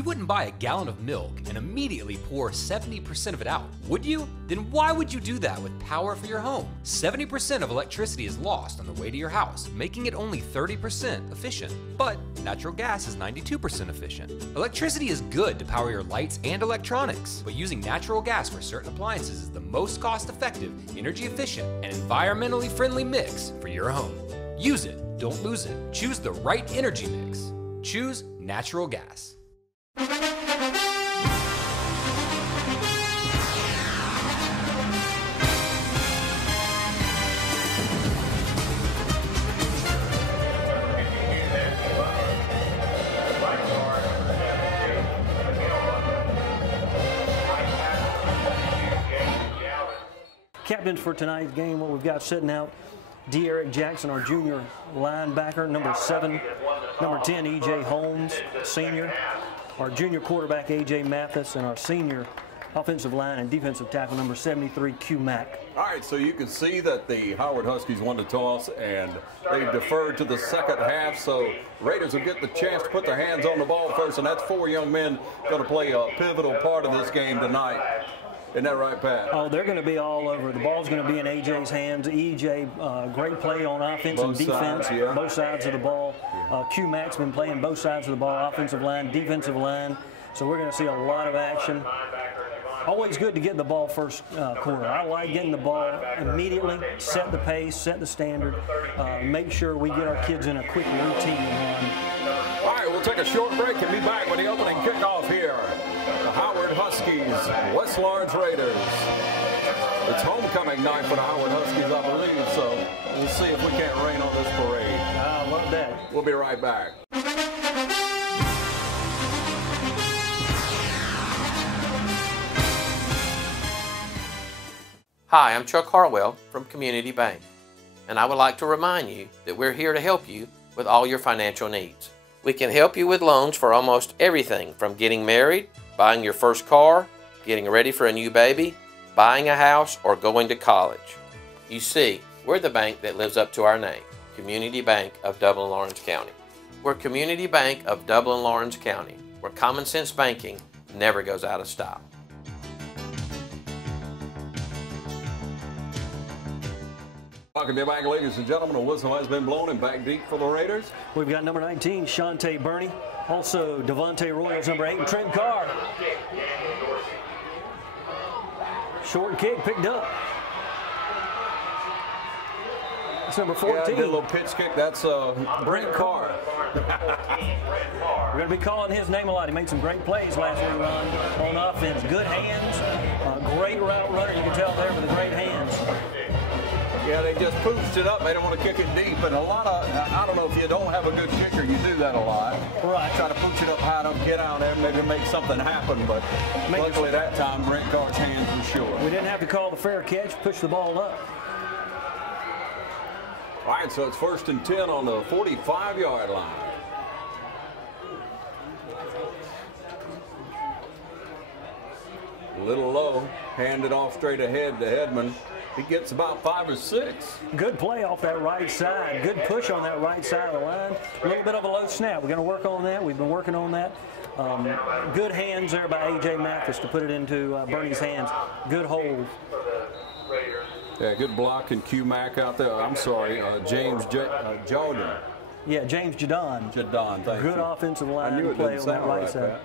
You wouldn't buy a gallon of milk and immediately pour 70% of it out, would you? Then why would you do that with power for your home? 70% of electricity is lost on the way to your house, making it only 30% efficient. But natural gas is 92% efficient. Electricity is good to power your lights and electronics, but using natural gas for certain appliances is the most cost-effective, energy-efficient, and environmentally friendly mix for your home. Use it, don't lose it. Choose the right energy mix. Choose natural gas. Captains for tonight's game, what we've got sitting out: Eric Jackson, our junior linebacker, number 7, number 10, E.J. Holmes, senior, our junior quarterback, A.J. Mathis, and our senior offensive line and defensive tackle, number 73, Q Mack. All right, so you can see that the Howard Huskies won the toss, and they deferred to the second half, so Raiders will get the chance to put their hands on the ball first, and that's 4 young men going to play a pivotal part of this game tonight. Isn't that right, Pat? Oh, they're going to be all over. The ball's going to be in A.J.'s hands. E.J., great play on offense and defense, both sides of the ball. Q Mack's been playing both sides of the ball, offensive line, defensive line. So we're going to see a lot of action. Always good to get the ball first quarter. I like getting the ball immediately, set the pace, set the standard, make sure we get our kids in a quick routine run. All right, we'll take a short break and be back with the opening kickoff here. The Howard Huskies, West Lawrence Raiders. It's homecoming night for the Howard Huskies, I believe, so we'll see if we can't rain on this parade. I love that. We'll be right back. Hi, I'm Chuck Harwell from Community Bank, and I would like to remind you that we're here to help you with all your financial needs. We can help you with loans for almost everything from getting married, buying your first car, getting ready for a new baby, buying a house, or going to college. You see, we're the bank that lives up to our name, Community Bank of Dublin-Lawrence County. We're Community Bank of Dublin-Lawrence County, where common sense banking never goes out of style. Welcome back, ladies and gentlemen. The whistle has been blown and back deep for the Raiders. We've got number 19, Shante Burney. Also, Devontae Royals, number 8, and Trent Carr. Short kick picked up. That's number 14. Yeah, did a little pitch kick. That's Brent Carr. We're going to be calling his name a lot. He made some great plays last week on offense. Good hands, great route runner. You can tell there with the great hands. Yeah, they just pooched it up. They don't want to kick it deep. And a lot of, I don't know, if you don't have a good kicker, you do that a lot. Right. Try to pooch it up high enough, get out there, maybe make something happen. But luckily that time, Brent Carr's hands were short. We didn't have to call the fair catch, push the ball up. All right, so it's 1st and 10 on the 45-yard line. A little low, handed off straight ahead to Hedman. He gets about 5 or 6. Good play off that right side. Good push on that right side of the line. A little bit of a low snap. We're going to work on that. We've been working on that. Good hands there by A.J. Mathis to put it into Bernie's hands. Good hold. Yeah, good block and Q Mack out there. I'm sorry, James Jordan. Yeah, James Jadon. Jadon, thank you. Good offensive line play on that right side.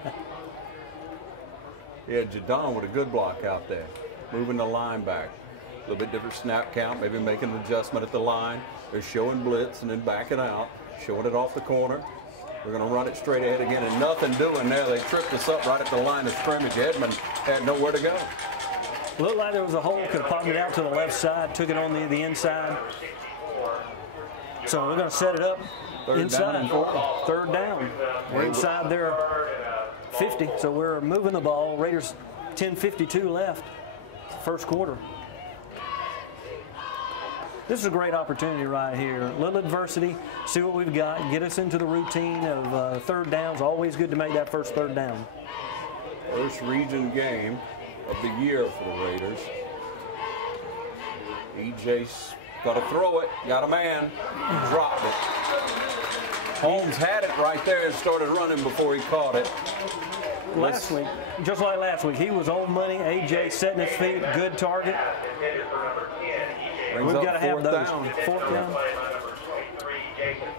Yeah, Jadon with a good block out there. Moving the line back. A little bit different snap count, maybe making an adjustment at the line. They're showing blitz and then backing out, showing it off the corner. We're going to run it straight ahead again, and nothing doing there. They tripped us up right at the line of scrimmage. Edmond had nowhere to go. Looked like there was a hole, could have popped it out to the left side, took it on the inside. So we're going to set it up inside. Third down. We're inside their 50, so we're moving the ball. Raiders 10:52 left, first quarter. This is a great opportunity right here. A little adversity, see what we've got, get us into the routine of third downs. Always good to make that first third down. First region game of the year for the Raiders. EJ's got to throw it, got a man, dropped it. Holmes had it right there and started running before he caught it. last week, just like last week, he was on money. AJ setting his feet, good target. We've got to have those. Fourth down.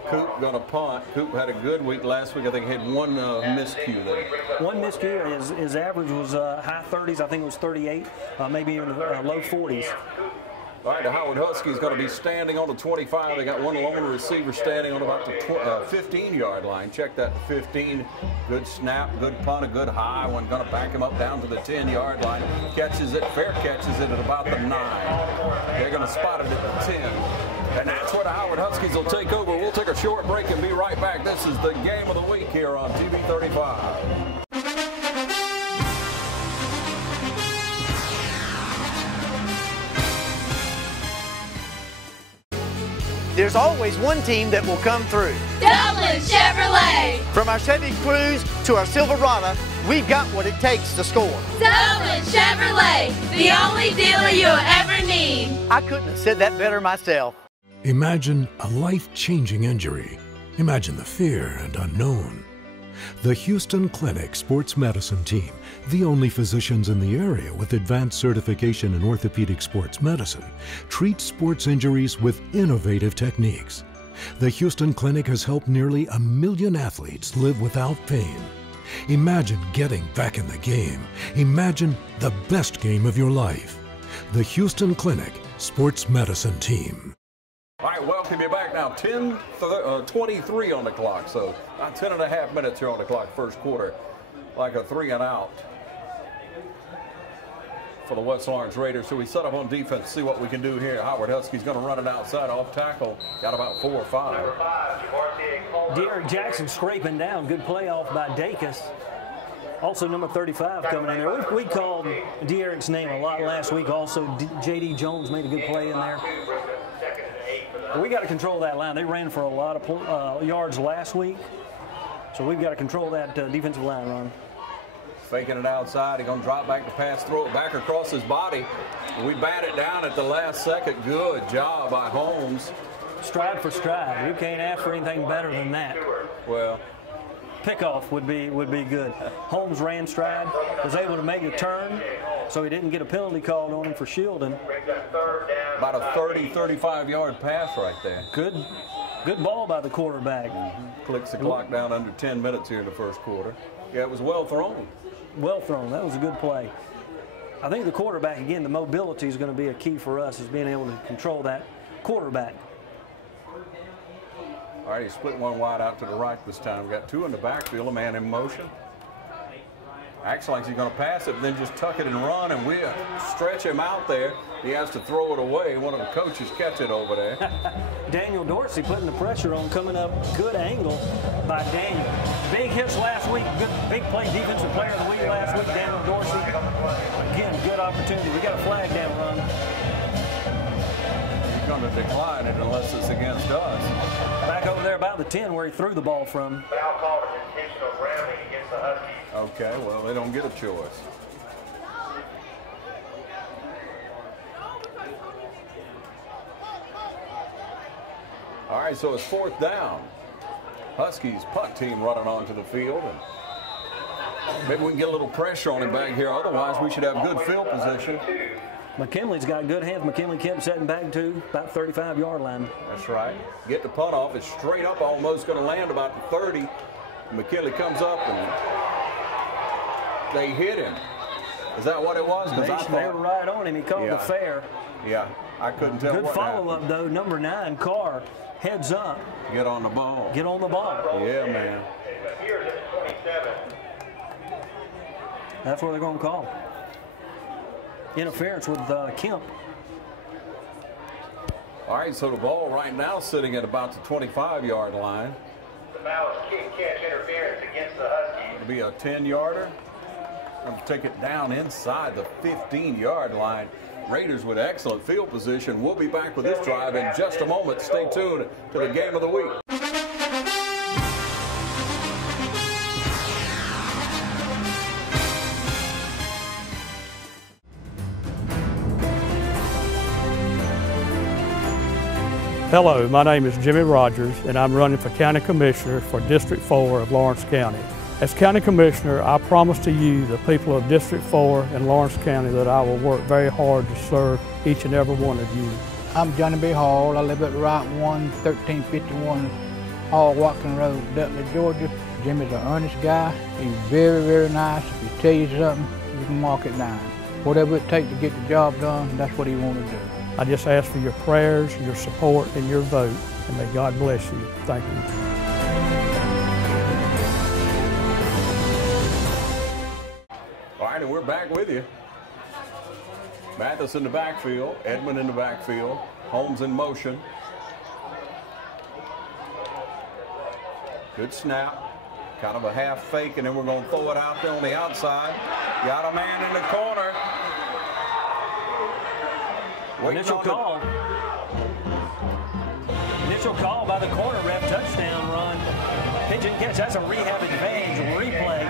Coop going to punt. Coop had a good week last week. I think he had one miscue there. One miscue. His average was high 30s. I think it was 38, maybe even low 40s. All right, the Howard Huskies going to be standing on the 25. They got one lone receiver standing on about the 15-yard line. Check that, 15. Good snap, good punt, a good high one. Going to back him up down to the 10-yard line. Catches it, fair catches it at about the 9. They're going to spot it at the 10. And that's where the Howard Huskies will take over. We'll take a short break and be right back. This is the game of the week here on TV 35. There's always one team that will come through. Dublin Chevrolet! From our Chevy Cruze to our Silverado, we've got what it takes to score. Dublin Chevrolet, the only dealer you'll ever need. I couldn't have said that better myself. Imagine a life-changing injury. Imagine the fear and unknown. The Houston Clinic Sports Medicine Team, the only physicians in the area with advanced certification in orthopedic sports medicine, treats sports injuries with innovative techniques. The Houston Clinic has helped nearly 1 million athletes live without pain. Imagine getting back in the game. Imagine the best game of your life. The Houston Clinic Sports Medicine Team. All right, welcome you back now. 10:23 on the clock, so about 10 and a half minutes here on the clock, first quarter, like a 3 and out for the West Lawrence Raiders. So we set up on defense, see what we can do here. Howard Huskies going to run it outside off tackle, got about 4 or 5. Derek Jackson scraping down, good play off by Dacus. Also, number 35 coming in there. We called Derek's name a lot last week. Also, J.D. Jones made a good play in there. But we got to control that line. They ran for a lot of yards last week, so we've got to control that defensive line run. Faking it outside. He's going to drop back to pass, throw it back across his body. We bat it down at the last second. Good job by Holmes. Stride for stride. You can't ask for anything better than that. Well, pickoff would be good. Holmes ran stride, was able to make a turn, so he didn't get a penalty called on him for shielding. About a 30, 35-yard pass right there. Good ball by the quarterback. Clicks the clock down under 10 minutes here in the first quarter. Yeah, it was well thrown. Well thrown. That was a good play. I think the quarterback, again, the mobility is going to be a key for us, is being able to control that quarterback. All right, he split one wide out to the right this time. We got 2 in the backfield, a man in motion. Acts like he's going to pass it, and then just tuck it and run, and we stretch him out there. He has to throw it away. One of the coaches catch it over there. Daniel Dorsey putting the pressure on, coming up. Good angle by Daniel. Big hits last week. Good big play, defensive player of the week last week, Daniel Dorsey. Again, good opportunity. We got a flag down run. He's going to decline it unless it's against us. Back over there about the 10 where he threw the ball from. Foul called intentional grounding against the Huskies. Okay, well, they don't get a choice. All right, so it's 4th down. Huskies punt team running onto the field, and maybe we can get a little pressure on him back here. Otherwise, we should have good field position. McKinley's got good hands. McKinley kept setting back to about 35-yard line. That's right. Get the punt off. It's straight up, almost going to land about the 30. McKinley comes up, and they hit him. Is that what it was? They were right on him. He called the fair. Yeah, I couldn't tell. Good follow-up, though. Number 9, Carr, heads up. Get on the ball. Get on the ball. Yeah, man. That's what they're going to call. Interference with Kemp. All right, so the ball right now sitting at about the 25-yard line. The foul is kick catch interference against the Huskies. It'll be a 10-yarder. Going to take it down inside the 15-yard line. Raiders with excellent field position. We'll be back with this drive in just a moment. Stay tuned to the game of the week. Hello, my name is Jimmy Rogers, and I'm running for County Commissioner for District 4 of Lawrence County. As County Commissioner, I promise to you, the people of District 4 in Lawrence County, that I will work very hard to serve each and every one of you. I'm Johnny B. Hall. I live at Route 1, 1351 Hall Watkins Road, Dudley, Georgia. Jimmy's an earnest guy. He's very, very nice. If he tells you something, you can mark it down. Whatever it takes to get the job done, that's what he wants to do. I just ask for your prayers, your support, and your vote, and may God bless you. Thank you. All right, and we're back with you. Mathis in the backfield, Edmond in the backfield, Holmes in motion. Good snap, kind of a half fake, and then we're going to throw it out there on the outside. Got a man in the corner. Initial call. Initial call by the corner ref, touchdown run. Pitch and catch, that's a rehab advantage replay.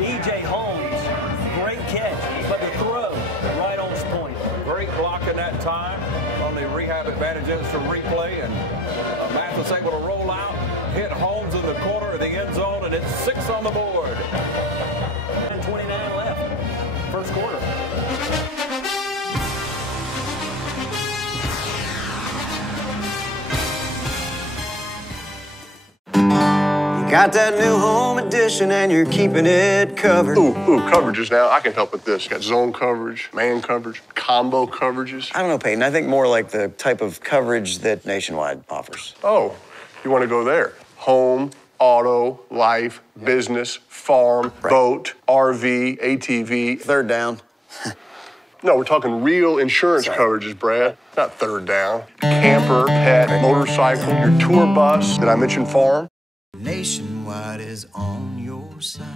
E.J. Holmes, great catch, but the throw right on point. Great block in that time on the rehab advantages for replay, and Mathis able to roll out, hit Holmes in the corner of the end zone, and it's 6 on the board. 29 left, first quarter. Got that new home edition and you're keeping it covered. Ooh, coverages now. I can help with this. Got zone coverage, man coverage, combo coverages. I don't know, Peyton. I think more like the type of coverage that Nationwide offers. Oh, you want to go there? Home, auto, life, business, farm, boat, RV, ATV. Third down. No, we're talking real insurance coverages, Brad. Not third down. Camper, pet, motorcycle, your tour bus. Did I mention farm? Nationwide is on your side.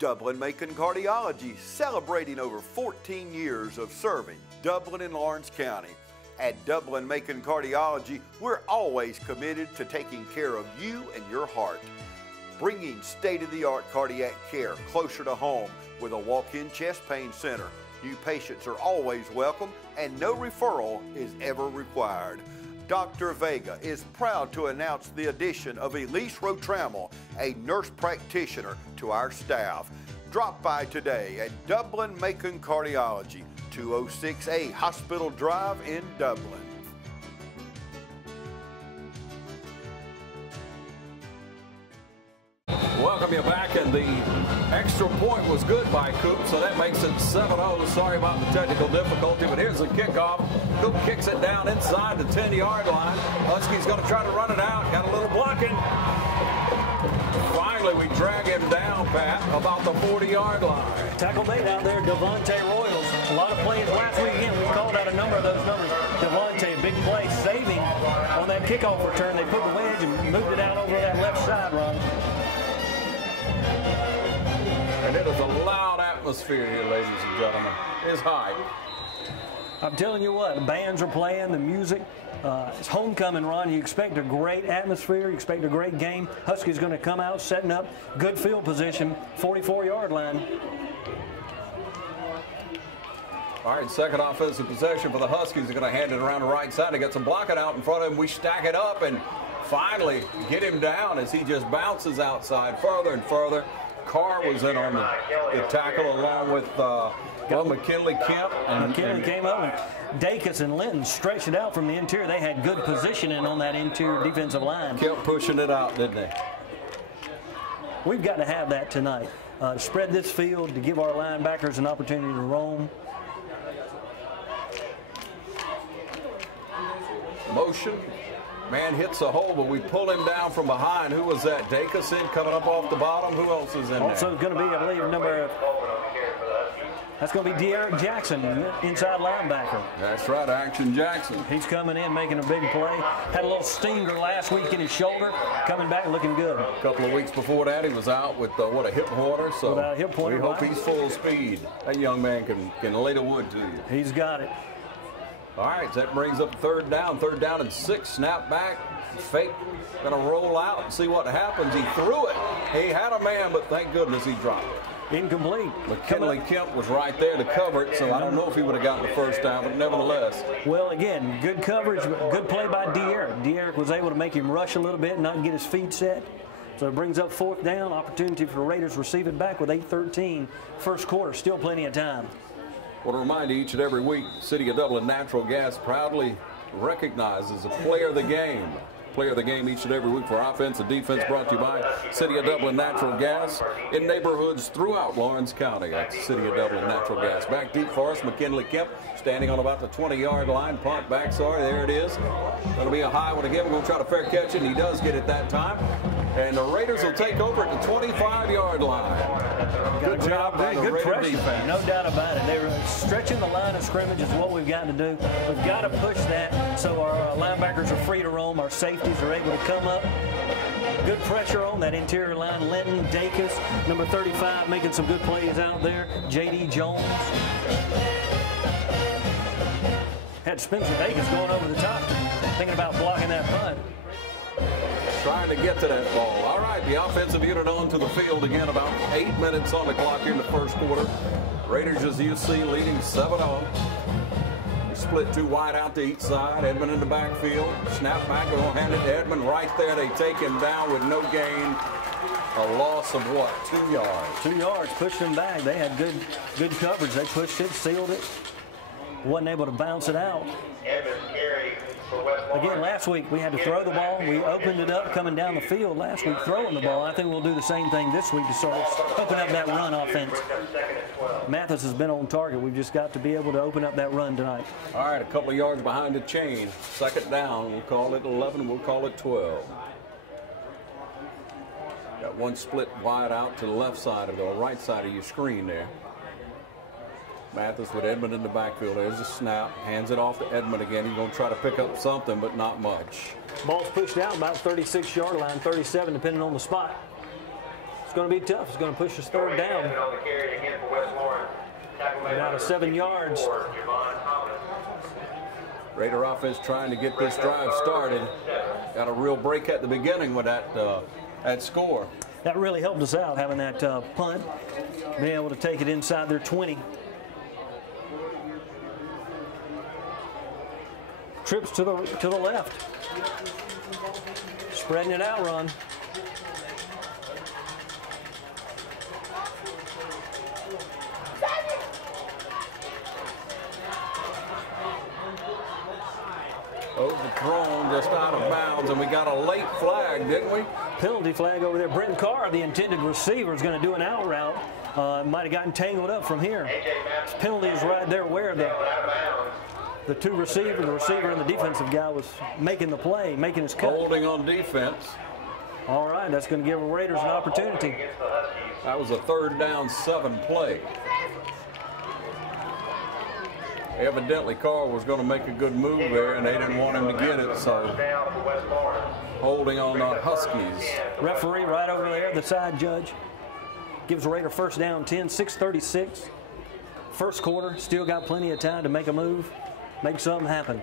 Dublin-Macon Cardiology, celebrating over 14 years of serving Dublin and Lawrence County. At Dublin-Macon Cardiology, we're always committed to taking care of you and your heart. Bringing state-of-the-art cardiac care closer to home with a walk-in chest pain center. New patients are always welcome and no referral is ever required. Dr. Vega is proud to announce the addition of Elise Rotrammel, a nurse practitioner, to our staff. Drop by today at Dublin-Macon Cardiology, 206A Hospital Drive in Dublin. Welcome you back, and the extra point was good by Coop, so that makes it 7-0. Sorry about the technical difficulty, but here's the kickoff. Coop kicks it down inside the 10-yard line. Huskies going to try to run it out. Got a little blocking. Finally, we drag him down, Pat, about the 40-yard line. Tackle bait out there, Devontae Royals. A lot of plays last week. Again, we called out a number of those numbers. Devontae, big play, saving on that kickoff return. They put the wedge and moved it out over that left side, Ron. And it is a loud atmosphere here, ladies and gentlemen. It's high. I'm telling you what, the bands are playing, the music. It's homecoming, Ron. You expect a great atmosphere. You expect a great game. Huskies going to come out, setting up good field position, 44-yard line. All right, second offensive possession for the Huskies. They're going to hand it around the right side. They got some blocking out in front of him. We stack it up and finally get him down as he just bounces outside further and further. Carr was in on the tackle along with McKinley Kemp. And McKinley came up, and Dacus and Linton stretched it out from the interior. They had good positioning on that interior defensive line. Kept pushing it out, didn't they? We've got to have that tonight. Spread this field to give our linebackers an opportunity to roam. Motion. Man hits a hole, but we pull him down from behind. Who was that? Dacus in coming up off the bottom. Who else is in there? Also going to be, I believe, that's going to be De'Eric Jackson, inside linebacker. That's right, Action Jackson. He's coming in, making a big play. Had a little stinger last week in his shoulder. Coming back looking good. A couple of weeks before that, he was out with, a hip pointer. So without a hip pointer, we hope he's full speed. That young man can lay the wood to you. He's got it. All right, so that brings up third down. Third down and 6. Snap back. Fake. Going to roll out and see what happens. He threw it. He had a man, but thank goodness he dropped it. Incomplete. McKinley Kemp was right there to cover it, so I don't know if he would have gotten the first down, but nevertheless. Well, again, good coverage, good play by De'Eric. De'Eric was able to make him rush a little bit and not get his feet set. So it brings up 4th down, opportunity for the Raiders to receive it back with 8:13 first quarter. Still plenty of time. I want to remind you each and every week, City of Dublin Natural Gas proudly recognizes a player of the game. Player of the game each and every week for offense and defense, brought to you by City of Dublin Natural Gas in neighborhoods throughout Lawrence County. That's City of Dublin Natural Gas. Back deep for us, McKinley Kemp standing on about the 20-yard line. Punt back, sorry, there it is. That'll be a high one again. We're going to try to fair catch it, and he does get it that time. And the Raiders will take over at the 25-yard line. Good job by the Raider defense. No doubt about it. They're stretching the line of scrimmage is what we've got to do. We've got to push that so our linebackers are free to roam. Our safeties are able to come up. Good pressure on that interior line. Linton, Dacus, number 35, making some good plays out there. J.D. Jones. Had Spencer Dacus going over the top, thinking about blocking that punt. Trying to get to that ball. All right, the offensive unit onto the field again. About 8 minutes on the clock here in the first quarter. Raiders, as you see, leading 7-0. Split 2 wide out to each side. Edmond in the backfield. Snap back. They're going to hand it to Edmond right there. They take him down with no gain. A loss of what? 2 yards. 2 yards. Pushed him back. They had good coverage. They pushed it, sealed it. Wasn't able to bounce it out. Again, last week we had to throw the ball. We opened it up coming down the field last week, throwing the ball. I think we'll do the same thing this week to sort of open up that run offense. Mathis has been on target. We've just got to be able to open up that run tonight. All right, a couple of yards behind the chain. 2nd down. We'll call it 11. We'll call it 12. Got one split wide out to the left side of the right side of your screen there. Mathis with Edmond in the backfield. There's a snap. Hands it off to Edmond again. He's going to try to pick up something, but not much. Ball's pushed out about 36-yard line, 37, depending on the spot. It's going to be tough. It's going to push us 3rd down. About 7 yards. Raider offense trying to get this drive started. Got a real break at the beginning with that score. That really helped us out, having that punt, being able to take it inside their 20. Trips to the left. Spreading it out, Ron. Overthrown, just out of bounds, and we got a late flag, didn't we? Penalty flag over there. Brenton Carr, the intended receiver, is going to do an out route. Might have gotten tangled up from here. This penalty is right there where the two receivers, the receiver and the defensive guy, was making the play, making his cut. Holding on defense. All right, that's going to give the Raiders an opportunity. That was a 3rd down 7 play. Evidently, Carr was going to make a good move there, and they didn't want him to get it, so holding on the Huskies. Referee right over there, the side judge, gives the Raider 1st down 10, 6:36. First quarter, still got plenty of time to make a move, make something happen.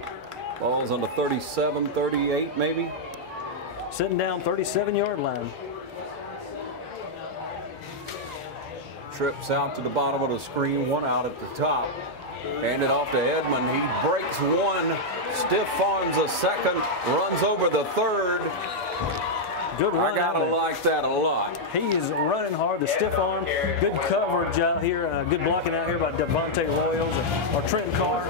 Ball's on the 37, 38 maybe. Sitting down 37-yard line. Trips out to the bottom of the screen, one out at the top. Hand it off to Edmond. He breaks one, stiff arms a second, runs over the 3rd. Good run. I gotta like that a lot. He is running hard, the stiff arm. Good coverage out here, good blocking out here by Devontae Royals or Trenton Carr.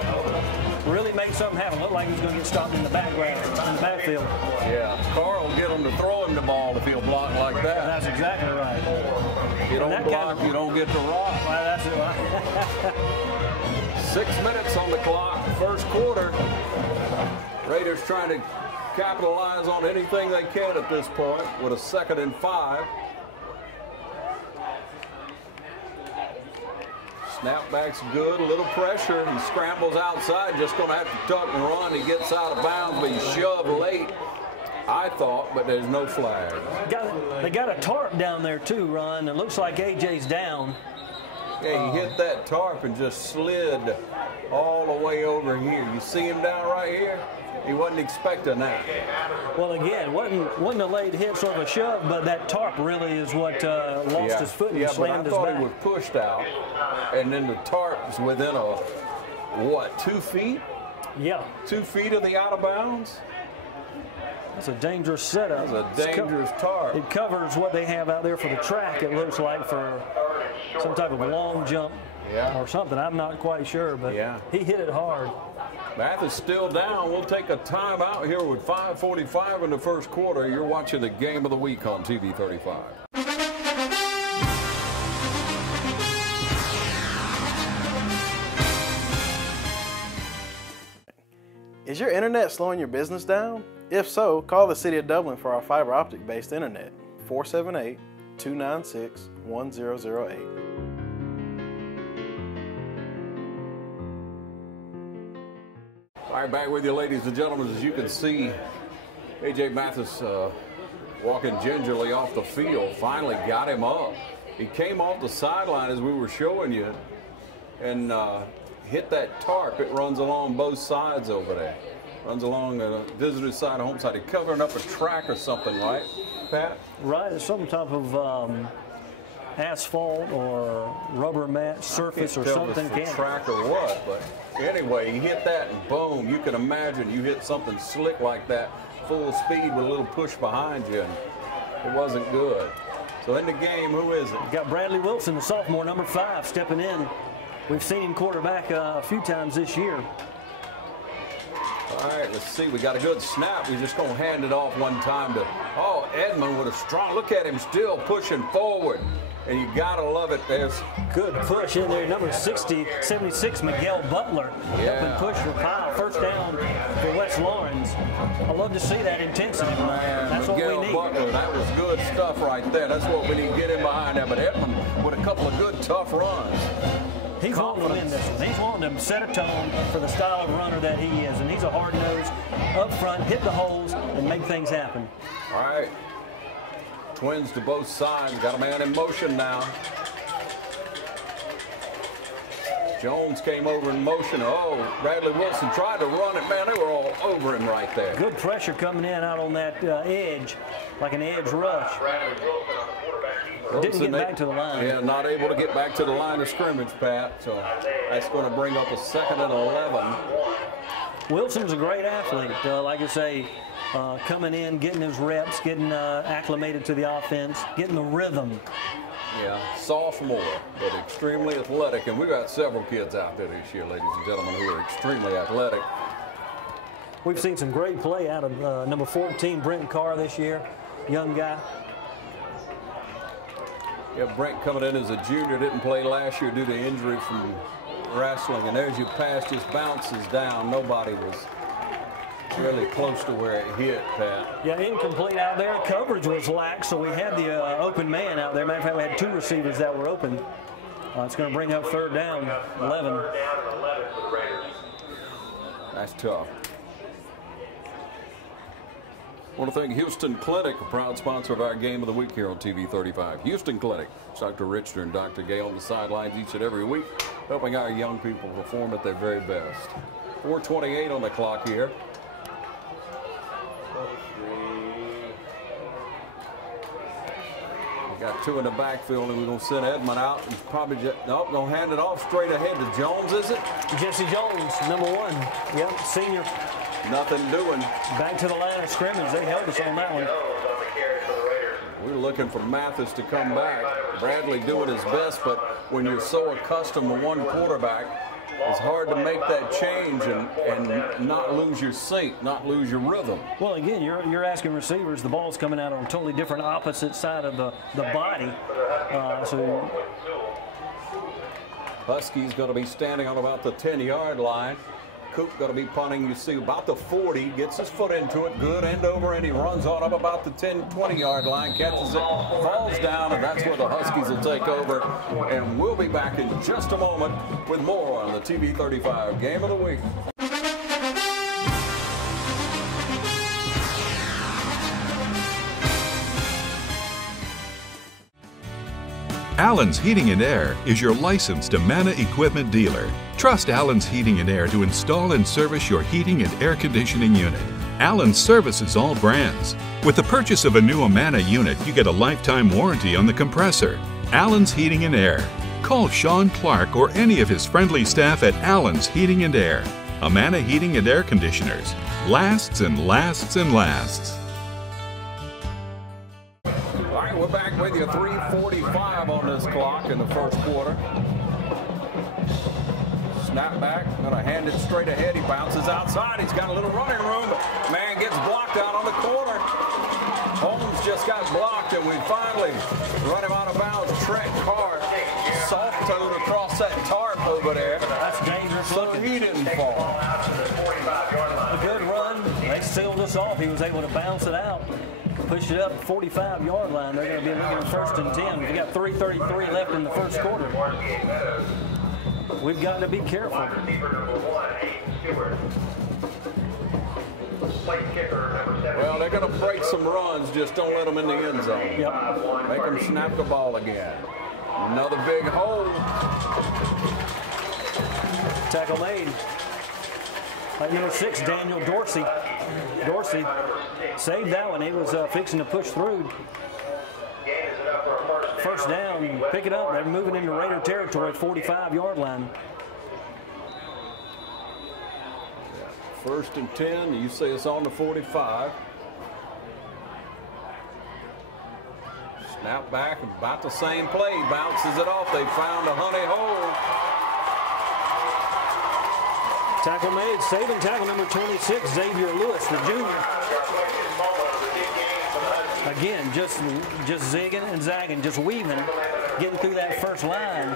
Really made something happen. Looked like he was going to get stopped in the background, in the backfield. Yeah, Carr will get him to throw him the ball if he'll block like that. That's exactly right. You don't block, you don't get to rock. Well, that's it. Right. 6 minutes on the clock, first quarter. Raiders trying to capitalize on anything they can at this point with a 2nd and 5. Snapback's good, a little pressure. He scrambles outside, just going to have to tuck and run. He gets out of bounds, but he's shoved late, I thought, but there's no flag. They got a tarp down there too, Ron. It looks like AJ's down. Yeah, he hit that tarp and just slid all the way over here. You see him down right here? He wasn't expecting that. Well, again, wasn't a late hit, sort of a shove, but that tarp really is what lost his foot and slammed his back. I thought he was pushed out, and then the tarp's within a, what, 2 feet? Yeah. 2 feet of the out of bounds? It's a dangerous setup. It's a dangerous tarp. It covers what they have out there for the track, it looks like, for some type of long jump or something. I'm not quite sure, but he hit it hard. Mathis still down. We'll take a timeout here with 5:45 in the first quarter. You're watching the Game of the Week on TV 35. Is your internet slowing your business down? If so, call the City of Dublin for our fiber optic based internet, 478-296-1008. All right, back with you, ladies and gentlemen. As you can see, A.J. Mathis walking gingerly off the field, finally got him up. He came off the sideline as we were showing you and hit that tarp. It runs along both sides over there. Runs along the visitor side, home side. He's covering up a track or something, right, Pat? Right, it's some type of asphalt or rubber mat surface or something. If it's a track or what, but anyway, he hit that and boom. You can imagine you hit something slick like that, full speed with a little push behind you, and it wasn't good. So in the game, who is it? You got Bradley Wilson, the sophomore, number 5, stepping in. We've seen him quarterback a few times this year. All right, let's see. We got a good snap. We're just going to hand it off one time to, Edmond with a strong, look at him still pushing forward. And you got to love it. There's good push in there. Number 76, Miguel Butler. Helping push for Powell. First down for West Lawrence. I love to see that intensity. That's Miguel what we need. Butler, that was good stuff right there. That's what we need to get in behind there. But Edmond with a couple of good, tough runs. He's wanting to win this one. He's wanting to set a tone for the style of runner that he is. And he's a hard nose up front, hit the holes, and make things happen. All right. Twins to both sides. Got a man in motion now. Jones came over in motion. Oh, Bradley Wilson tried to run it. Man, they were all over him right there. Good pressure coming in out on that edge, like an edge rush. Didn't get back to the line. Yeah, not able to get back to the line of scrimmage, Pat. So that's going to bring up a 2nd and 11. Wilson's a great athlete. Like I say, coming in, getting his reps, getting acclimated to the offense, getting the rhythm. Yeah, sophomore, but extremely athletic. And we've got several kids out there this year, ladies and gentlemen, who are extremely athletic. We've seen some great play out of number 14, Brent Carr, this year. Young guy. Yeah, Brent coming in as a junior, didn't play last year due to injury from wrestling. And there's your pass, just bounces down. Nobody was really close to where it hit, Pat. Yeah, incomplete out there. Coverage was lax, so we had the open man out there. Matter of fact, we had 2 receivers that were open. It's going to bring up 3rd down, 11. That's tough. I want to thank Houston Clinic, a proud sponsor of our Game of the Week here on TV 35. Houston Clinic, Dr. Richter and Dr. Gay on the sidelines each and every week, helping our young people perform at their very best. 4:28 on the clock here. We got 2 in the backfield, and we're going to send Edmond out. And probably just, nope, going to hand it off straight ahead to Jones, is it? Jesse Jones, number 1. Yep, senior. Nothing doing. Back to the line of scrimmage. They held us on that one. We're looking for Mathis to come back. Bradley doing his best, but when you're so accustomed to one quarterback, it's hard to make that change and not lose your sync, not lose your rhythm. Well, again, you're asking receivers. The ball's coming out on a totally different opposite side of the body. So Huskies going to be standing on about the 10-yard line. Coop going to be punting, you see, about the 40, gets his foot into it, good end over, and he runs on up about the 10, 20-yard line, catches it, falls down, and that's where the Huskies will take over. And we'll be back in just a moment with more on the TV 35 Game of the Week. Allen's Heating and Air is your licensed Amana equipment dealer. Trust Allen's Heating and Air to install and service your heating and air conditioning unit. Allen services all brands. With the purchase of a new Amana unit, you get a lifetime warranty on the compressor. Allen's Heating and Air. Call Sean Clark or any of his friendly staff at Allen's Heating and Air. Amana Heating and Air Conditioners. Lasts and lasts and lasts. you 3:45 on this clock in the first quarter. Snap back, gonna hand it straight ahead. He bounces outside. He's got a little running room. Man gets blocked out on the corner. Holmes just got blocked, and we finally run him out of bounds. Trent Carr soft-toed across that tarp over there. That's dangerous so looking. He didn't fall. A good run. They sealed us off. He was able to bounce it out, push it up 45-yard line. They're going to be looking at 1st and 10. We got 3:33 left in the first quarter. We've got to be careful. Well, they're going to break some runs. Just don't let them in the end zone. Yep. Make them snap the ball again. Another big hole. Tackle made. Like number 6, Daniel Dorsey. Dorsey saved that one. He was fixing to push through. First down, pick it up. They're moving into Raider territory, 45-yard line. 1st and 10. You say it's on the 45. Snap back, about the same play. Bounces it off. They found a honey hole. Tackle made. Saving tackle number 26, Xavier Lewis, the junior. Again, just zigging and zagging, just weaving, getting through that first line.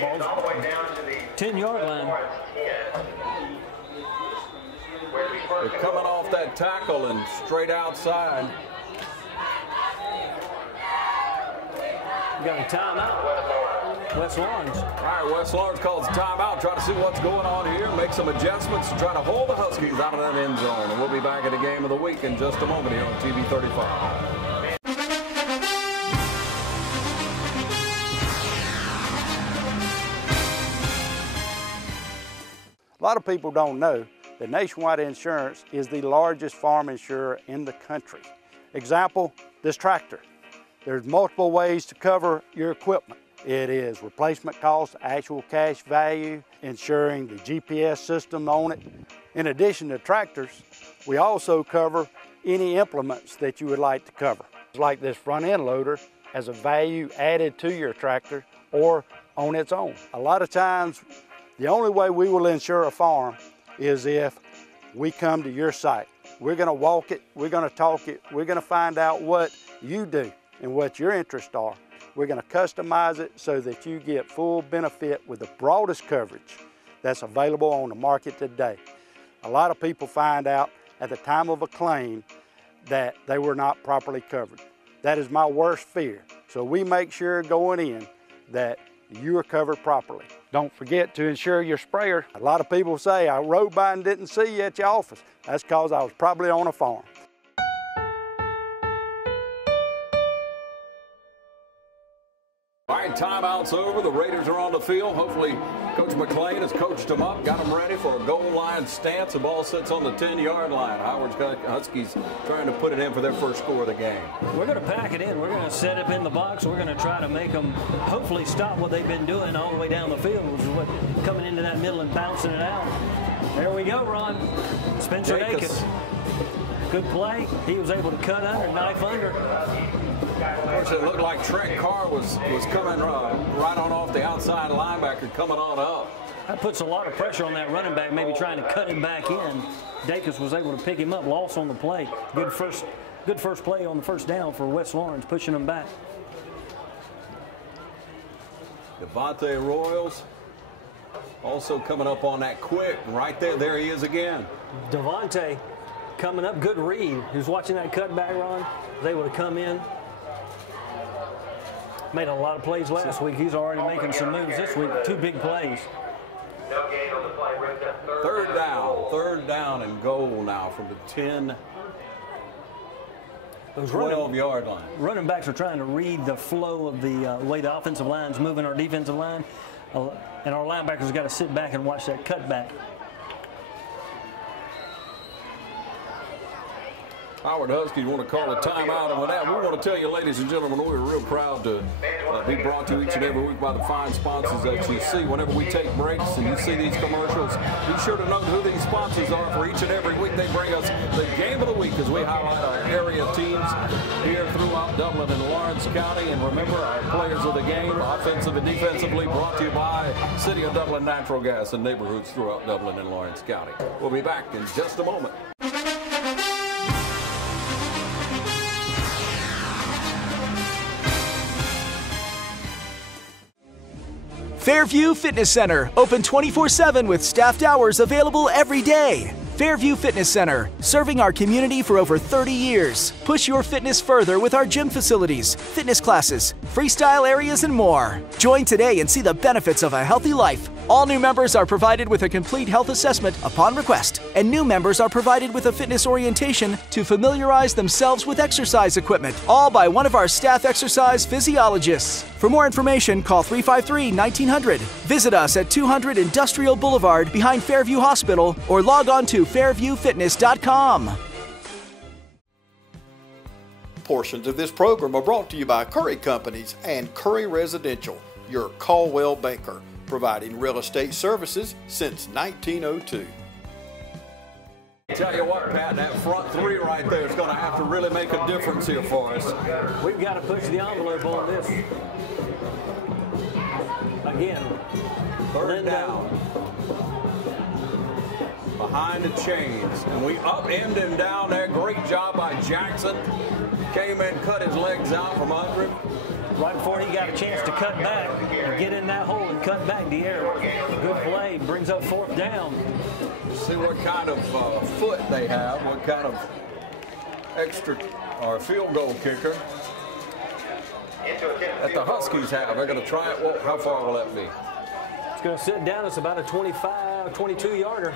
Ball's 10-yard line. They're coming off that tackle and straight outside. We got a timeout. West Lawrence. All right, West Lawrence calls a timeout, try to see what's going on here, make some adjustments to try to hold the Huskies out of that end zone. And we'll be back at the game of the week in just a moment here on TV 35. A lot of people don't know that Nationwide Insurance is the largest farm insurer in the country. Example, this tractor. There's multiple ways to cover your equipment. It is replacement cost, actual cash value, insuring the GPS system on it. In addition to tractors, we also cover any implements that you would like to cover. Like this front end loader has a value added to your tractor or on its own. A lot of times, the only way we will insure a farm is if we come to your site. We're gonna walk it, we're gonna talk it, we're gonna find out what you do and what your interests are. We're gonna customize it so that you get full benefit with the broadest coverage that's available on the market today. A lot of people find out at the time of a claim that they were not properly covered. That is my worst fear. So we make sure going in that you are covered properly. Don't forget to insure your sprayer. A lot of people say, I rode by and didn't see you at your office. That's because I was probably on a farm. All right, timeout's over. The Raiders are on the field. Hopefully, Coach McClain has coached them up, got them ready for a goal line stance. The ball sits on the 10-yard line. Howard's got Huskies trying to put it in for their first score of the game. We're going to pack it in. We're going to set up in the box. We're going to try to make them hopefully stop what they've been doing all the way down the field, which is what coming into that middle and bouncing it out. There we go, Ron. Spencer Dacus. Good play. He was able to cut under, knife under. Of course, it looked like Trent Carr was coming right on off the outside linebacker, coming on up. That puts a lot of pressure on that running back, maybe trying to cut him back in. Dacus was able to pick him up, loss on the play. Good first play on the first down for West Lawrence, pushing him back. Devontae Royals also coming up on that quick. Right there he is again. Devontae coming up, good read. He was watching that cutback run, was able to come in. Made a lot of plays last week. He's already making some moves this week. 2 big plays. Third down and goal now from the 10, 12-yard line. Running backs are trying to read the flow of the way the offensive line's moving our defensive line, and our linebackers got to sit back and watch that cutback. Howard Huskies want to call a timeout, and with that, we want to tell you, ladies and gentlemen, we're real proud to be brought to you each and every week by the fine sponsors that you see. Whenever we take breaks and you see these commercials, be sure to note who these sponsors are for each and every week. They bring us the game of the week as we highlight our area teams here throughout Dublin and Lawrence County. And remember, our players of the game, offensive and defensively, brought to you by City of Dublin Natural Gas and neighborhoods throughout Dublin and Lawrence County. We'll be back in just a moment. Fairview Fitness Center, open 24/7 with staffed hours available every day. Fairview Fitness Center, serving our community for over 30 years. Push your fitness further with our gym facilities, fitness classes, freestyle areas, and more. Join today and see the benefits of a healthy life. All new members are provided with a complete health assessment upon request, and new members are provided with a fitness orientation to familiarize themselves with exercise equipment, all by one of our staff exercise physiologists. For more information, call 353-1900. Visit us at 200 Industrial Boulevard behind Fairview Hospital or log on to fairviewfitness.com. Portions of this program are brought to you by Curry Companies and Curry Residential, your Caldwell banker, providing real estate services since 1902. Tell you what, Pat, that front three right there is going to have to really make a difference here for us. We've got to push the envelope on this. Again, third down. Behind the chains. And we upend him down there. Great job by Jackson. Came in, cut his legs out from under him. Right before he got a chance to cut back and get in that hole and cut back the air. Good play, brings up fourth down. See what kind of foot they have, what kind of extra or field goal kicker that the Huskies have. They're going to try it. Well, how far will that be? It's going to sit down. It's about a 25, 22-yarder.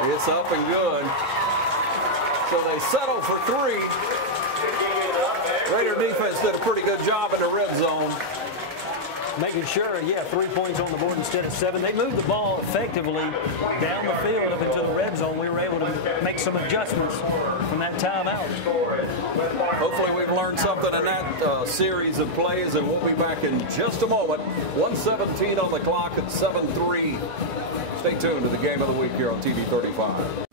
It's up and good. So they settle for three. Raider defense did a pretty good job in the red zone. Making sure, 3 points on the board instead of 7. They moved the ball effectively down the field up into the red zone. We were able to make some adjustments from that timeout. Hopefully we've learned something in that series of plays, and we'll be back in just a moment. 1:17 on the clock at 7-3. Stay tuned to the game of the week here on TV 35.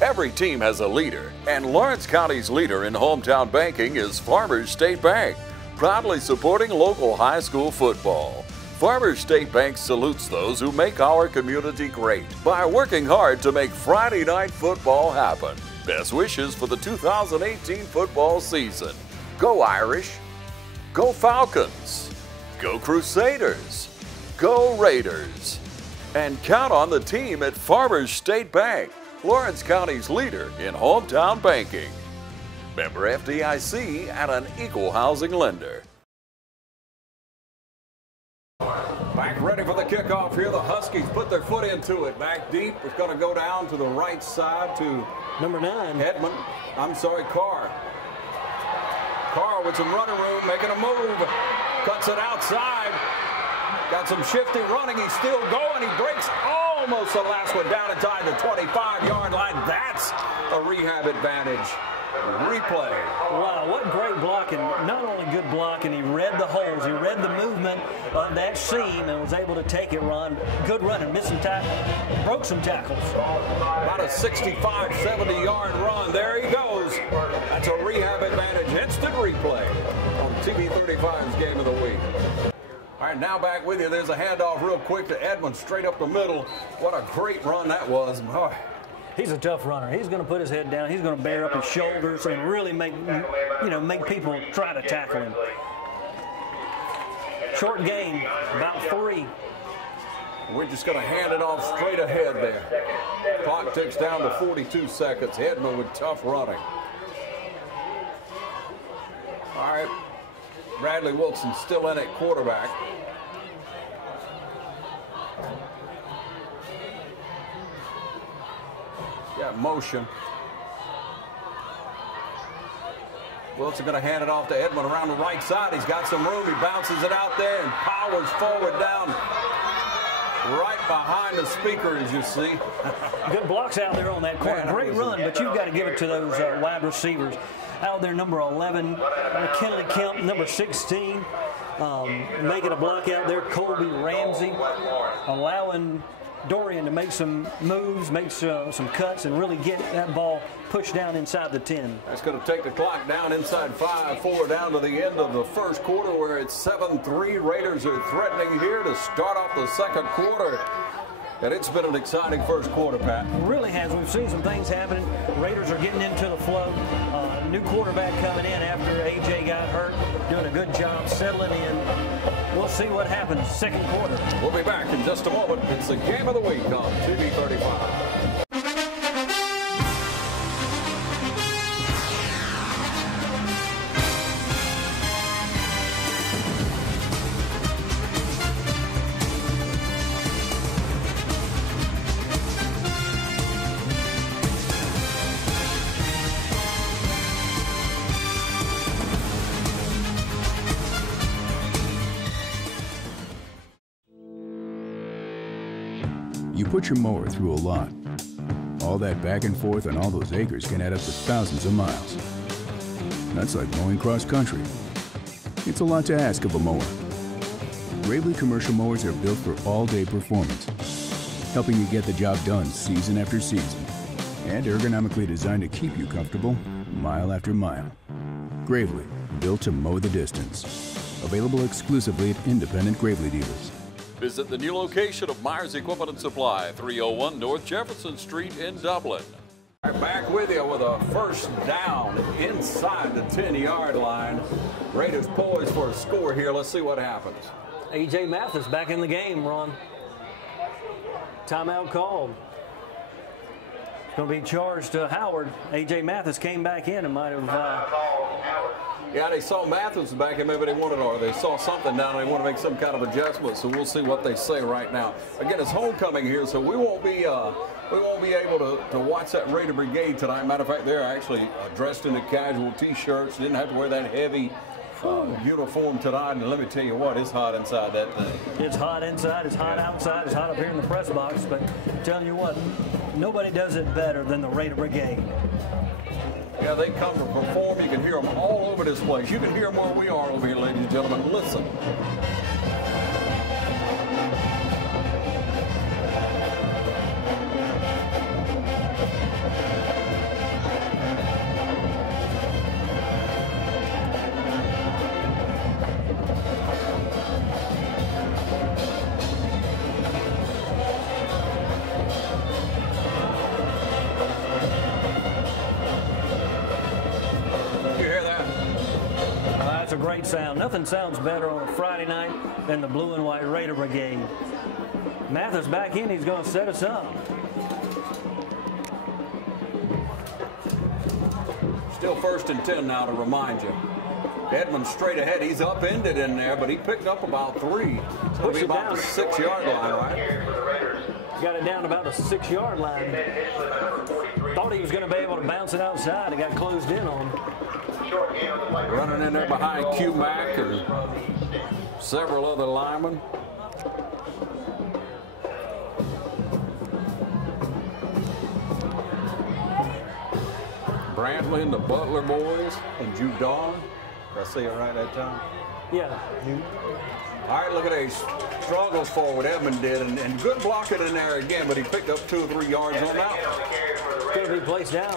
Every team has a leader, and Lawrence County's leader in hometown banking is Farmers State Bank, proudly supporting local high school football. Farmers State Bank salutes those who make our community great by working hard to make Friday night football happen. Best wishes for the 2018 football season. Go Irish, go Falcons, go Crusaders, go Raiders, and count on the team at Farmers State Bank, Lawrence County's leader in hometown banking. Member FDIC and an equal housing lender. Back ready for the kickoff here. The Huskies put their foot into it. Back deep. It's going to go down to the right side to number 9. Carr. Carr with some running room, making a move. Cuts it outside. Got some shifty running. He's still going. He breaks almost the last one down inside the 25-yard line. That's a rehab advantage. Replay. Wow, what great blocking. Not only good blocking, he read the holes. He read the movement of that seam and was able to take it, Ron. Good running. Missed some tackles. Broke some tackles. About a 65, 70-yard run. There he goes. That's a rehab advantage. Instant replay on TV 35's Game of the Week. All right, now back with you. There's a handoff real quick to Edmonds, straight up the middle. What a great run that was. Oh. He's a tough runner. He's going to put his head down. He's going to bear up his shoulders and really make people try to tackle him. Short gain, about 3. We're just going to hand it off straight ahead there. Clock ticks down to 42 seconds. Edmond with tough running. All right. Bradley Wilson still in at quarterback. Got motion. Wilson going to hand it off to Edmond around the right side. He's got some room. He bounces it out there and powers forward down right behind the speaker, as you see. Good blocks out there on that corner. Great run, but you've got to give it to those wide receivers. Out there, number 11, Kennedy Kemp, number 16, making a block out there. Colby Ramsey, allowing Dorian to make some moves, make some cuts, and really get that ball pushed down inside the 10. That's going to take the clock down inside 5-4 down to the end of the first quarter, where it's 7-3. Raiders are threatening here to start off the second quarter. And it's been an exciting first quarter, Pat. It really has. We've seen some things happening. Raiders are getting into the flow. New quarterback coming in after A.J. got hurt, doing a good job settling in. We'll see what happens second quarter. We'll be back in just a moment. It's the game of the week on TV 35. You put your mower through a lot. All that back and forth on all those acres can add up to thousands of miles. That's like mowing cross country. It's a lot to ask of a mower. Gravely commercial mowers are built for all-day performance, helping you get the job done season after season, and ergonomically designed to keep you comfortable mile after mile. Gravely, built to mow the distance. Available exclusively at independent Gravely dealers. Visit the new location of Myers Equipment and Supply, 301 North Jefferson Street in Dublin. Back with you with a first down inside the 10-yard line. Raiders poised for a score here. Let's see what happens. A.J. Mathis back in the game, Ron. Timeout called. Going to be charged to Howard. A.J. Mathis came back in and might have... Yeah, they saw Mathis back and maybe they wanted, or they saw something down and they want to make some kind of adjustment. So we'll see what they say right now. Again, it's homecoming here, so we won't be able to watch that Raider Brigade tonight. Matter of fact, they're actually dressed in the casual T-shirts. Didn't have to wear that heavy uniform tonight. And let me tell you what, it's hot inside that thing. It's hot inside. It's hot outside. It's hot up here in the press box. But I'm telling you what, nobody does it better than the Raider Brigade. Yeah, they come to perform. You can hear them all over this place. You can hear them where we are over here, ladies and gentlemen. Listen. Great sound. Nothing sounds better on a Friday night than the blue and white Raider Brigade. Mathis back in. He's going to set us up. Still 1st and 10 now to remind you. Edmond straight ahead. He's upended in there, but he picked up about 3. It'll be about the 6-yard line, right? Got it down about the 6-yard line. Thought he was going to be able to bounce it outside. It got closed in on him. Running in there behind Q-Mac and several other linemen. Brantley and the Butler boys and Judon. Did I say it right that time? Yeah. All right, look at these struggles forward. Edmond did, and good blocking in there again, but he picked up 2 or 3 yards on that. Going to be placed down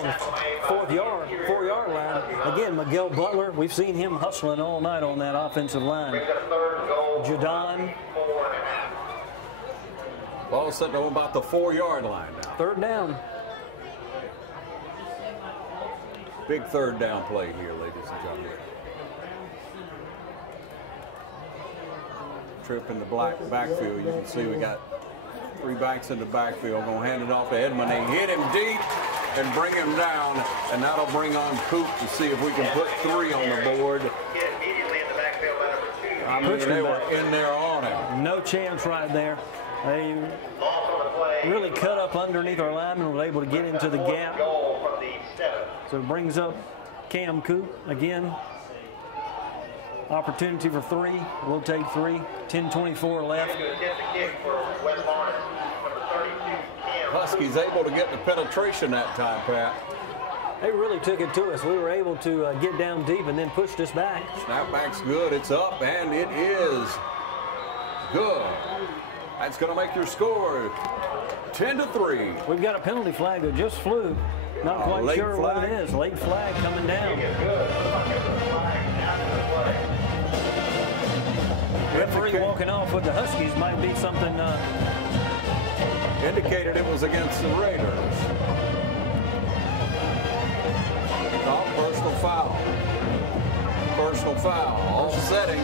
4-yard line. Again, Miguel Butler, we've seen him hustling all night on that offensive line. Judon. Ball set to about the 4-yard line now. 3rd down. Big 3rd down play here, ladies and gentlemen. Trip in the black backfield. You can see we got 3 backs in the backfield. Going to hand it off to Edmond. They hit him deep and bring him down, and that'll bring on Coop to see if we can put 3 on the board. I mean, they were in there on him. No chance right there. They really cut up underneath our lineman, were able to get into the gap. So it brings up Cam Coop again. Opportunity for three. We'll take three. 10:24 left. Huskies able to get the penetration that time, Pat. They really took it to us. We were able to get down deep and then pushed us back. Snapback's good. It's up, and it is good. That's going to make your score 10-3. We've got a penalty flag that just flew. Not quite sure what it is. Late flag coming down. Referee walking off with the Huskies might be something. Indicated it was against the Raiders. Personal foul. Personal foul. All setting.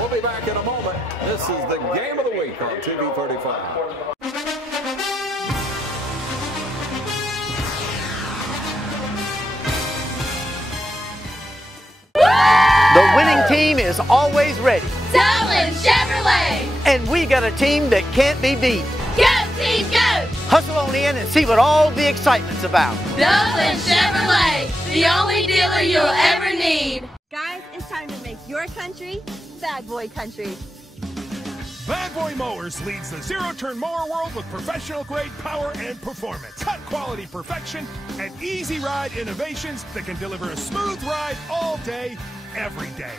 We'll be back in a moment. This is the game of the week on TV 35. The winning team is always ready. Dublin Chevrolet. And we got a team that can't be beat. Go team, go! Hustle on in and see what all the excitement's about. Dublin Chevrolet, the only dealer you'll ever need. Guys, it's time to make your country Bad Boy Country. Bad Boy Mowers leads the zero-turn mower world with professional-grade power and performance, cut-quality perfection, and easy-ride innovations that can deliver a smooth ride all day, every day.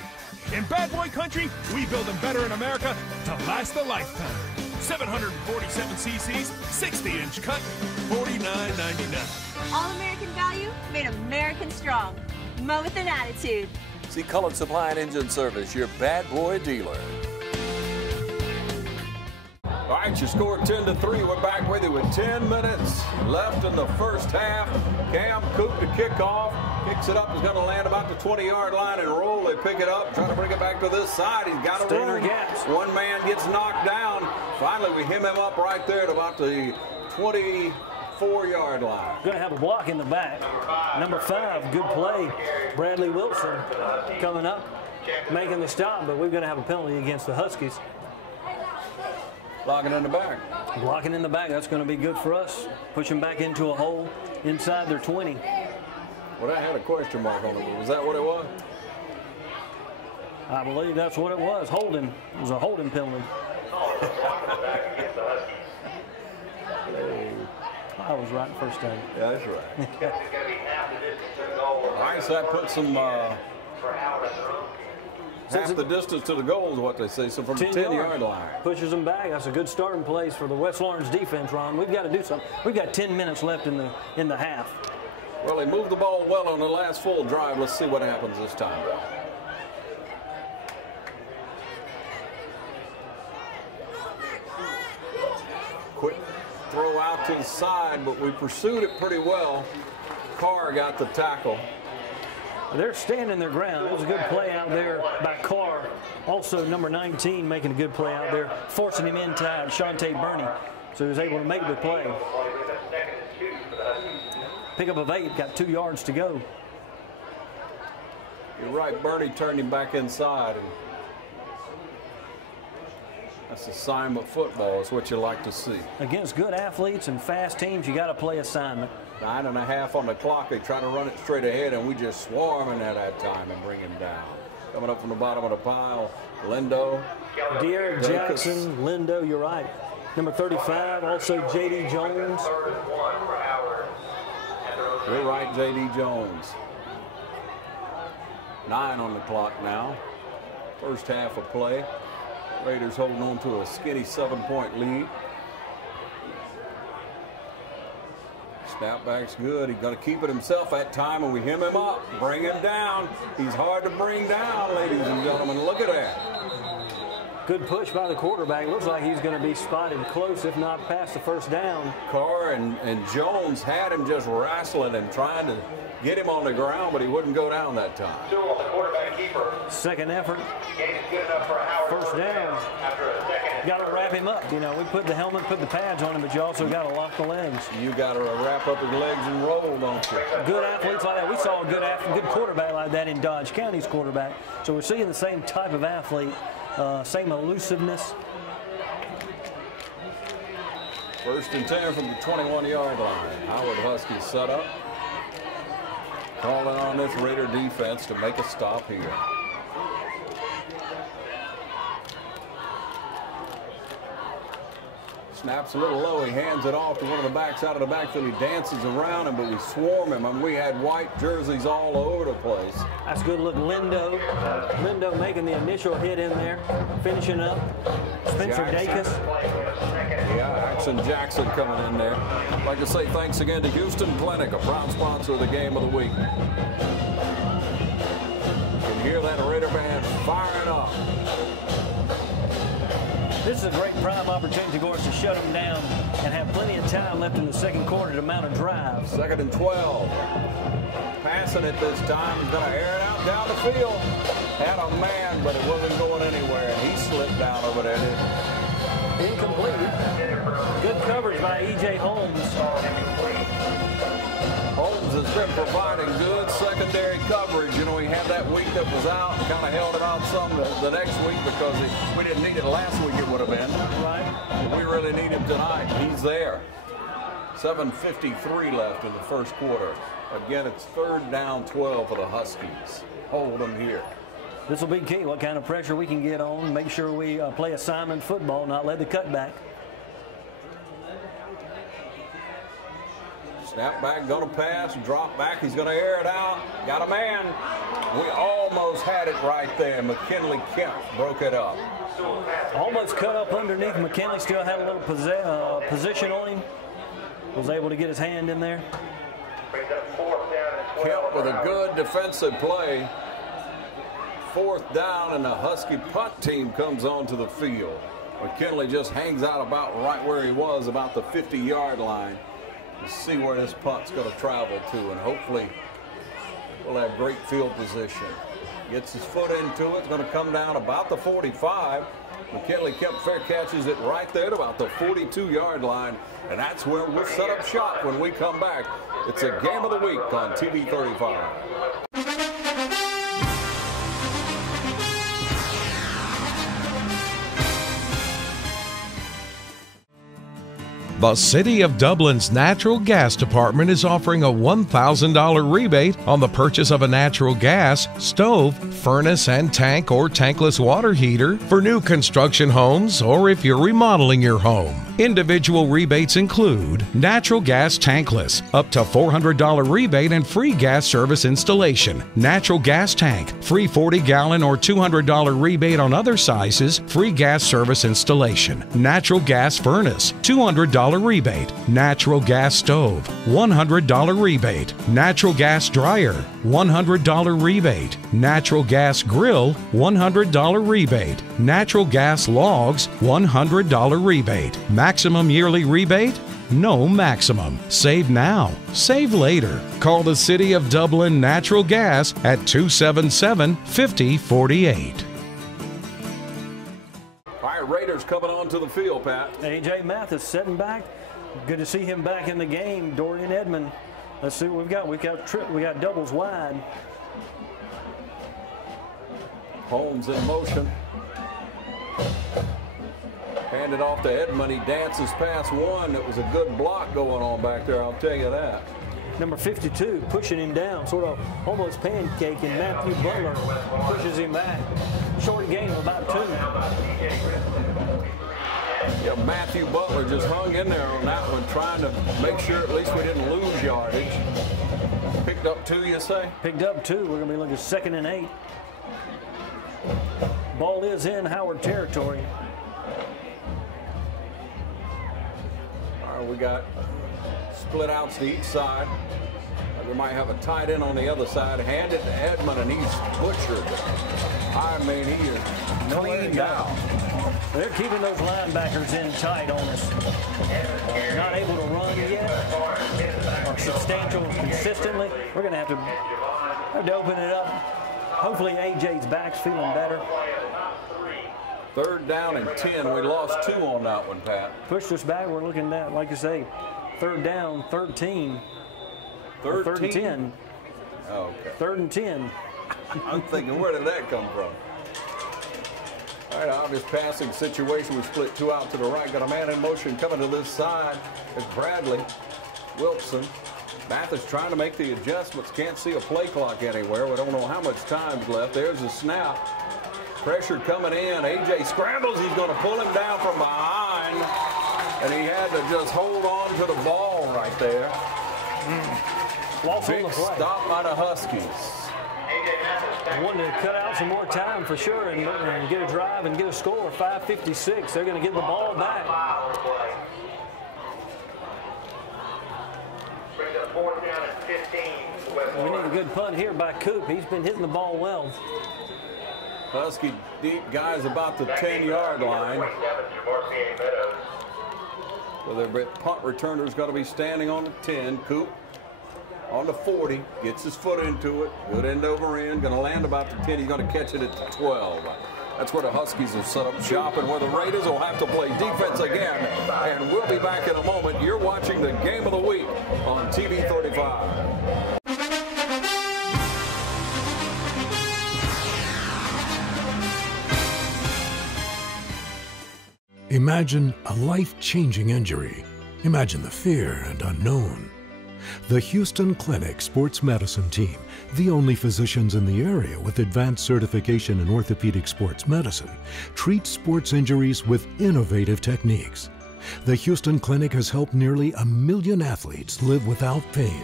In Bad Boy Country, we build them better in America to last a lifetime. 747 cc's, 60-inch cut, $49.99. All-American value, made American strong. Mow with an attitude. See Cullen Supply and Engine Service, your Bad Boy dealer. All right, you scored 10-3. We're back with you with 10 minutes left in the first half. Cam Coop to kick off. Kicks it up. He's going to land about the 20-yard line and roll. They pick it up, trying to bring it back to this side. He's got to run. One man gets knocked down. Finally, we hem him up right there at about the 24-yard line. Going to have a block in the back. Number 5, good play. Bradley Wilson coming up, making the stop, but we're going to have a penalty against the Huskies. Blocking in the back. Blocking in the back. That's going to be good for us. Push them back into a hole inside their 20. Well, that had a question mark on it. Was that what it was? I believe that's what it was. Holding. It was a holding penalty. I was right the first time. Yeah, that's right. All right, so that puts them half the distance to the goal is what they say, so from the 10-yard line. Pushes them back. That's a good starting place for the West Lawrence defense, Ron. We've got to do something. We've got 10 minutes left in the half. Well, they moved the ball well on the last full drive. Let's see what happens this time. Quick throw out to the side, but we pursued it pretty well. Carr got the tackle. They're standing their ground. It was a good play out there by Carr. Also, number 19 making a good play out there, forcing him inside, Shante Burney. So he was able to make the play. Pickup of 8, got 2 yards to go. You're right, Burney turned him back inside. And that's assignment football is what you like to see. Against good athletes and fast teams, you got to play assignment. 9.5 on the clock. They try to run it straight ahead, and we just swarm in at that time and bring him down. Coming up from the bottom of the pile, Lindo. De'Aaron Jackson, Lindo, you're right. Number 35, also J.D. Jones. You're right, J.D. Jones. 9 on the clock now. First half of play. Raiders holding on to a skinny 7-point lead. Snapback's good. He's going to keep it himself that time, and we hem him up, bring him down. He's hard to bring down, ladies and gentlemen. Look at that. Good push by the quarterback. Looks like he's going to be spotted close, if not past the first down. Carr and Jones had him just wrestling and trying to get him on the ground, but he wouldn't go down that time. Second effort. First down. Got to wrap him up. You know, we put the helmet, put the pads on him, but you also got to lock the legs. You got to wrap up his legs and roll, don't you? Good athletes like that. We saw a good quarterback like that in Dodge County's quarterback. So we're seeing the same type of athlete, same elusiveness. First and 10 from the 21-yard line. Howard Huskies set up. Calling on this Raider defense to make a stop here. Snaps a little low. He hands it off to one of the backs out of the backfield. He dances around him, but we swarm him. I mean, we had white jerseys all over the place. That's a good look. Lindo. Lindo making the initial hit in there. Finishing up. Spencer Dacus. Yeah, Jackson coming in there. I'd like to say thanks again to Houston Clinic, a proud sponsor of the game of the week. You can hear that Raider band firing up. This is a great prime opportunity, of course, to shut them down and have plenty of time left in the second quarter to mount a drive. 2nd and 12. Passing it this time. He's going to air it out down the field. Had a man, but it wasn't going anywhere, and he slipped down over there. Incomplete. Good coverage by E.J. Holmes. Holmes has been providing good secondary coverage. You know, he had that week that was out and kind of held it out some the next week because we didn't need it last week, it would have been. Right. But we really need him tonight. He's there. 7:53 left in the first quarter. Again, it's 3rd down 12 for the Huskies. Hold them here. This will be key, what kind of pressure we can get on. Make sure we play assignment football, not let the cutback. Snap back, going to pass, drop back. He's going to air it out. Got a man. We almost had it right there. McKinley Kemp broke it up. Almost cut up underneath. McKinley still had a little position on him. Was able to get his hand in there. Kemp with a good defensive play. 4th down, and the Husky punt team comes onto the field. McKinley just hangs out about right where he was, about the 50-yard line. Let's see where this punt's going to travel to, and hopefully we'll have great field position. Gets his foot into it. It's going to come down about the 45. McKinley fair catches it right there at about the 42-yard line, and that's where we'll set up shop when we come back. It's a game of the week on TV 35. The City of Dublin's Natural Gas Department is offering a $1,000 rebate on the purchase of a natural gas, stove, furnace and tank or tankless water heater for new construction homes or if you're remodeling your home. Individual rebates include natural gas tankless, up to $400 rebate and free gas service installation. Natural gas tank, free 40-gallon or $200 rebate on other sizes, free gas service installation. Natural gas furnace, $200 rebate. Natural gas stove, $100 rebate. Natural gas dryer, $100 rebate. Natural gas grill, $100 rebate. Natural gas logs, $100 rebate. Maximum yearly rebate? No maximum. Save now. Save later. Call the City of Dublin Natural Gas at 277-5048. Raiders coming onto the field, Pat. A.J. Mathis sitting back. Good to see him back in the game. Dorian Edmond. Let's see what we've got. We got doubles wide. Holmes in motion. Handed off to Edmond. He dances past one. It was a good block going on back there, I'll tell you that. Number 52 pushing him down, sort of almost pancake, and Matthew Butler pushes him back. Short gain of about 2. Yeah, Matthew Butler just hung in there on that one, trying to make sure at least we didn't lose yardage. Picked up 2, you say? Picked up 2. We're going to be looking at 2nd and 8. Ball is in Howard territory. All right, we got split outs to each side. We might have a tight end on the other side. Hand it to Edmond, and he's butchered. I mean, he is cleaned out. They're keeping those linebackers in tight on us. Not able to run yet, or substantial consistently. We're going to have to open it up. Hopefully A.J.'s back's feeling better. 3rd down and 10. We lost 2 on that one, Pat. Pushed us back. We're looking at, like you say, 3rd down, 13. 3rd and 10. Oh, okay. 3rd and 10. I'm thinking, where did that come from? All right, obvious passing situation. We split 2 out to the right. Got a man in motion coming to this side. It's Bradley Wilson. Mathis trying to make the adjustments. Can't see a play clock anywhere. We don't know how much time's left. There's a snap. Pressure coming in. A.J. scrambles. He's going to pull him down from behind. And he had to just hold on to the ball right there. Big stop by the Huskies. Wanted to cut out some more time for sure and get a drive and get a score. 5:56. They're going to get the ball back. We need a good punt here by Coop. He's been hitting the ball well. Husky deep guys about the 10-yard line. So their punt returner's got to be standing on the 10. Coop on the 40, gets his foot into it. Good end over end, going to land about the 10. He's going to catch it at the 12. That's where the Huskies have set up shop, and where the Raiders will have to play defense again. And we'll be back in a moment. You're watching the Game of the Week on TV 35. Imagine a life-changing injury. Imagine the fear and unknown. The Houston Clinic Sports Medicine Team, the only physicians in the area with advanced certification in orthopedic sports medicine, treats sports injuries with innovative techniques. The Houston Clinic has helped nearly 1 million athletes live without pain.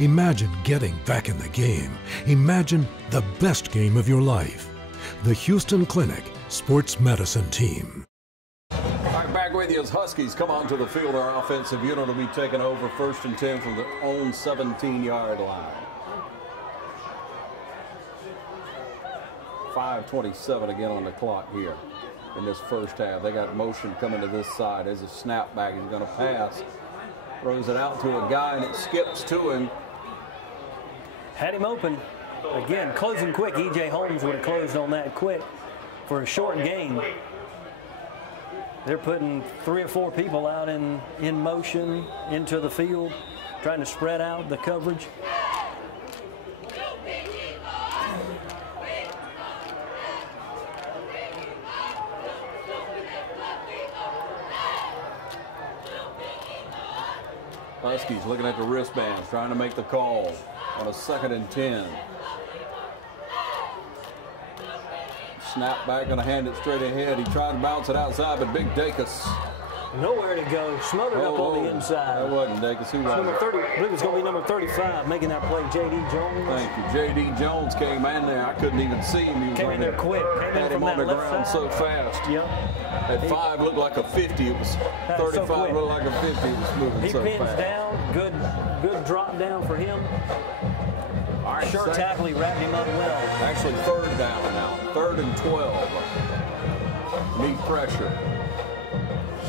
Imagine getting back in the game. Imagine the best game of your life. The Houston Clinic Sports Medicine Team. Back with you as Huskies come onto the field. Our offensive unit will be taking over 1st and 10 from their own 17-yard line. 5:27 again on the clock here in this first half. They got motion coming to this side. There's a snap back. He's going to pass. Throws it out to a guy, and it skips to him. Had him open. Again, closing quick. E.J. Holmes would have closed on that quick for a short gain. They're putting 3 or 4 people out in motion into the field, trying to spread out the coverage. Huskies looking at the wristbands, trying to make the call on a 2nd and 10. Snap back, going to hand it straight ahead. He tried to bounce it outside, but Big Dacus. Nowhere to go. Smothered up on the inside. That wasn't Dacus. Who was number 30, I believe it's going to be number 35 making that play, J.D. Jones. Thank you. J.D. Jones came in there. I couldn't even see him. He was came in there quick. Came in from on the left ground side. so fast. Yep. At 5 looked like a 50. It was 35 so looked like a 50. It was moving so fast. He pins down. Good drop down for him. All right, short tackle, he wrapped him up well. Actually, 3rd down now. 3rd and 12. Knee pressure.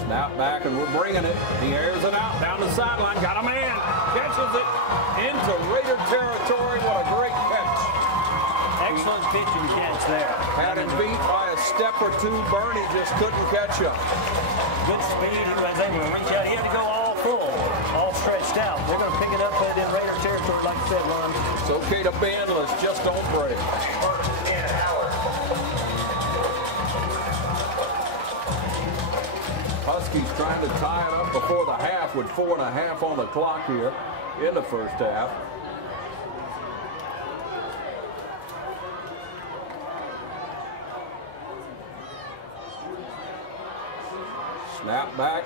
Snap back, and we're bringing it. He airs it out down the sideline. Got a man. Catches it into Raider territory. What a great catch. Excellent pitching catch there. Had him beat by a step or two. Bernie just couldn't catch up. Good speed. He was able to reach out. He had to go all full, all stretched out. They're going to pick it up, put it in Raider territory, like you said, Ron. It's okay to bend. Let's just don't break. Huskies trying to tie it up before the half with 4.5 on the clock here in the first half. Snap back,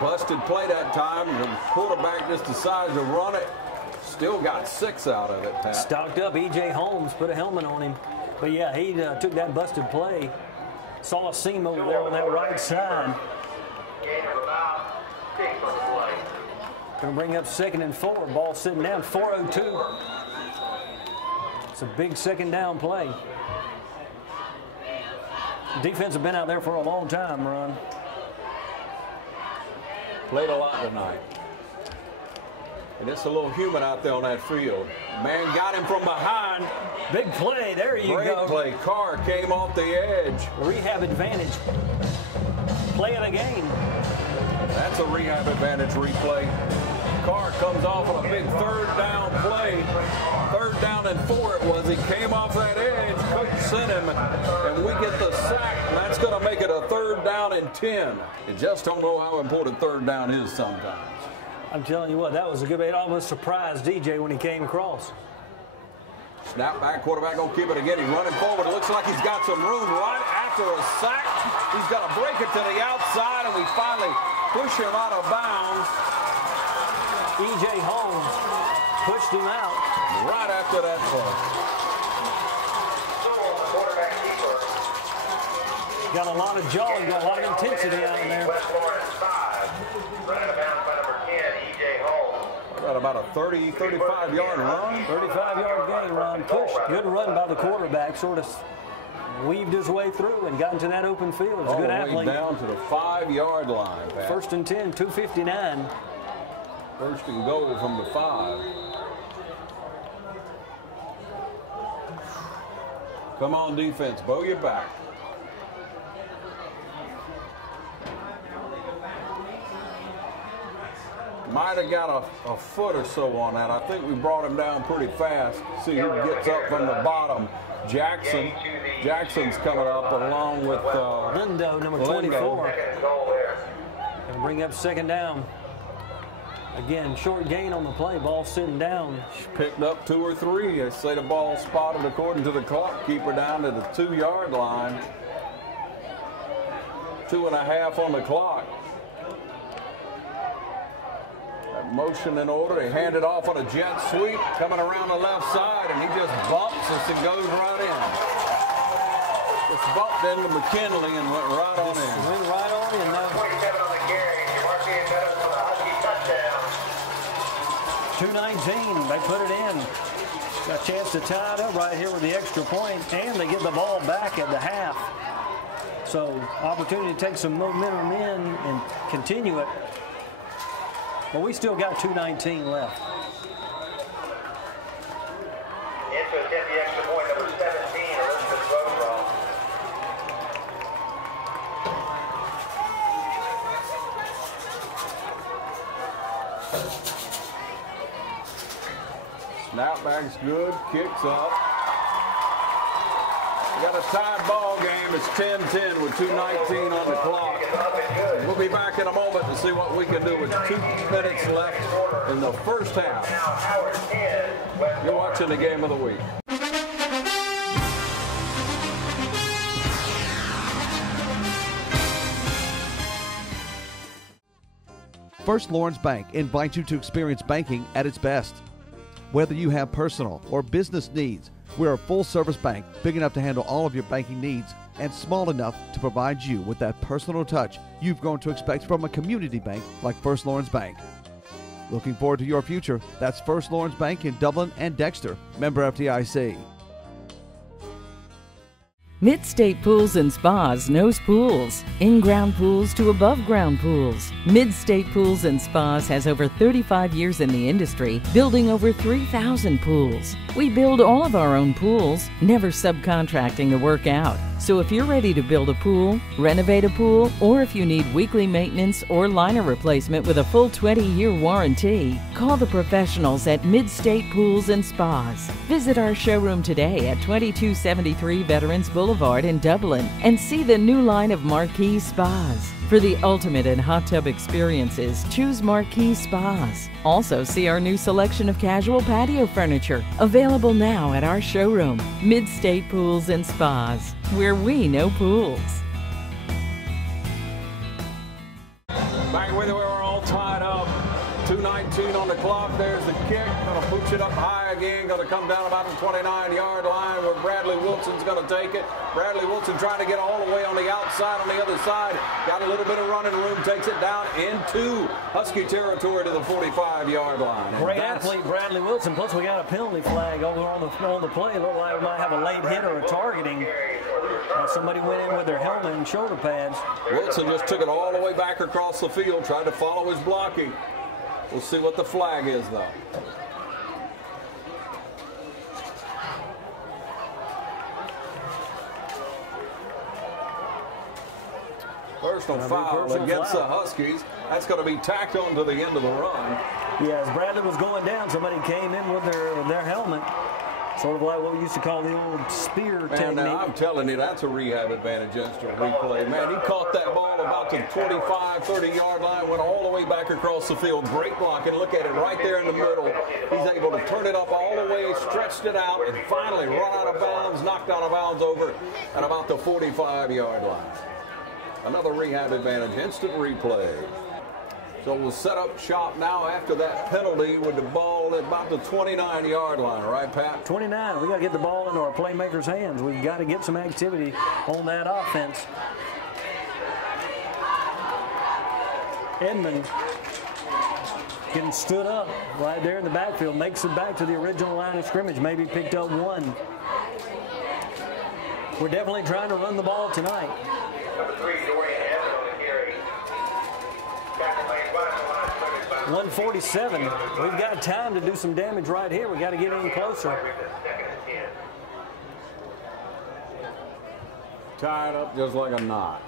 busted play that time. The quarterback just decided to run it. Still got 6 out of it, Pat. Stocked up. E.J. Holmes put a helmet on him. But yeah, he took that busted play. Saw a seam over there on that right side. Going to bring up 2nd and 4. Ball sitting down, 4:02. It's a big 2nd down play. Defense have been out there for a long time, Ron. Played a lot tonight. And it's a little humid out there on that field. Man got him from behind. Big play. There you go. Great play. Carr came off the edge. Rehab advantage. Play of the game. That's a rehab advantage replay. Carr comes off on a big 3rd down play. 3rd down and 4 it was. He came off that edge. Coach sent him, and we get the sack, and that's going to make it a 3rd down and 10. You just don't know how important 3rd down is sometimes. I'm telling you what, that was a good. It almost surprised DJ when he came across. Snap back, quarterback gonna keep it again. He's running forward. It looks like he's got some room right after a sack. He's got to break it to the outside, and we finally push him out of bounds. E.J. Holmes pushed him out. Right after that play. Got a lot of jawing, got a lot of intensity out in there. Got about a 30, 35-yard run. 35-yard gain run. Push. Good run by the quarterback. Sort of weaved his way through and got into that open field. It's a good athlete. Down to the 5-yard line, Pat. 1st and 10, 2:59. 1st and goal from the 5. Come on, defense. Bow your back. Might have got a foot or so on that. I think we brought him down pretty fast. See who gets up from the bottom. Jackson. Jackson's coming up along with Lindo, number 24. And bring up 2nd down. Again, short gain on the play. Ball sitting down. Picked up 2 or 3. They say the ball spotted according to the clock keeper down to the 2-yard line. 2.5 on the clock. Motion in order. He handed off on a jet sweep coming around the left side, and he just bumps us and goes right in. Just bumped into McKinley and went right on in. Went right on in now. 2:19. They put it in. Got a chance to tie it up right here with the extra point, and they get the ball back at the half. So opportunity to take some momentum in and continue it. But we still got 2:19 left. Into attempt the extra point, number 17, Elizabeth Rosenbaum. Snapback's good, kicks up. We got a tied ball game. It's 10-10 with 2:19 on the clock. We'll be back in a moment to see what we can do with 2 minutes left in the first half. You're watching the game of the week. First Lawrence Bank invites you to experience banking at its best. Whether you have personal or business needs, we're a full-service bank big enough to handle all of your banking needs and small enough to provide you with that personal touch you've grown to expect from a community bank like First Lawrence Bank. Looking forward to your future? That's First Lawrence Bank in Dublin and Dexter, member FDIC. Mid-State Pools and Spas knows pools, in-ground pools to above-ground pools. Mid-State Pools and Spas has over 35 years in the industry, building over 3,000 pools. We build all of our own pools, never subcontracting the work out. So if you're ready to build a pool, renovate a pool, or if you need weekly maintenance or liner replacement with a full 20-year warranty, call the professionals at Mid-State Pools and Spas. Visit our showroom today at 2273 Veterans Boulevard in Dublin and see the new line of Marquee Spas. For the ultimate in hot tub experiences, choose Marquee Spas. Also see our new selection of casual patio furniture, available now at our showroom, Mid-State Pools and Spas, where we know pools. Back with it, we're all tied up. 2:19 on the clock. There's the kick. Going to pooch it up high again. Going to come down about the 29-yard line where Bradley Wilson's going to take it. Bradley Wilson trying to get all the way on the outside, on the other side. Got a little bit of running room. Takes it down into Husky territory to the 45-yard line. Great athlete, Bradley Wilson. Plus, we got a penalty flag over on the play. Looked like we might have a late hit or a targeting. Somebody went in with their helmet and shoulder pads. Wilson just took it all the way back across the field, tried to follow his blocking. We'll see what the flag is, though. Personal foul against the Huskies. That's going to be tacked on to the end of the run. Yeah, as Bradley was going down, somebody came in with their helmet. Sort of like what we used to call the old spear technique. Now, I'm telling you, that's a rehab advantage instant replay. Man, he caught that ball about the 25, 30-yard line, went all the way back across the field. Great blocking. Look at it right there in the middle. He's able to turn it up all the way, stretched it out, and finally run out of bounds, knocked out of bounds over at about the 45-yard line. Another rehab advantage, instant replay. So we'll set up shop now after that penalty with the ball at about the 29-yard line, right, Pat? 29. We got to get the ball into our playmakers' hands. We've got to get some activity on that offense. Edmond getting stood up right there in the backfield, makes it back to the original line of scrimmage, maybe picked up one. We're definitely trying to run the ball tonight. Number 3, Dorian Evans on the carry. 147. We've got time to do some damage right here. We got to get in closer. Tied up just like a knot.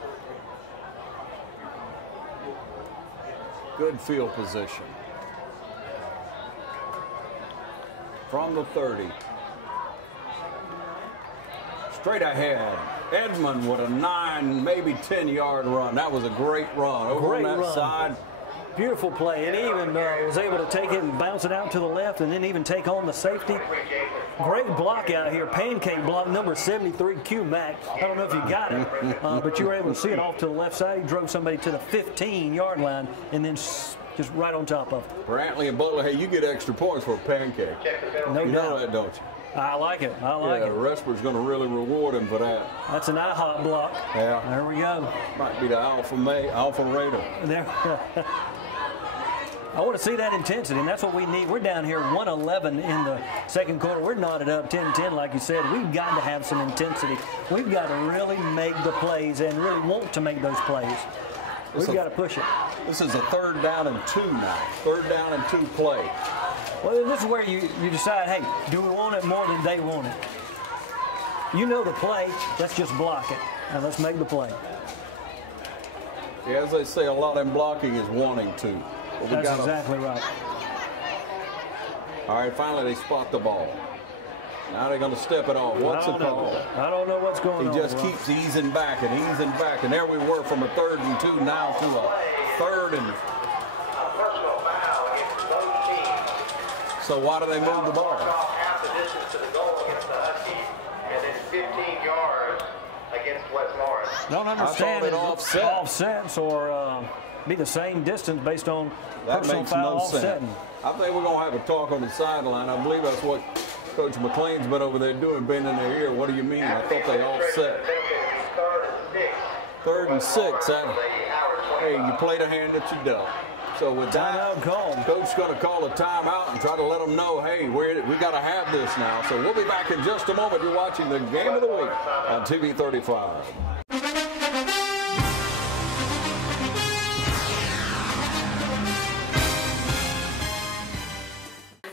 Good field position. From the 30. Straight ahead. Edmond with a 9, maybe 10-yard run. That was a great run. Over on that side. Beautiful play, and he even was able to take it and bounce it out to the left and then even take on the safety. Great block out here, pancake block number 73, Q Max. I don't know if you got it, but you were able to see it off to the left side. He drove somebody to the 15-yard line and then just right on top of it. Brantley and Butler, hey, you get extra points for a pancake. No doubt. You know that, don't you? I like it. I like it. Yeah, Resper's going to really reward him for that. That's an IHOP block. Yeah. There we go. Might be the Alpha Raider. There. I want to see that intensity, and that's what we need. We're down here 111 in the second quarter. We're knotted up 10-10, like you said. We've got to have some intensity. We've got to really make the plays and really want to make those plays. We've got to push it. This is a 3rd down and 2 now. 3rd down and 2 play. Well, this is where you decide, hey, do we want it more than they want it? You know the play. Let's just block it, and let's make the play. Yeah, as they say, a lot of blocking is wanting to. That's exactly right. All right, finally they spot the ball. Now they're going to step it off. What's the call? I don't know what's going on. He just keeps easing back, and there we were from a 3rd and 2 now to a 3rd and. So why do they move the ball? Half the distance to the goal against the Huskies, and then 15 yards against West Lawrence. Don't understand it offsets or be the same distance based on personal foul offsetting. I think we're going to have a talk on the sideline. I believe that's what Coach McLean's been over there doing, bending their ear. What do you mean? I thought they offset. 3rd and 6. Hey, you played a hand that you dealt. So with that, Coach's going to call a timeout and try to let them know, hey, we got to have this now. So we'll be back in just a moment. You're watching the Game of the Week on TV 35.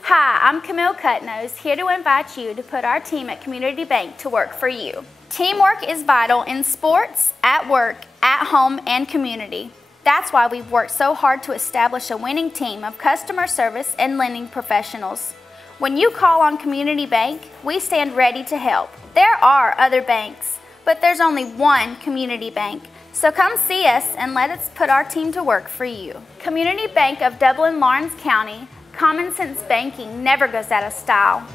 Hi, I'm Camille Cutnose, here to invite you to put our team at Community Bank to work for you. Teamwork is vital in sports, at work, at home, and community. That's why we've worked so hard to establish a winning team of customer service and lending professionals. When you call on Community Bank, we stand ready to help. There are other banks, but there's only one Community Bank. So come see us and let us put our team to work for you. Community Bank of Dublin, Lawrence County. Common sense banking never goes out of style.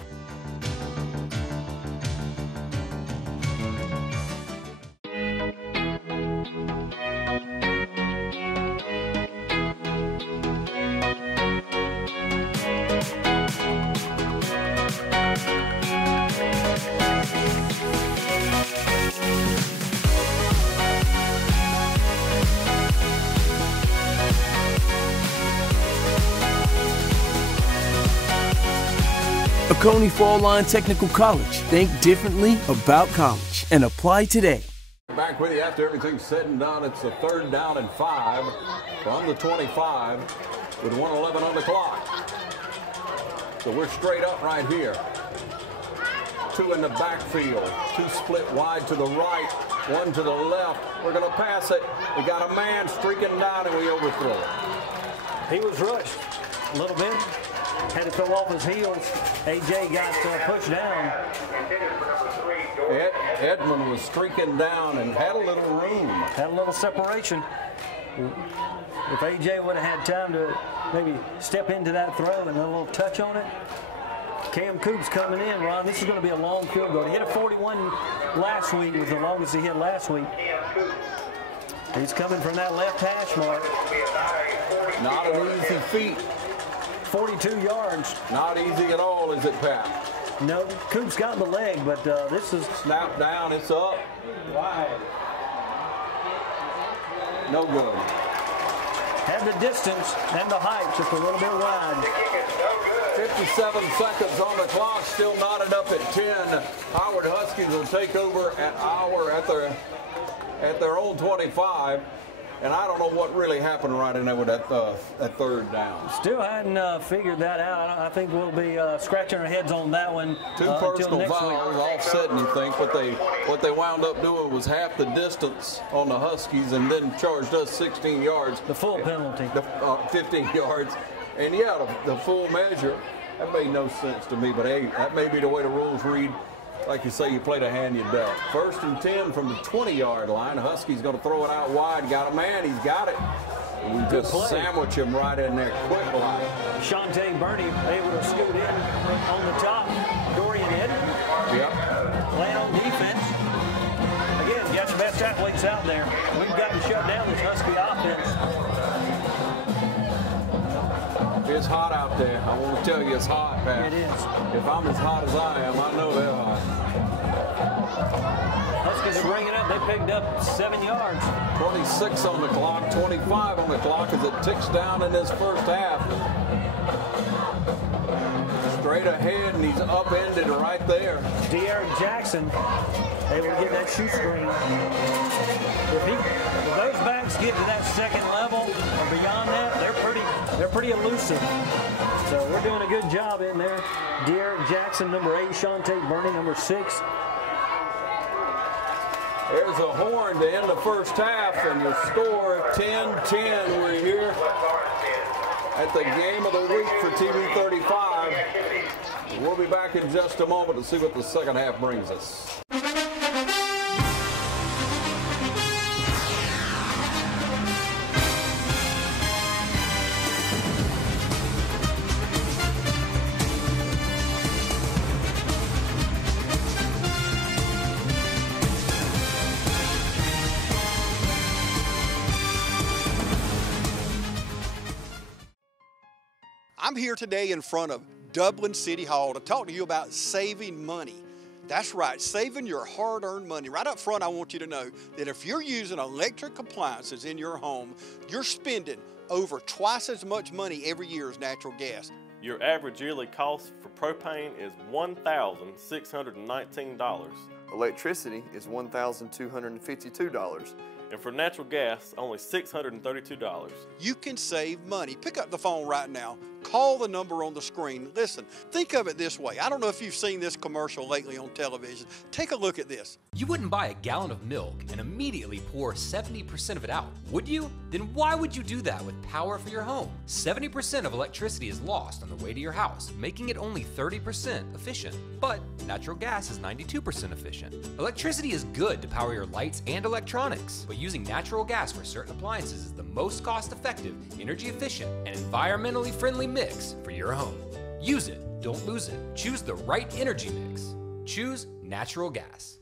Oconee Fall Line Technical College. Think differently about college and apply today. Back with you after everything's said and done. It's a 3rd down and 5 from the 25 with 1:11 on the clock. So we're straight up right here. 2 in the backfield, 2 split wide to the right, 1 to the left. We're going to pass it. We got a man streaking down and we overthrow it. He was rushed a little bit. had to throw off his heels. AJ got pushed down. Edmund was streaking down and had a little room. Had a little separation. If AJ would have had time to maybe step into that throw and a little touch on it. Cam Coops coming in, Ron. This is going to be a long field goal. He hit a 41 last week. It was the longest he hit last week. He's coming from that left hash mark. Not an easy feat. 42 yards. Not easy at all, is it, Pat? No, Coops got in the leg, but this is... Snap down, it's up. Wide. No good. Had the distance and the height, just a little bit wide. 57 seconds on the clock, still knotted up at 10. Howard Huskies will take over at their own 25. And I don't know what really happened right in there with that third down. Still hadn't figured that out. I think we'll be scratching our heads on that one. Two personal fouls offsetting, you think, but what they wound up doing was half the distance on the Huskies and then charged us 16 yards. The full penalty. 15 yards. And yeah, the full measure. That made no sense to me, but hey, that may be the way the rules read. Like you say, you play the hand you dealt. 1st and 10 from the 20-yard line. Huskies going to throw it out wide. Got a man. He's got it. We just sandwich him right in there quick line. Shante Burney able to scoot in on the top. Dorian Ed. Yep. Playing on defense. Again, got your best athletes out there. We've got to shut down this Husky offense. It's hot out there. I want to tell you it's hot, Pat. It is. If I'm as hot as I am, I know they're hot. Huskies are bringing it up. They picked up 7 yards. 26 on the clock, 25 on the clock as it ticks down in this first half. Straight ahead, and he's upended right there. De'Aaron Jackson able to get that shoe screen. If those backs get to that second level or beyond that, they're pretty elusive. So we're doing a good job in there. De'Aaron Jackson, number 8, Shante Burney, number 6. There's a horn to end the first half, and the score 10-10. We're here at the game of the week for TV 35. We'll be back in just a moment to see what the second half brings us. I'm here today in front of Dublin City Hall to talk to you about saving money. That's right, saving your hard-earned money. Right up front, I want you to know that if you're using electric appliances in your home, you're spending over twice as much money every year as natural gas. Your average yearly cost for propane is $1,619. Electricity is $1,252. And for natural gas, only $632. You can save money. Pick up the phone right now. Call the number on the screen. Listen, think of it this way. I don't know if you've seen this commercial lately on television. Take a look at this. You wouldn't buy a gallon of milk and immediately pour 70% of it out, would you? Then why would you do that with power for your home? 70% of electricity is lost on the way to your house, making it only 30% efficient. But natural gas is 92% efficient. Electricity is good to power your lights and electronics, but using natural gas for certain appliances is the most cost-effective, energy-efficient, and environmentally friendly mix for your home. Use it, don't lose it. Choose the right energy mix. Choose natural gas.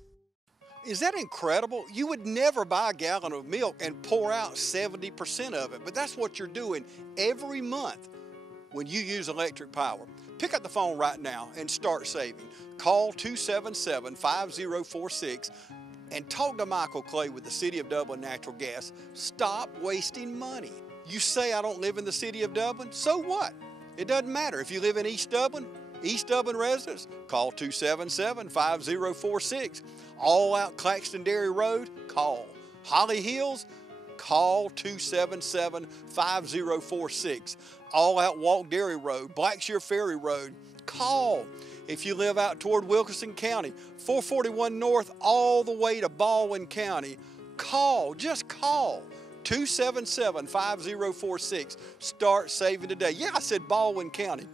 Is that incredible? You would never buy a gallon of milk and pour out 70% of it, but that's what you're doing every month when you use electric power. Pick up the phone right now and start saving. Call 277-5046 and talk to Michael Clay with the City of Dublin Natural Gas. Stop wasting money. You say I don't live in the City of Dublin? So what? It doesn't matter. If you live in East Dublin residents, call 277-5046. All out Claxton Dairy Road, call. Holly Hills, call 277-5046. All out Walk Dairy Road, Blackshear Ferry Road, call. If you live out toward Wilkinson County, 441 North all the way to Baldwin County, call, just call. 277-5046. Start saving today. Yeah, I said Baldwin County.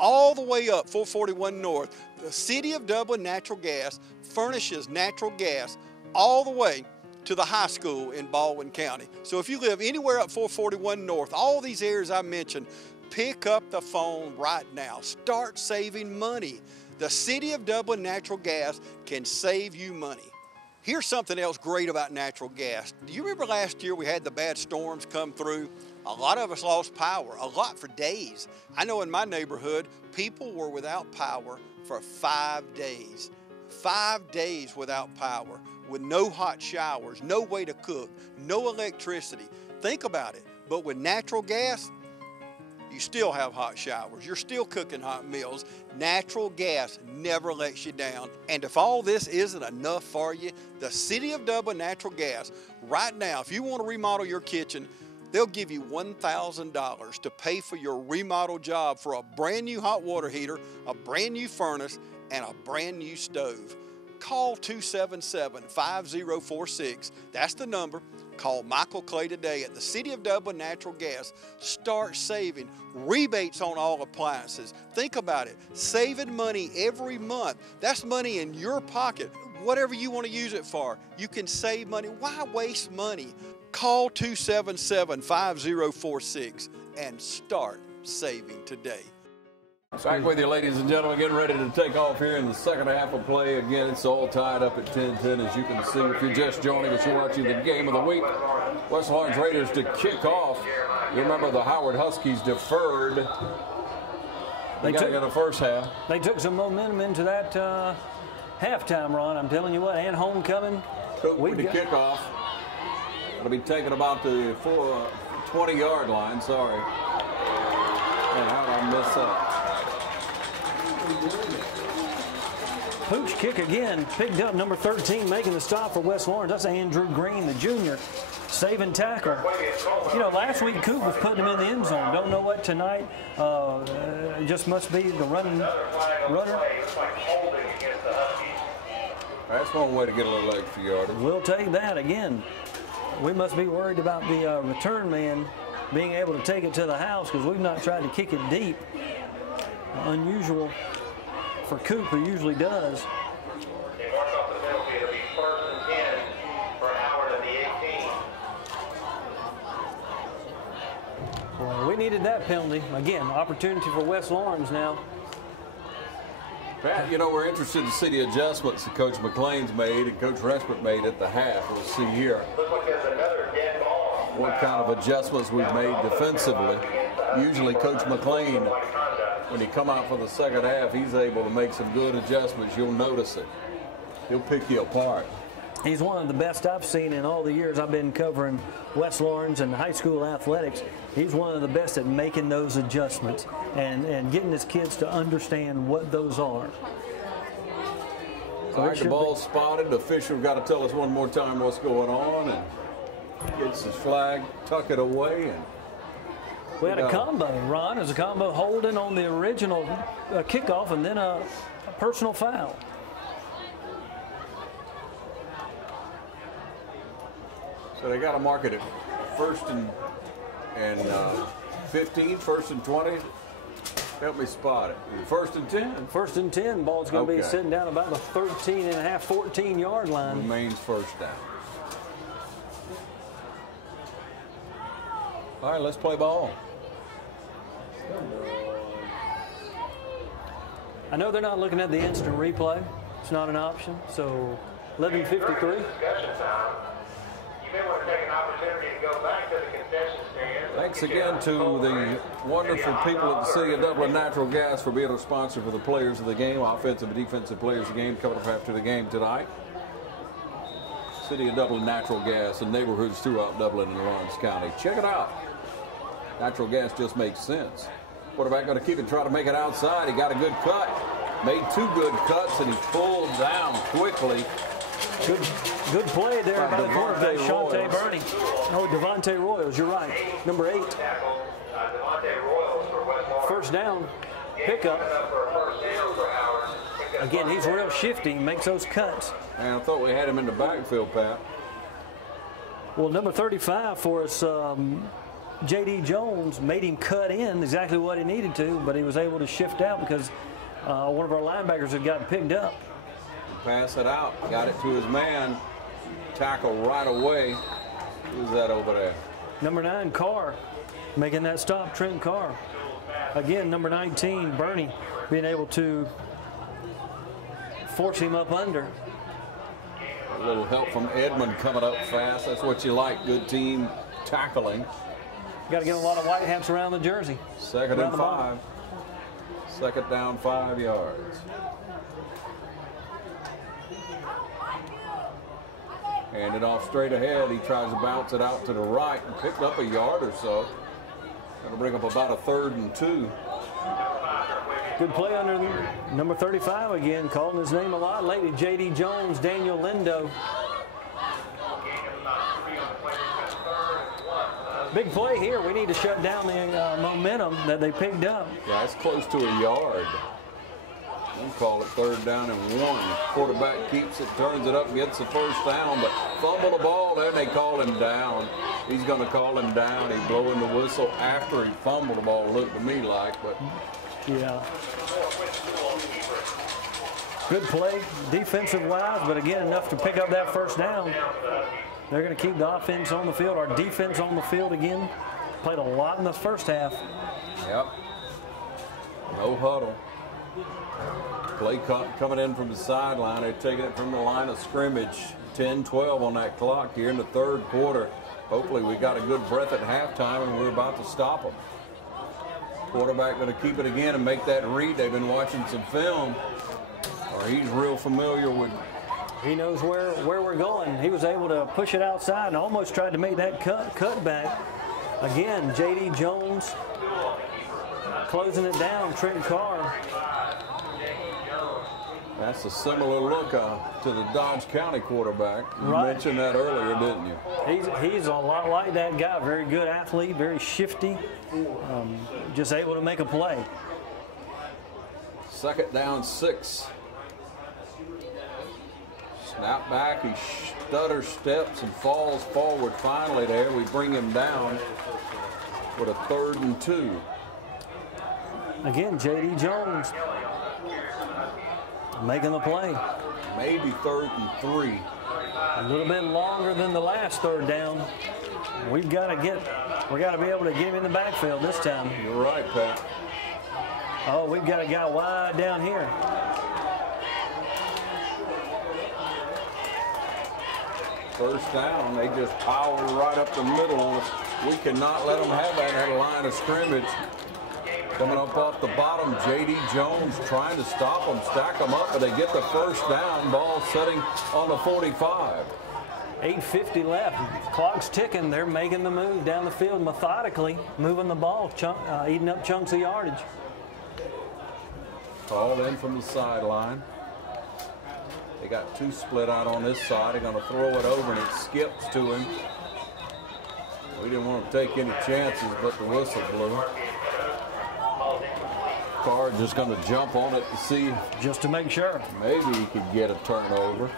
all the way up 441 North. The City of Dublin Natural Gas furnishes natural gas all the way to the high school in Baldwin County. So if you live anywhere up 441 North, all these areas I mentioned, pick up the phone right now. Start saving money. The City of Dublin Natural Gas can save you money. Here's something else great about natural gas. Do you remember last year we had the bad storms come through? A lot of us lost power, a lot for days. I know in my neighborhood, people were without power for 5 days. 5 days without power, with no hot showers, no way to cook, no electricity. Think about it. But with natural gas, you still have hot showers. You're still cooking hot meals. Natural gas never lets you down. And if all this isn't enough for you, the City of Dublin Natural Gas, right now, if you want to remodel your kitchen, they'll give you $1,000 to pay for your remodel job for a brand new hot water heater, a brand new furnace, and a brand new stove. Call 277-5046. That's the number. Call Michael Clay today at the City of Dublin Natural Gas. Start saving. Rebates on all appliances. Think about it. Saving money every month. That's money in your pocket. Whatever you want to use it for, you can save money. Why waste money? Call 277-5046 and start saving today. Back with you, ladies and gentlemen, getting ready to take off here in the second half of play. Again, it's all tied up at 10-10, as you can see. If you're just joining us, you're watching the game of the week. West Lawrence Raiders to kick off. You remember the Howard Huskies deferred. They got to go to the first half. They took some momentum into that halftime, Ron. I'm telling you what, and homecoming. With the kickoff. It'll be taken about the 20-yard line. Sorry. Man, how did I miss that? Pooch kick again, picked up number 13, making the stop for West Lawrence. That's Andrew Green, the junior, saving tackle. You know, last week Coop was putting him in the end zone. Don't know what tonight. Just must be the runner. That's one way to get a little extra yardage. We'll take that again. We must be worried about the return man being able to take it to the house, because we've not tried to kick it deep. Unusual for Coop, who usually does. They mark off the penalty. It'll be 1st and 10 for Howard at the 18. Well, we needed that penalty. Again, opportunity for West Lawrence now. Pat, you know, we're interested to see the adjustments that Coach McLean's made and Coach Reshman made at the half. We'll see here Looks like there's another dead ball. what kind of adjustments we've made defensively. Usually Coach McLean, when he come out for the second half, he's able to make some good adjustments. You'll notice it. He'll pick you apart. He's one of the best I've seen in all the years I've been covering West Lawrence and high school athletics. He's one of the best at making those adjustments and getting his kids to understand what those are. All right, the ball's spotted. The official got to tell us one more time what's going on, and gets his flag, tuck it away, and we had a combo, Ron. It was a combo holding on the original kickoff and then a personal foul. So they got to mark it at 1st and 15, 1st and 20. Help me spot it. 1st and 10? 1st and 10. Ball's going to be sitting down about the 13.5, 14-yard line. Remains first down. All right, let's play ball. I know they're not looking at the instant replay. It's not an option. So 11:53. You may want to take an opportunity to go back to the concession stand. Thanks again to the wonderful people at the City of Dublin Natural Gas for being a sponsor for the players of the game, offensive and defensive players of the game, coming up after the game tonight. City of Dublin Natural Gas in neighborhoods throughout Dublin and Lawrence County. Check it out. Natural gas just makes sense. Quarterback going to keep it, try to make it outside. He got a good cut. Made 2 good cuts, and he pulled down quickly. Good play there by the quarterback, Shante Burney. Oh, Devontae Royals, you're right. Number 8. First down, pickup. Again, he's real shifty, makes those cuts. And I thought we had him in the backfield, Pat. Well, number 35 for us, J.D. Jones made him cut in exactly what he needed to, but he was able to shift out because one of our linebackers had gotten picked up. Pass it out, got it to his man, tackle right away. Who's that over there? Number 9, Carr, making that stop, Trent Carr. Again, number 19, Bernie, being able to force him up under. A little help from Edmond coming up fast. That's what you like, good team tackling. Got to get a lot of white hats around the jersey. Second and 5. Second down, 5 yards. Hand it off straight ahead. He tries to bounce it out to the right and picked up a yard or so. That'll bring up about a 3rd and 2. Good play under number 35 again, calling his name a lot lately. J.D. Jones, Daniel Lindo. Big play here. We need to shut down the momentum that they picked up. Yeah, it's close to a yard. We'll call it 3rd down and 1. Quarterback keeps it, turns it up, gets the first down, but fumble the ball there, and they call him down. He's going to call him down. He's blowing the whistle after he fumbled the ball, looked to me like, but... Yeah. Good play, defensive-wise, but again, enough to pick up that first down. They're going to keep the offense on the field. Our defense on the field again. Played a lot in the first half. Yep. No huddle. Play coming in from the sideline. They're taking it from the line of scrimmage. 10-12 on that clock here in the 3rd quarter. Hopefully we got a good breath at halftime and we're about to stop them. Quarterback going to keep it again and make that read. They've been watching some film. Or he's real familiar with. He knows where we're going. He was able to push it outside and almost tried to make that cut back. Again, J.D. Jones closing it down. Trent Carr. That's a similar look to the Dodge County quarterback. You mentioned that earlier, didn't you? He's a lot like that guy. Very good athlete, very shifty, just able to make a play. 2nd down, 6. Snap back, he stutter steps and falls forward finally there. We bring him down with a 3rd and 2. Again, J.D. Jones making the play. Maybe 3rd and 3. A little bit longer than the last 3rd down. We got to be able to get him in the backfield this time. You're right, Pat. Oh, we've got a guy wide down here. First down, they just power right up the middle on us. We cannot let them have that at a line of scrimmage. Coming up off the bottom, J.D. Jones trying to stop them, stack them up, but they get the first down. Ball setting on the 45. 8:50 left. Clock's ticking. They're making the move down the field methodically, moving the ball, eating up chunks of yardage. Called in from the sideline. They got 2 split out on this side. They're going to throw it over, and it skips to him. We didn't want to take any chances, but the whistle blew. Carr just going to jump on it to see. Just to make sure. Maybe he could get a turnover.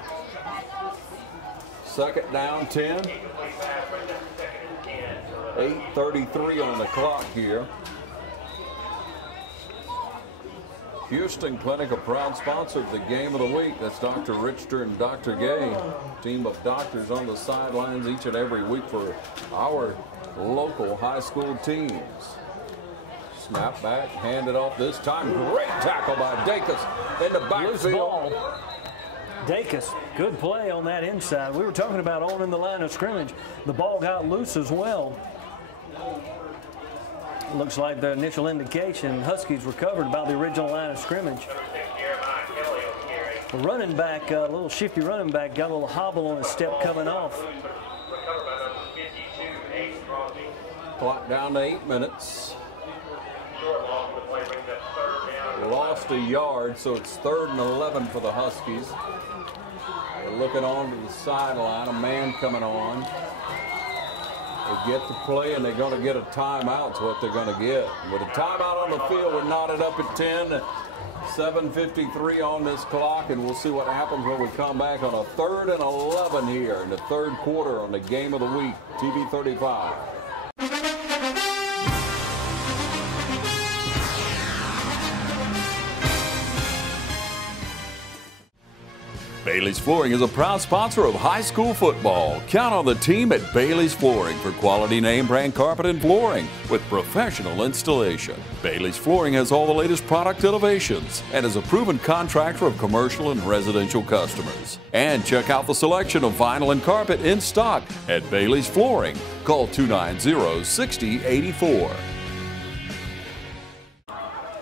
2nd down, 10. 8:33 on the clock here. Houston Clinic, a proud sponsor of the game of the week. That's Dr. Richter and Dr. Gay. Team of doctors on the sidelines each and every week for our local high school teams. Snap back, hand it off this time. Great tackle by Dacus in the backfield. Dacus, good play on that inside. We were talking about owning the line of scrimmage. The ball got loose as well. Looks like the initial indication, Huskies recovered about the original line of scrimmage. The running back, a little shifty running back, got a little hobble on his step coming off. Clock down to 8 minutes. Lost a yard, so it's 3rd and 11 for the Huskies. They're looking on to the sideline, a man coming on. They get the play, and they're going to get a timeout. Is what they're going to get. With a timeout on the field, we're knotted up at 10. 7:53 on this clock, and we'll see what happens when we come back on a 3rd and 11 here in the 3rd quarter on the game of the week, TV 35. Bailey's Flooring is a proud sponsor of high school football. Count on the team at Bailey's Flooring for quality name brand carpet and flooring with professional installation. Bailey's Flooring has all the latest product innovations and is a proven contractor of commercial and residential customers. And check out the selection of vinyl and carpet in stock at Bailey's Flooring. Call 290-6084.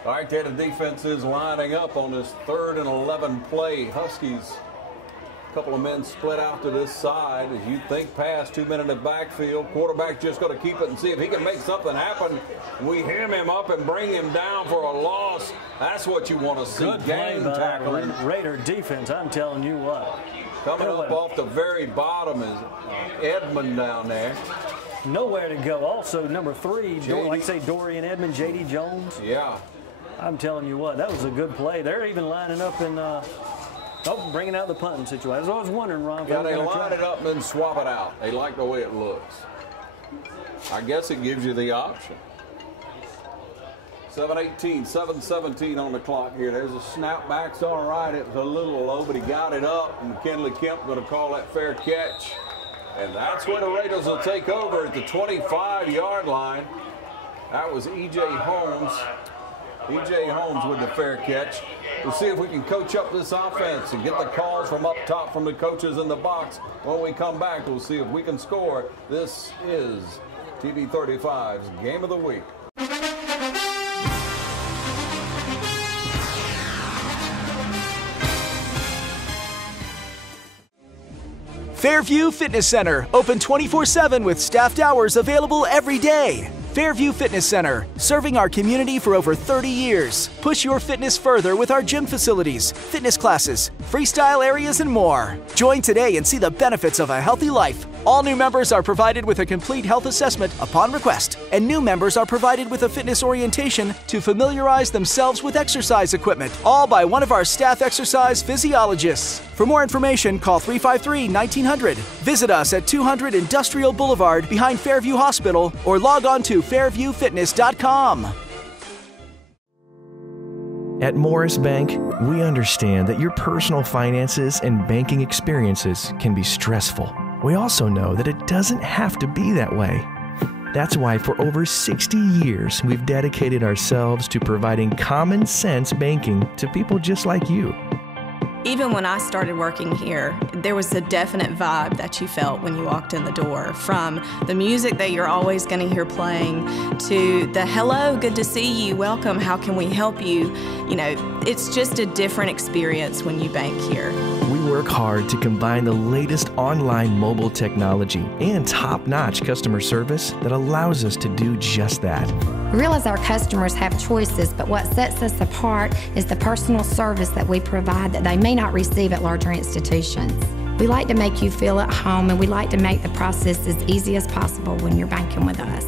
All right, the defense is lining up on this 3rd and 11 play. Huskies, a couple of men split out to this side. As you think pass, 2 men in the backfield. Quarterback just going to keep it and see if he can make something happen. We hem him up and bring him down for a loss. That's what you want to see. Good game tackling. Raider defense, I'm telling you what. Coming up off the very bottom is Edmond down there. Nowhere to go. Also, number 3, like I say, Dorian Edmond, J.D. Jones. Yeah. I'm telling you what, that was a good play. They're even lining up and bringing out the punting situation. I was wondering, Ron. Yeah, they line it up and then swap it out. They like the way it looks. I guess it gives you the option. 7:18, 7:17 on the clock here. There's a snap back. It's all right. It was a little low, but he got it up. And McKinley Kemp going to call that fair catch. And that's where the Raiders will take over at the 25-yard line. That was E.J. Holmes. E.J. Holmes with the fair catch. We'll see if we can coach up this offense and get the calls from up top from the coaches in the box. When we come back, we'll see if we can score. This is TV 35's Game of the Week. Fairview Fitness Center, open 24/7 with staffed hours available every day. Fairview Fitness Center, serving our community for over 30 years. Push your fitness further with our gym facilities, fitness classes, freestyle areas, and more. Join today and see the benefits of a healthy life. All new members are provided with a complete health assessment upon request, and new members are provided with a fitness orientation to familiarize themselves with exercise equipment, all by one of our staff exercise physiologists. For more information, call 353-1900. Visit us at 200 Industrial Boulevard behind Fairview Hospital or log on to fairviewfitness.com. At Morris Bank, we understand that your personal finances and banking experiences can be stressful. We also know that it doesn't have to be that way. That's why for over 60 years, we've dedicated ourselves to providing common sense banking to people just like you. Even when I started working here, there was a definite vibe that you felt when you walked in the door. From the music that you're always going to hear playing to the hello, good to see you, welcome, how can we help you? You know, it's just a different experience when you bank here. We work hard to combine the latest online mobile technology and top-notch customer service that allows us to do just that. We realize our customers have choices, but what sets us apart is the personal service that we provide that they may not receive at larger institutions. We like to make you feel at home, and we like to make the process as easy as possible when you're banking with us.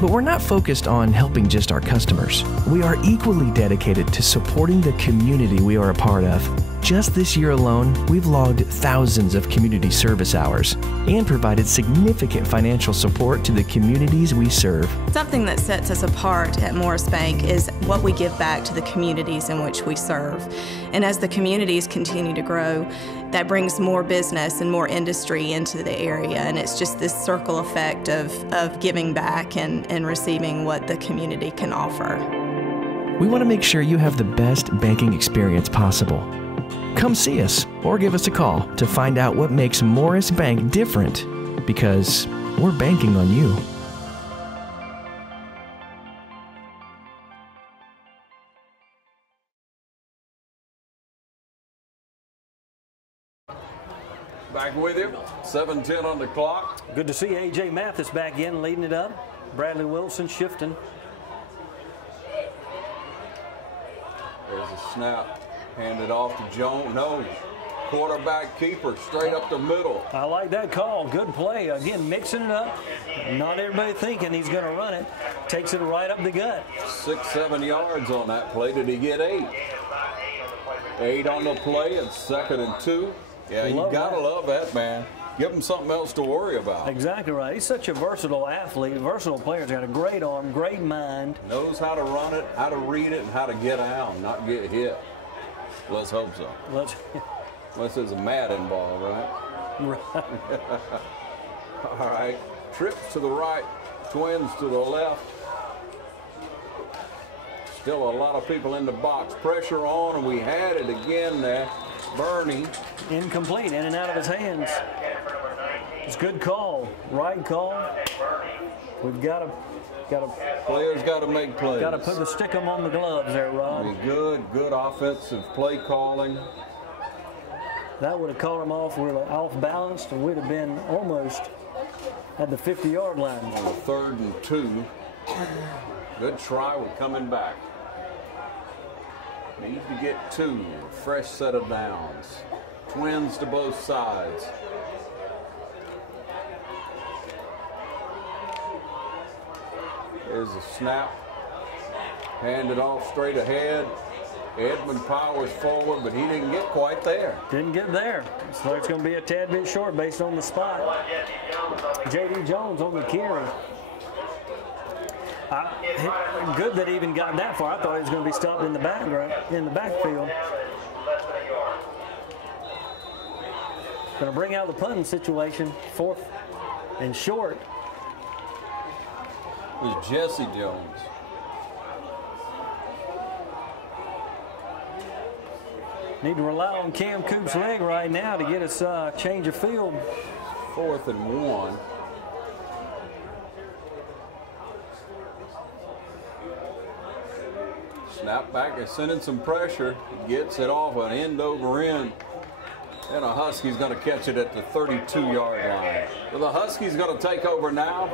But we're not focused on helping just our customers. We are equally dedicated to supporting the community we are a part of. Just this year alone, we've logged thousands of community service hours and provided significant financial support to the communities we serve. Something that sets us apart at Morris Bank is what we give back to the communities in which we serve. And as the communities continue to grow, that brings more business and more industry into the area, and it's just this circle effect of giving back and receiving what the community can offer. We want to make sure you have the best banking experience possible. Come see us or give us a call to find out what makes Morris Bank different, because we're banking on you. Back with you, 7:10 on the clock. Good to see A.J. Mathis back in, leading it up. Bradley Wilson shifting. There's a snap, handed off to Jones. No, quarterback keeper, straight up the middle. I like that call, good play. Again, mixing it up. Not everybody thinking he's going to run it. Takes it right up the gut. 6-7 yards on that play. Did he get 8? 8 on the play, and 2nd and 2. Yeah, you gotta love that, man. Give him something else to worry about. Exactly right. He's such a versatile athlete, versatile player. He's got a great arm, great mind. Knows how to run it, how to read it, and how to get out and not get hit. Let's hope so. Unless there's a Madden ball, right? Right. All right. Trips to the right, Twins to the left. Still a lot of people in the box. Pressure on, and we had it again there. Bernie. Incomplete, in and out of his hands. It's a good call, right call. We've got to players got to make plays. Got to stick them on the gloves there, Rod. Good offensive play calling. That would have caught them off. We're off balanced, and we'd have been almost at the 50-yard line. On the 3rd and 2. Good try. We're coming back. Need to get 2. Fresh set of downs. Twins to both sides. There's a snap. Handed off straight ahead. Edmund powers forward, but he didn't get quite there. Didn't get there. So it's going to be a tad bit short based on the spot. J.D. Jones on the carry. Good that he even got that far. I thought he was going to be stopped in the backfield. Going to bring out the punting situation. 4th and short. It was Jesse Jones. Need to rely on Cam Coop's leg right now to get us change of field. 4th and 1. Snap back is sending some pressure. Gets it off an end over end. And a Huskies going to catch it at the 32-yard line. So the Huskies going to take over now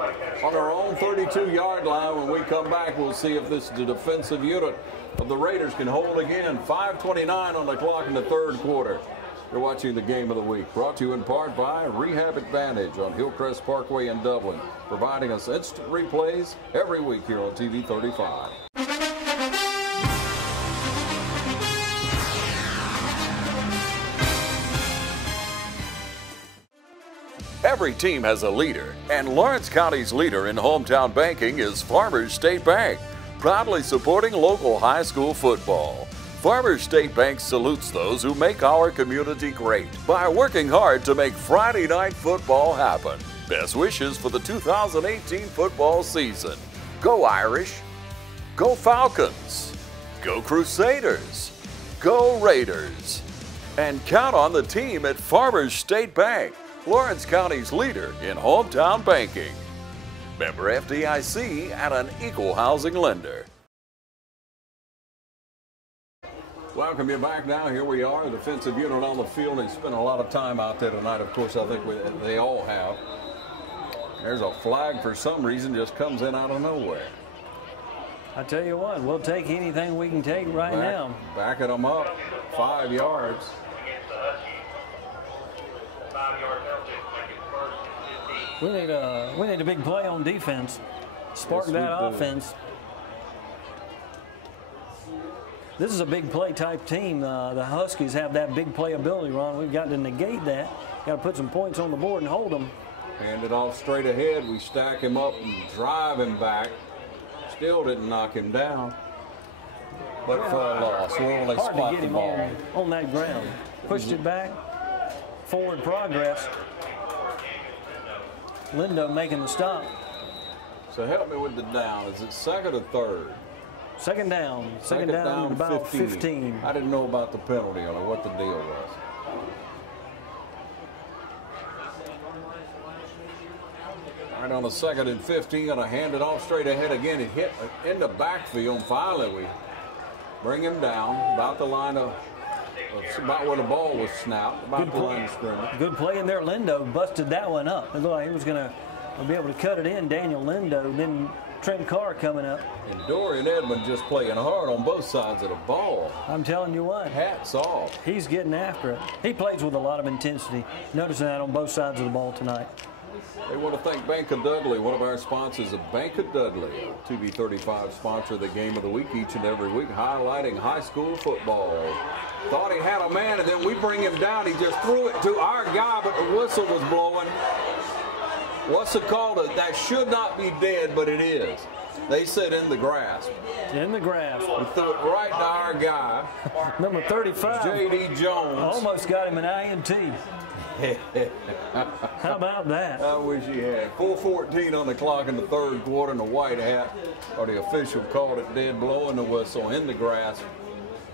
on their own 32-yard line. When we come back, we'll see if this defensive unit of the Raiders can hold again. 5:29 on the clock in the 3rd quarter. You're watching the Game of the Week, brought to you in part by Rehab Advantage on Hillcrest Parkway in Dublin, providing us instant replays every week here on TV 35. Every team has a leader, and Lawrence County's leader in hometown banking is Farmers State Bank, proudly supporting local high school football. Farmers State Bank salutes those who make our community great by working hard to make Friday night football happen. Best wishes for the 2018 football season. Go Irish, go Falcons, go Crusaders, go Raiders, and count on the team at Farmers State Bank, Lawrence County's leader in hometown banking. Member FDIC and an equal housing lender. Welcome you back now. Here we are, the defensive unit on the field. They spent a lot of time out there tonight. Of course, I think they all have. There's a flag for some reason, just comes in out of nowhere. I tell you what, we'll take anything we can take right now. Backing them up 5 yards. We need a big play on defense. Spark that offense. This is a big play type team. The Huskies have that big play ability, Ron. We've got to negate that. Got to put some points on the board and hold them. Hand it off straight ahead. We stack him up and drive him back. Still didn't knock him down. But for a loss, we'll only spot spot the ball. On that ground. Pushed it back. Forward progress. Lindo making the stop. So help me with the down. Is it 2nd or 3rd? Second down. Second down about 15. I didn't know about the penalty on it, what the deal was. All right, on the 2nd and 15, going to hand it off straight ahead again. It hit in the backfield. Finally, we bring him down about the line of about where the ball was snapped, about the line of scrimmage. Good play in there. Lindo busted that one up. It looked like he was going to be able to cut it in. Daniel Lindo, then Trent Carr coming up. And Dorian Edmond just playing hard on both sides of the ball. I'm telling you what. Hats off. He's getting after it. He plays with a lot of intensity. Noticing that on both sides of the ball tonight. They want to thank Bank of Dudley, one of our sponsors of Bank of Dudley. TV35 sponsor of the Game of the Week each and every week, highlighting high school football. Thought he had a man, and then we bring him down. He just threw it to our guy, but the whistle was blowing. What's it called? That should not be dead, but it is. They said in the grasp. In the grasp. We threw it right to our guy. Number 35. J.D. Jones. Almost got him an INT. How about that? I wish he had. 4:14 on the clock in the third quarter, and the white hat, or the official called it dead, blowing the whistle in the grass.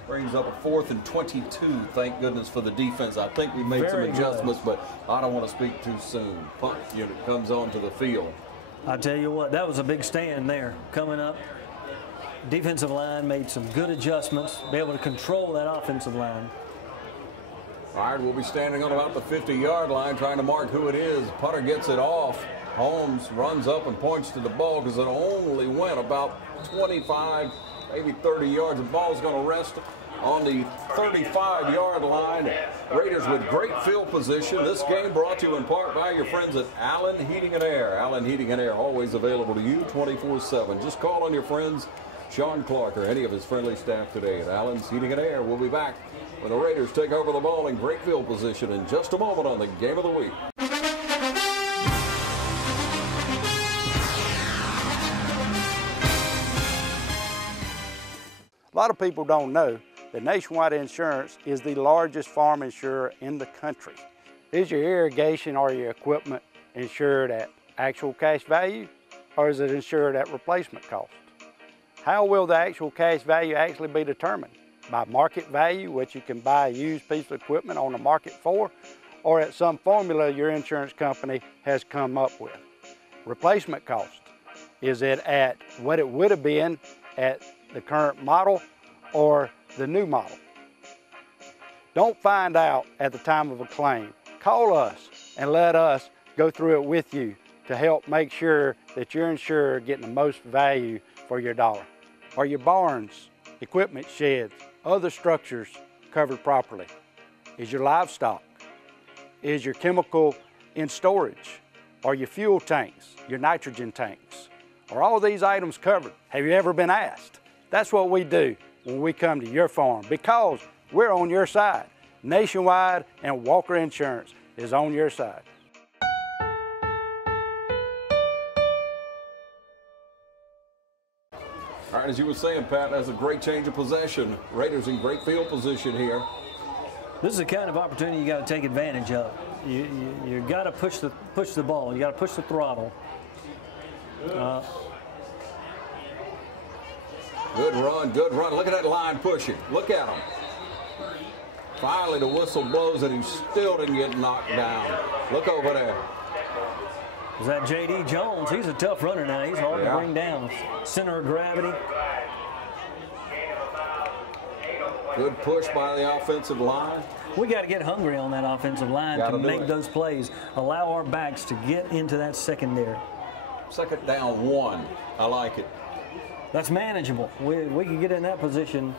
Brings up a 4th and 22. Thank goodness for the defense. I think we made some adjustments, but I don't want to speak too soon. Punt unit comes onto the field. I tell you what, that was a big stand there coming up. Defensive line made some good adjustments, be able to control that offensive line. All right, we'll be standing on about the 50-yard line trying to mark who it is. Punter gets it off. Holmes runs up and points to the ball because it only went about 25, maybe 30 yards. The ball's going to rest on the 35-yard line. Raiders with great field position. This game brought to you in part by your friends at Allen Heating and Air. Allen Heating and Air, always available to you 24/7. Just call on your friends, Sean Clark, or any of his friendly staff today at Allen's Heating and Air. We'll be back when the Raiders take over the ball in great field position in just a moment on the Game of the Week. A lot of people don't know that Nationwide Insurance is the largest farm insurer in the country. Is your irrigation or your equipment insured at actual cash value, or is it insured at replacement cost? How will the actual cash value actually be determined? By market value, which you can buy a used piece of equipment on the market for, or at some formula your insurance company has come up with? Replacement cost, is it at what it would have been at the current model or the new model? Don't find out at the time of a claim. Call us and let us go through it with you to help make sure that you're insured getting the most value for your dollar. Are your barns, equipment sheds, other structures covered properly? Is your livestock? Is your chemical in storage? Are your fuel tanks, your nitrogen tanks? Are all these items covered? Have you ever been asked? That's what we do when we come to your farm, because we're on your side. Nationwide and Walker Insurance is on your side. All right, as you were saying, Pat, that's a great change of possession. Raiders in great field position here. This is the kind of opportunity you got to take advantage of. You got to push the ball. You got to push the throttle. Good run, good run. Look at that line pushing. Look at him. Finally, the whistle blows and he still didn't get knocked down. Look over there. Is that J.D. Jones? He's a tough runner now. He's hard to bring down. Center of gravity. Good push by the offensive line. We got to get hungry on that offensive line to make those plays. Allow our backs to get into that secondary. Second down 1. I like it. That's manageable. We can get in that position.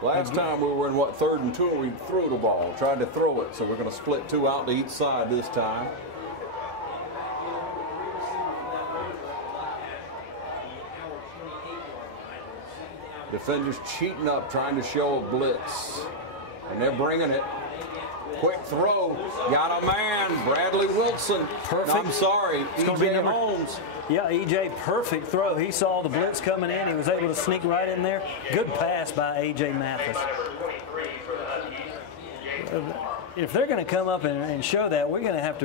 Last time we were in, 3rd and 2, and we threw the ball, tried to throw it. So we're going to split 2 out to each side this time. Defenders cheating up, trying to show a blitz. And they're bringing it. Quick throw. Got a man. Bradley Wilson. Perfect. No, I'm sorry. E.J. Holmes. Yeah, E.J. perfect throw. He saw the blitz coming in. He was able to sneak right in there. Good pass by A.J. Mathis. If they're going to come up and show that, we're going to have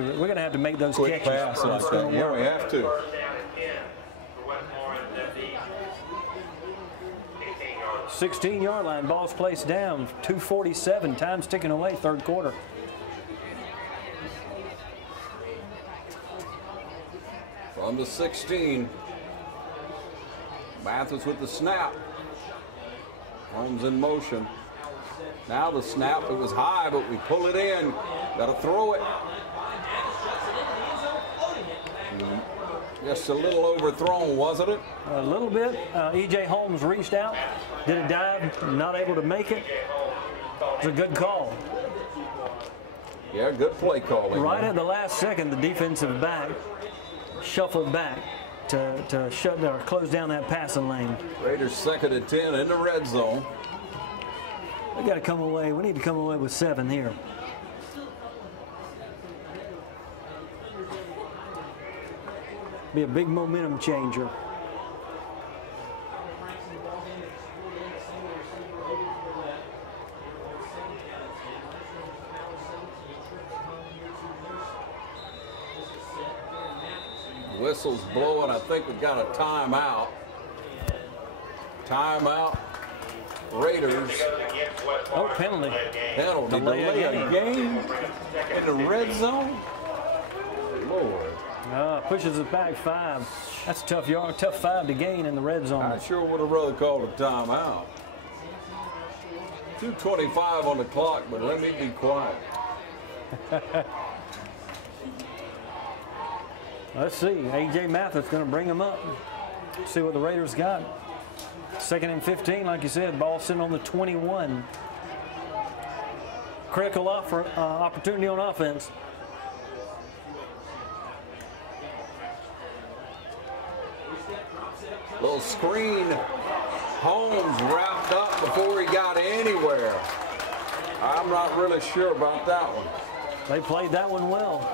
to make those quick catches. Pass yeah, we have to. 16-yard line, ball's placed down, 2:47, time's ticking away, 3rd quarter. From the 16, Mathis with the snap. Holmes in motion. Now the snap, it was high, but we pull it in. Got to throw it. Just a little overthrown, wasn't it? A little bit. E.J. Holmes reached out, did a dive, not able to make it. It's a good call. Yeah, good play calling. Right at the last second, the defensive back shuffled back to shut or close down that passing lane. Raiders 2nd and 10 in the red zone. We got to come away. We need to come away with 7 here. Be a big momentum changer. Whistle's blowing. I think we've got a timeout. Timeout. Raiders. Oh, penalty. Penalty. Delay a game in the red zone. Lord. Pushes it back 5. That's a tough 5 to gain in the red zone. I sure would have rather called a timeout. 2:25 on the clock, but let me be quiet. Let's see. A.J. Mathis going to bring them up. See what the Raiders got. 2nd and 15, like you said, ball sitting on the 21. Critical opportunity on offense. Little screen. Holmes wrapped up before he got anywhere. I'm not really sure about that one. They played that one well.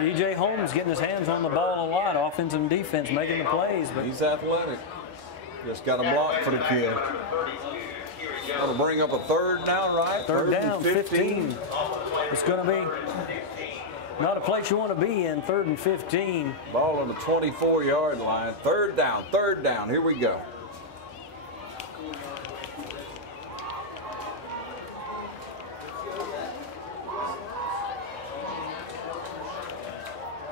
E.J. Holmes getting his hands on the ball a lot, offense and defense, making the plays. But he's athletic. Just got a block for the kid. Going to bring up a 3rd now, right? Third down, 15. It's going to be not a place you want to be in, 3rd and 15. Ball on the 24-yard line. 3rd down. Here we go.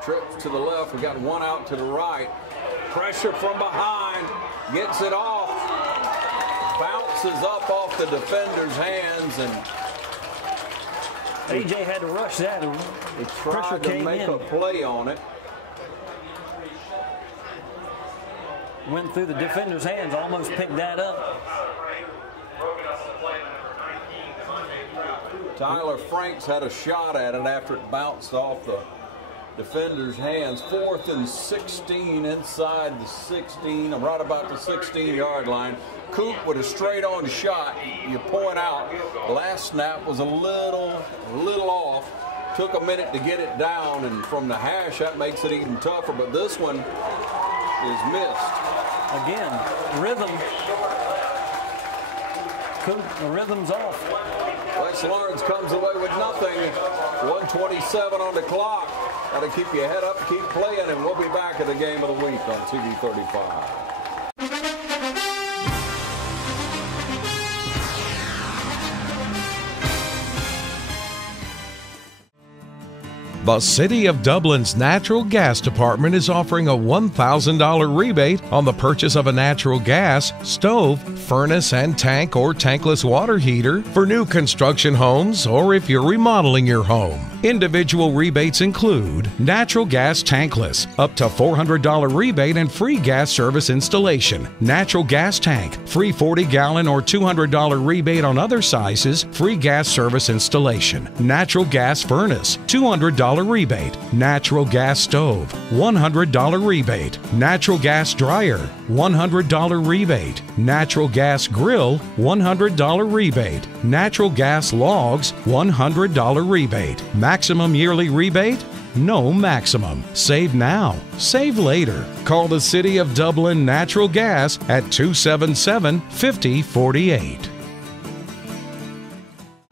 Trips to the left. We got one out to the right. Pressure from behind. Gets it off. Bounces up off the defender's hands, and A.J. had to rush that. He tried to make a play on it. Went through the defender's hands, almost picked that up. Tyler Franks had a shot at it after it bounced off the defender's hands. 4th and 16 inside the 16. I'm right about the 16-yard line. Coop with a straight-on shot. You point out the last snap was a little off. Took a minute to get it down, and from the hash that makes it even tougher. But this one is missed. Again, rhythm. Coop, the rhythm's off. Wes Lawrence comes away with nothing. 1:27 on the clock. Got to keep your head up, keep playing, and we'll be back at the game of the week on TV 35. The City of Dublin's Natural Gas Department is offering a $1,000 rebate on the purchase of a natural gas, stove, furnace and tank or tankless water heater for new construction homes or if you're remodeling your home. Individual rebates include natural gas tankless, up to $400 rebate and free gas service installation. Natural gas tank, free 40-gallon or $200 rebate on other sizes, free gas service installation. Natural gas furnace, $200 rebate. Natural gas stove, $100 rebate. Natural gas dryer, $100 rebate. Natural gas grill, $100 rebate. Natural gas logs, $100 rebate. Maximum yearly rebate? No maximum. Save now. Save later. Call the City of Dublin Natural Gas at 277-5048.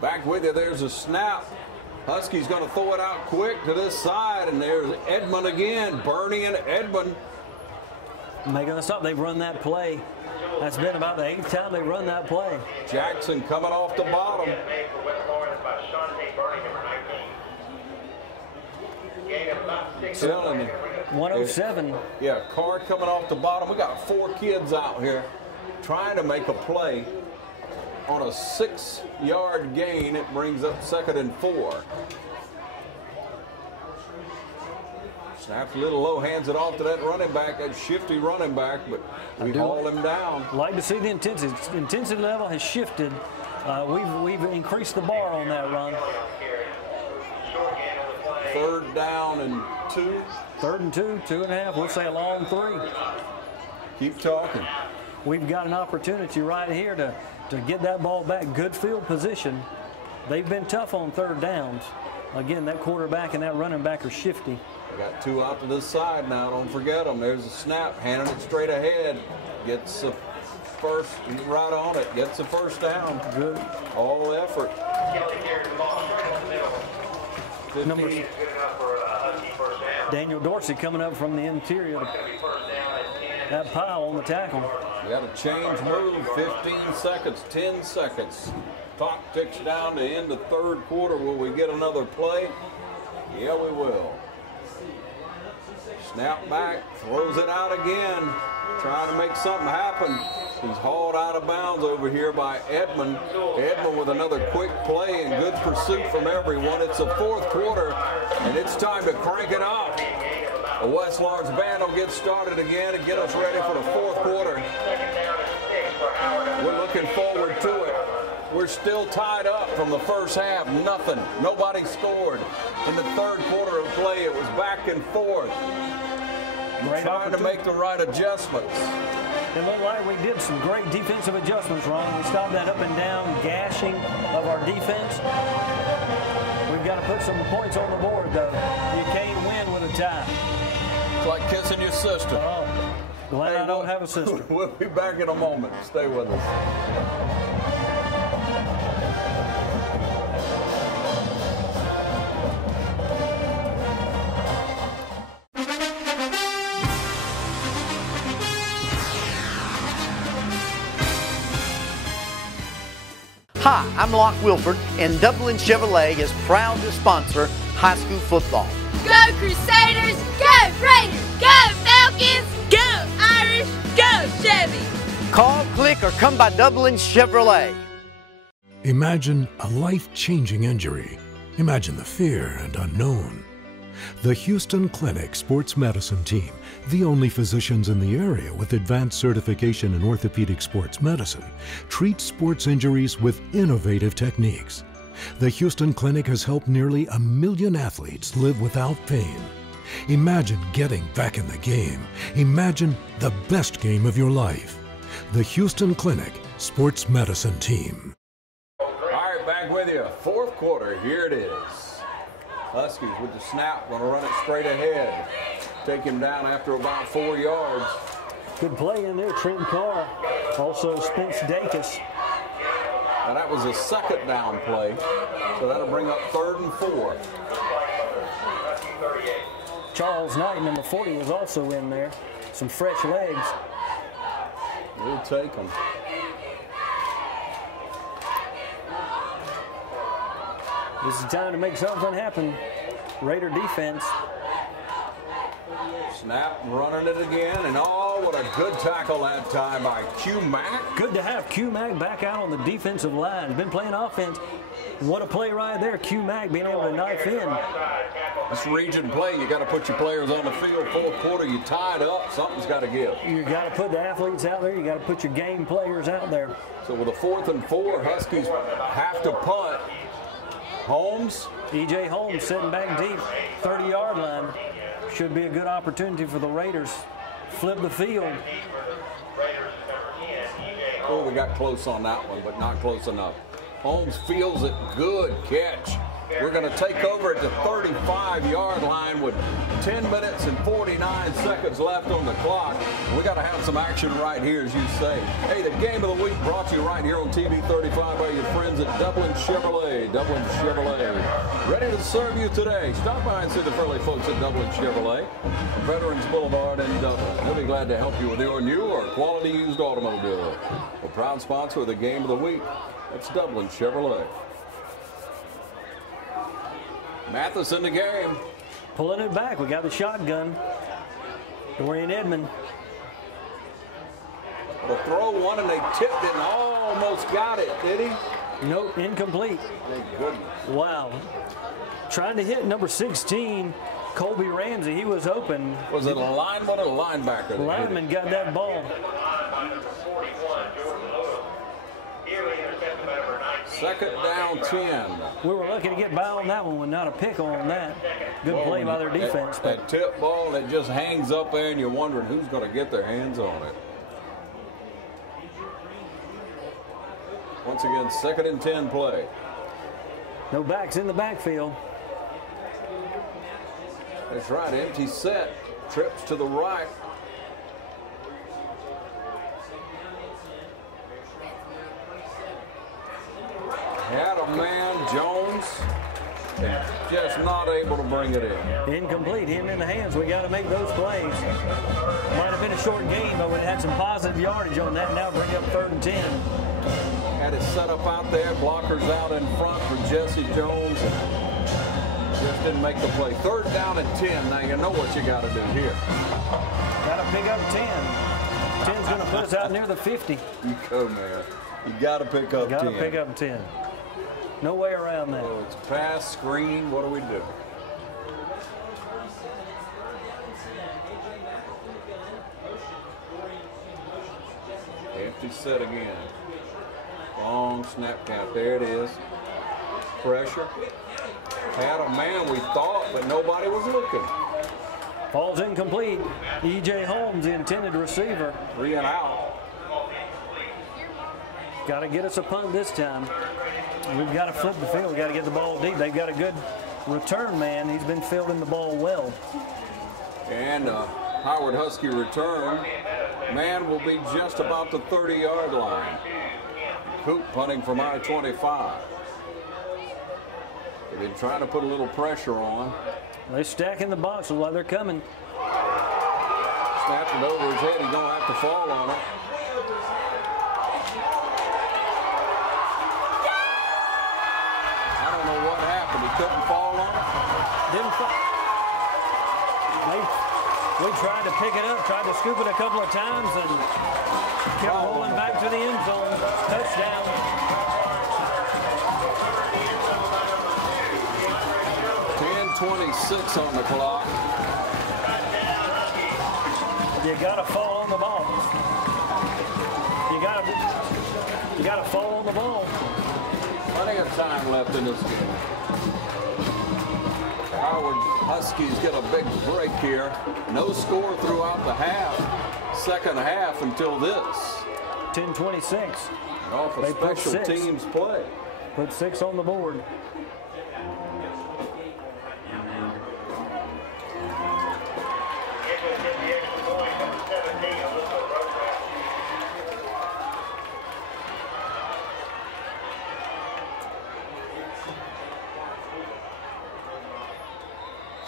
Back with you. There's a snap. Huskies going to throw it out quick to this side, and there's Edmond again. Bernie and Edmond. Making a stop. They've run that play. That's been about the 8th time they run that play. Jackson coming off the bottom. 107. Yeah, car coming off the bottom. We got 4 kids out here trying to make a play on a 6-yard gain. It brings up 2nd and 4. Snaps a little low, hands it off to that running back, that shifty running back, but we haul him down. Like to see the intensity. Intensity level has shifted. We've increased the bar on that run. 3rd down and 2. 3rd and 2, 2.5. We'll say a long 3. Keep talking. We've got an opportunity right here to get that ball back. Good field position. They've been tough on 3rd downs. Again, that quarterback and that running back are shifty. We got 2 out to this side now. Don't forget them. There's a snap, handing it straight ahead. Gets the first, right on it. Gets the 1st down. Good. All effort. 15 is good enough for a Husky 1st down. Daniel Dorsey coming up from the interior. That pile on the tackle. We got a change move, 15 seconds, 10 seconds. Clock ticks down to end of third quarter. Will we get another play? Yeah, we will. Snap back, throws it out again, trying to make something happen. He's hauled out of bounds over here by Edmond. Edmond with another quick play and good pursuit from everyone. It's the fourth quarter, and it's time to crank it up. The West Lawrence band will get started again and get us ready for the fourth quarter. We're looking forward to it. We're still tied up from the first half. Nothing. Nobody scored. In the third quarter of play, it was back and forth. Trying to make the right adjustments. It looked like we did some great defensive adjustments, Ron. We stopped that up and down gashing of our defense. We've got to put some points on the board, though. You can't win with a tie. It's like kissing your sister. Glad I don't have a sister. We'll be back in a moment. Stay with us. Hi, I'm Locke Wilford, and Dublin Chevrolet is proud to sponsor high school football. Go Crusaders! Go Raiders! Go Falcons! Go Irish! Go Chevy! Call, click, or come by Dublin Chevrolet. Imagine a life-changing injury. Imagine the fear and unknown. The Houston Clinic Sports Medicine Team, the only physicians in the area with advanced certification in orthopedic sports medicine, treats sports injuries with innovative techniques. The Houston Clinic has helped nearly 1 million athletes live without pain. Imagine getting back in the game. Imagine the best game of your life. The Houston Clinic Sports Medicine Team. All right, back with you. Fourth quarter, here it is. Huskies with the snap, going to run it straight ahead. Take him down after about 4 yards. Good play in there, Trent Carr. Also Spence Dacus. Now that was a second down play, so that'll bring up 3rd and 4. Charles Knight, number 40, was also in there. Some fresh legs. We'll take them. This is time to make something happen. Raider defense. Snap, running it again, and oh, what a good tackle that time by Q Mack. Good to have Q Mack back out on the defensive line. Been playing offense. What a play right there. Q Mack being able to knife in. This region play, you got to put your players on the field. Fourth quarter, you tied up. Something's got to give. You got to put the athletes out there. You got to put your game players out there. So with a 4th and 4, Huskies have to punt. Holmes. E.J. Holmes sitting back deep, 30-yard line. Should be a good opportunity for the Raiders. Flip the field. Oh, we got close on that one, but not close enough. Holmes feels it. Good catch. We're going to take over at the 35-yard line with 10 minutes and 49 seconds left on the clock. We got to have some action right here, as you say. Hey, the game of the week brought to you right here on TV 35 by your friends at Dublin Chevrolet. Dublin Chevrolet, ready to serve you today. Stop by and see the friendly folks at Dublin Chevrolet, Veterans Boulevard in Dublin. They'll be glad to help you with your new or quality used automobile. A proud sponsor of the game of the week. That's Dublin Chevrolet. Mathis in the game. Pulling it back. We got the shotgun. Dorian Edmond. The throw one, and they tipped it and almost got it, did he? Nope, incomplete. Thank goodness. Wow. Trying to hit number 16, Colby Ramsey. He was open. Was it a lineman or a linebacker? Lineman got that ball. Second down 10. We were lucky to get by on that one with not a pick on that. Good play by their defense. That tip ball that just hangs up there and you're wondering who's going to get their hands on it. Once again, 2nd and 10 play. No backs in the backfield. That's right, empty set. Trips to the right. Had a man, Jones. and just not able to bring it in. Incomplete, him in the hands. We got to make those plays. Might have been a short game, but we had some positive yardage on that. Now bring up 3rd and 10. Had it set up out there, blockers out in front for Jesse Jones. Just didn't make the play. 3rd down and 10. Now you know what you got to do here. Got to pick up 10. 10's going to put us out near the 50. You go, man. You got to pick up 10. Got to pick up 10. No way around that. So it's pass, screen. What do we do? Empty set again. Long snap count. There it is. Pressure. Had a man, we thought, but nobody was looking. Ball's incomplete. E.J. Holmes, the intended receiver. 3 and out. Got to get us a punt this time. We've got to flip the field. We've got to get the ball deep. They've got a good return man. He's been fielding the ball well. And Howard Husky return. Man will be just about the 30-yard line. Coop punting from our 25. They've been trying to put a little pressure on. They're stacking the box while they're coming. Snapped it over his head. He's going to have to fall on it. I don't know what happened. He couldn't fall on it. Didn't fall. We tried to pick it up, tried to scoop it a couple of times, and kept rolling back to the end zone. Touchdown. .26 on the clock. You gotta fall on the ball. You gotta fall on the ball. Plenty of time left in this game. Howard Huskies get a big break here. No score throughout the second half until this. 10-26. Off a special teams play. Put 6 on the board.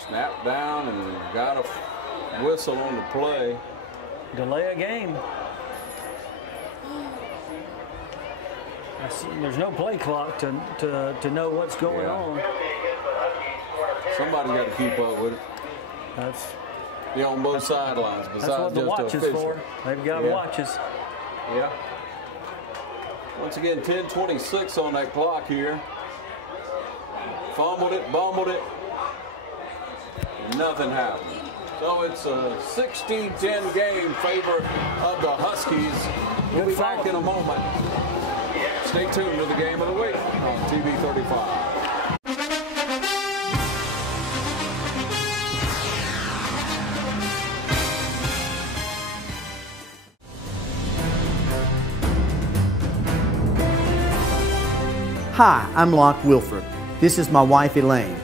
Snap down and got a whistle on the play. Delay a game. There's no play clock to know what's going on. Somebody got to keep up with it. That's on both sidelines. That's what the watch is for. They've got watches. Yeah. Once again, 10-26 on that clock here. Fumbled it, bumbled it. Nothing happened. So it's a 16-10 game favor of the Huskies. We'll be back in a moment. Stay tuned to the game of the week on TV 35. Hi, I'm Locke Wilford. This is my wife Elaine.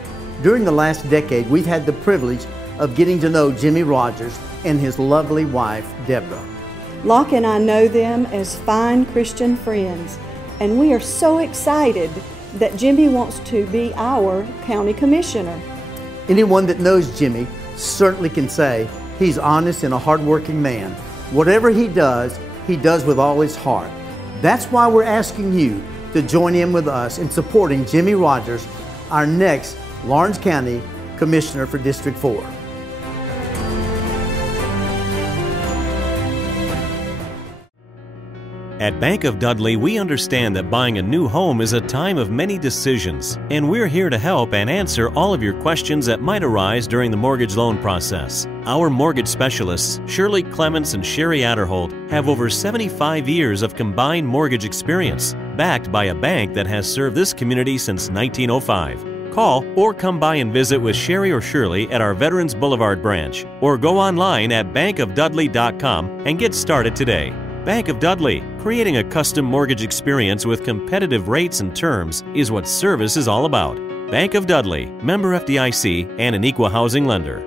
During the last decade, we've had the privilege of getting to know Jimmy Rogers and his lovely wife, Deborah. Locke and I know them as fine Christian friends, and we are so excited that Jimmy wants to be our county commissioner. Anyone that knows Jimmy certainly can say he's honest and a hardworking man. Whatever he does with all his heart. That's why we're asking you to join in with us in supporting Jimmy Rogers, our next Lawrence County Commissioner for District 4. At Bank of Dudley, we understand that buying a new home is a time of many decisions, and we're here to help and answer all of your questions that might arise during the mortgage loan process. Our mortgage specialists, Shirley Clements and Sherry Adderholt, have over 75 years of combined mortgage experience, backed by a bank that has served this community since 1905. Call or come by and visit with Sherry or Shirley at our Veterans Boulevard branch, or go online at bankofdudley.com and get started today. Bank of Dudley, creating a custom mortgage experience with competitive rates and terms is what service is all about. Bank of Dudley, member FDIC, and an equal housing lender.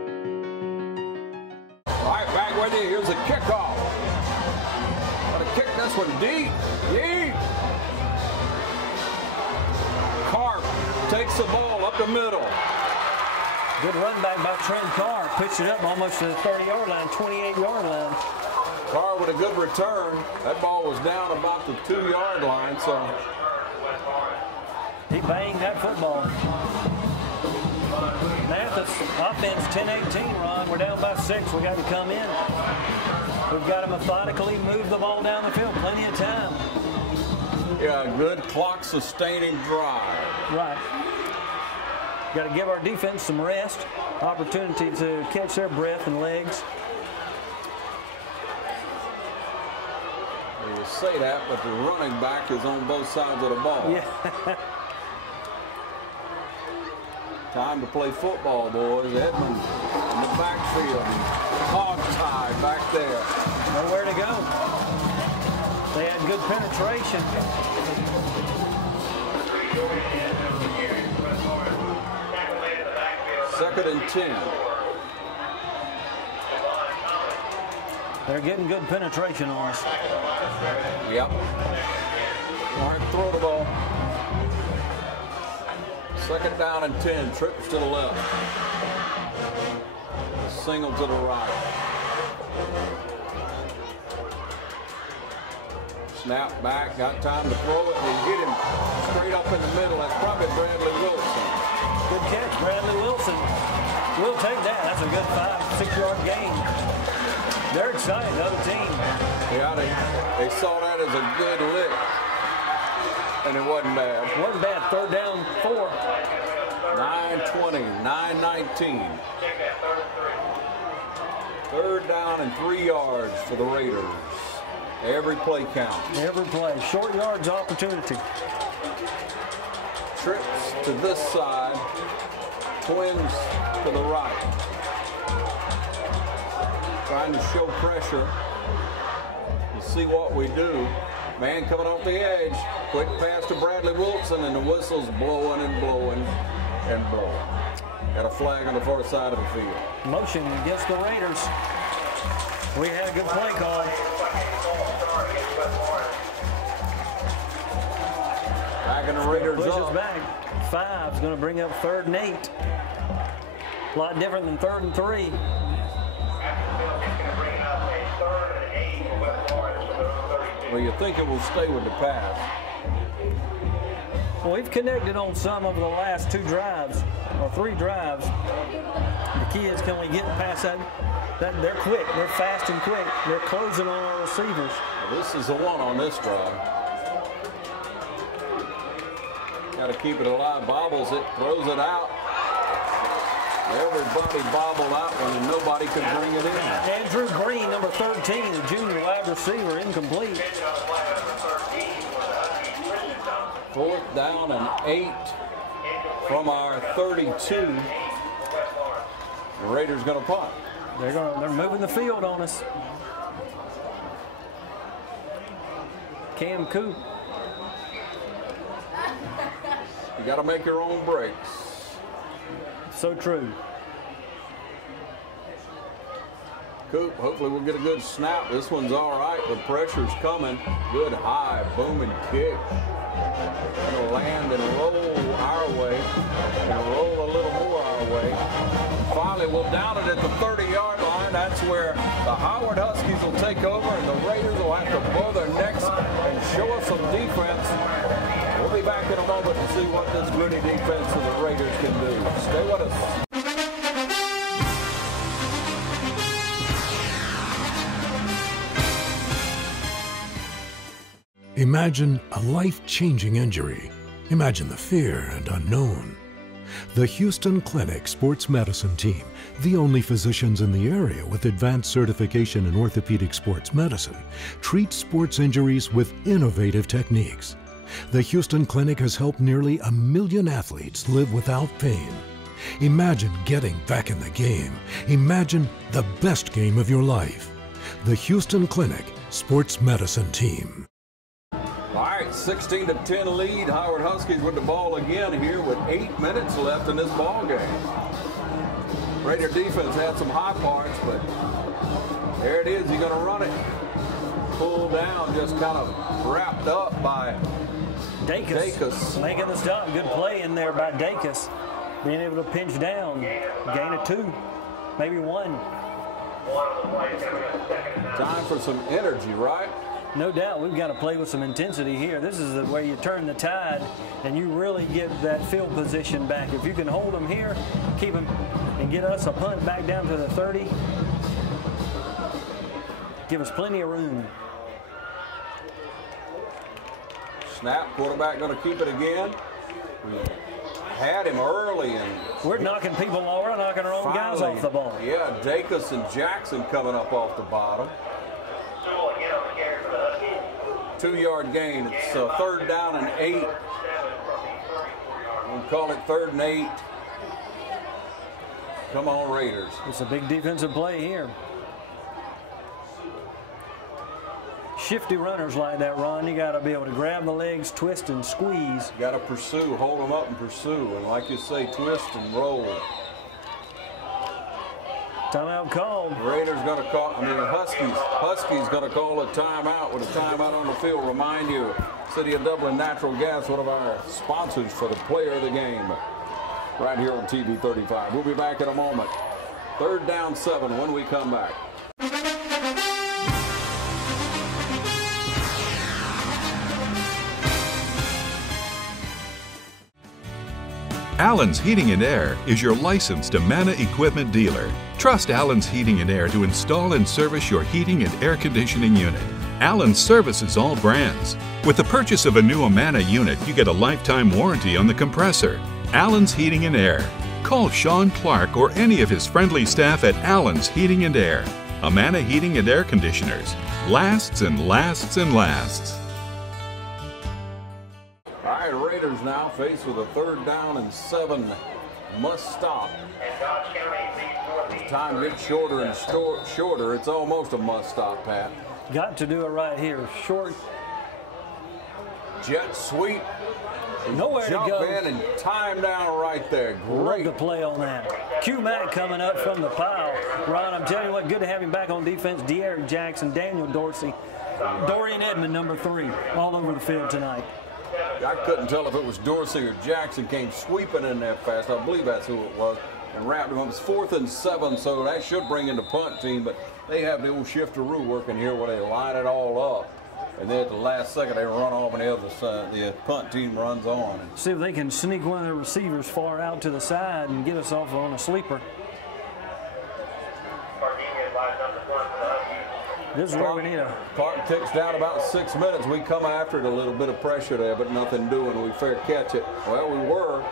All right, back with you. Here's a kickoff. Got to kick this one deep. Carp takes the ball up the middle. Good run back by Trent Carr. Pitched it up almost to the 30-yard line, 28-yard line. Carr with a good return. That ball was down about the 2-yard line, so he banged that football. Mathis offense 10-18, Ron. We're down by 6. We got to come in. We've got to methodically move the ball down the field. Plenty of time. Yeah, good clock-sustaining drive. Right. Got to give our defense some rest, opportunity to catch their breath and legs. You say that, but the running back is on both sides of the ball. Yeah. Time to play football, boys. Edmond in the backfield. Hog-tied back there. Nowhere to go. They had good penetration. Second and 10. They're getting good penetration on us. Yep. All right, throw the ball. Second down and 10. Trips to the left. Single to the right. Snap back. Got time to throw it. We get him straight up in the middle. That's probably Bradley Wilson. Good catch, Bradley Wilson. We'll take that. That's a good 5-6-yard gain. They're excited, the other team. Yeah, they saw that as a good lick. And it wasn't bad. It wasn't bad. Third down, 4. 9:20, 9:19. Third down and 3 yards for the Raiders. Every play counts. Every play. Short yards opportunity. Trips to this side. Twins to the right. Trying to show pressure. You see what we do. Man coming off the edge. Quick pass to Bradley Wilson, and the whistle's blowing and blowing and blowing. Got a flag on the far side of the field. Motion against the Raiders. We had a good play call. Backing the Raiders push up. us back. 5 is going to bring up 3rd and 8. A lot different than 3rd and 3. Well, you think it will stay with the pass. Well, we've connected on some over the last 2 drives, or 3 drives. The key is, can we get past that? They're quick. They're fast and quick. They're closing on our receivers. Well, this is the one on this drive. Got to keep it alive. Bobbles it, throws it out. Everybody bobbled out one, and nobody could bring it in. Andrew Green, number 13, the junior wide receiver, incomplete. 4th down and 8 from our 32. The Raiders going to punt. They're moving the field on us. Cam Coop. You got to make your own breaks. So true. Coop, hopefully we'll get a good snap. This one's all right. The pressure's coming. Good high, booming kick. Gonna land and roll our way. And roll a little more our way. Finally, we'll down it at the 30-yard line. That's where the Howard Huskies will take over, and the Raiders will have to bow their necks and show us some defense. We'll be back in a moment to see what this gritty defense of the Raiders can do. Stay with us. Imagine a life-changing injury. Imagine the fear and unknown. The Houston Clinic Sports Medicine Team, the only physicians in the area with advanced certification in orthopedic sports medicine, treats sports injuries with innovative techniques. The Houston Clinic has helped nearly 1 million athletes live without pain. Imagine getting back in the game. Imagine the best game of your life. The Houston Clinic Sports Medicine Team. All right, 16-10 lead. Howard Huskies with the ball again here with 8 minutes left in this ball game. Raider defense had some high parts, but there it is. He's going to run it. pulled down, just kind of wrapped up by Dacus. Making the stop. Good play in there by Dacus. Being able to pinch down. Gain of 2, maybe 1. Time for some energy, right? No doubt. We've got to play with some intensity here. This is where you turn the tide and you really get that field position back. If you can hold them here, keep them, and get us a punt back down to the 30, give us plenty of room. Snap, quarterback going to keep it again. We had him early, and we're knocking people off. We're knocking our own guys off the ball. Yeah, Dacus and Jackson coming up off the bottom. 2-yard gain. It's 3rd down and 8. We'll call it 3rd and 8. Come on, Raiders. It's a big defensive play here. Shifty runners like that, Ron, you got to be able to grab the legs, twist and squeeze. Got to pursue, hold them up and pursue. And like you say, twist and roll. Timeout called. Raiders going to call, Huskies going to call a timeout with a timeout on the field. Remind you, City of Dublin Natural Gas, one of our sponsors for the player of the game. Right here on TV 35. We'll be back in a moment. 3rd down 7 when we come back. Allen's Heating and Air is your licensed Amana equipment dealer. Trust Allen's Heating and Air to install and service your heating and air conditioning unit. Allen services all brands. With the purchase of a new Amana unit, you get a lifetime warranty on the compressor. Allen's Heating and Air. Call Sean Clark or any of his friendly staff at Allen's Heating and Air. Amana Heating and Air Conditioners. Lasts and lasts and lasts. All right, Raiders now faced with a 3rd down and 7. Must stop. As time gets shorter and shorter, it's almost a must stop, Pat. Got to do it right here. Short. Jet sweep. Nowhere to go. Jump in and time down right there. Great. Love the play on that. Q-Mac coming up from the pile. Ron, I'm telling you what, good to have him back on defense. De'Eric Jackson, Daniel Dorsey, Dorian Edmond, number 3, all over the field tonight. I couldn't tell if it was Dorsey or Jackson came sweeping in there fast. I believe that's who it was. And wrapped him up. It's 4th and 7, so that should bring in the punt team. But they have the old shifteroo working here where they line it all up. And then at the last second, they run off on the other side. The punt team runs on. See if they can sneak one of their receivers far out to the side and get us off on a sleeper. This is where we need a... Clock ticks down about 6 minutes. We come after it, a little bit of pressure there, but nothing doing. We fair catch it. Well, we were.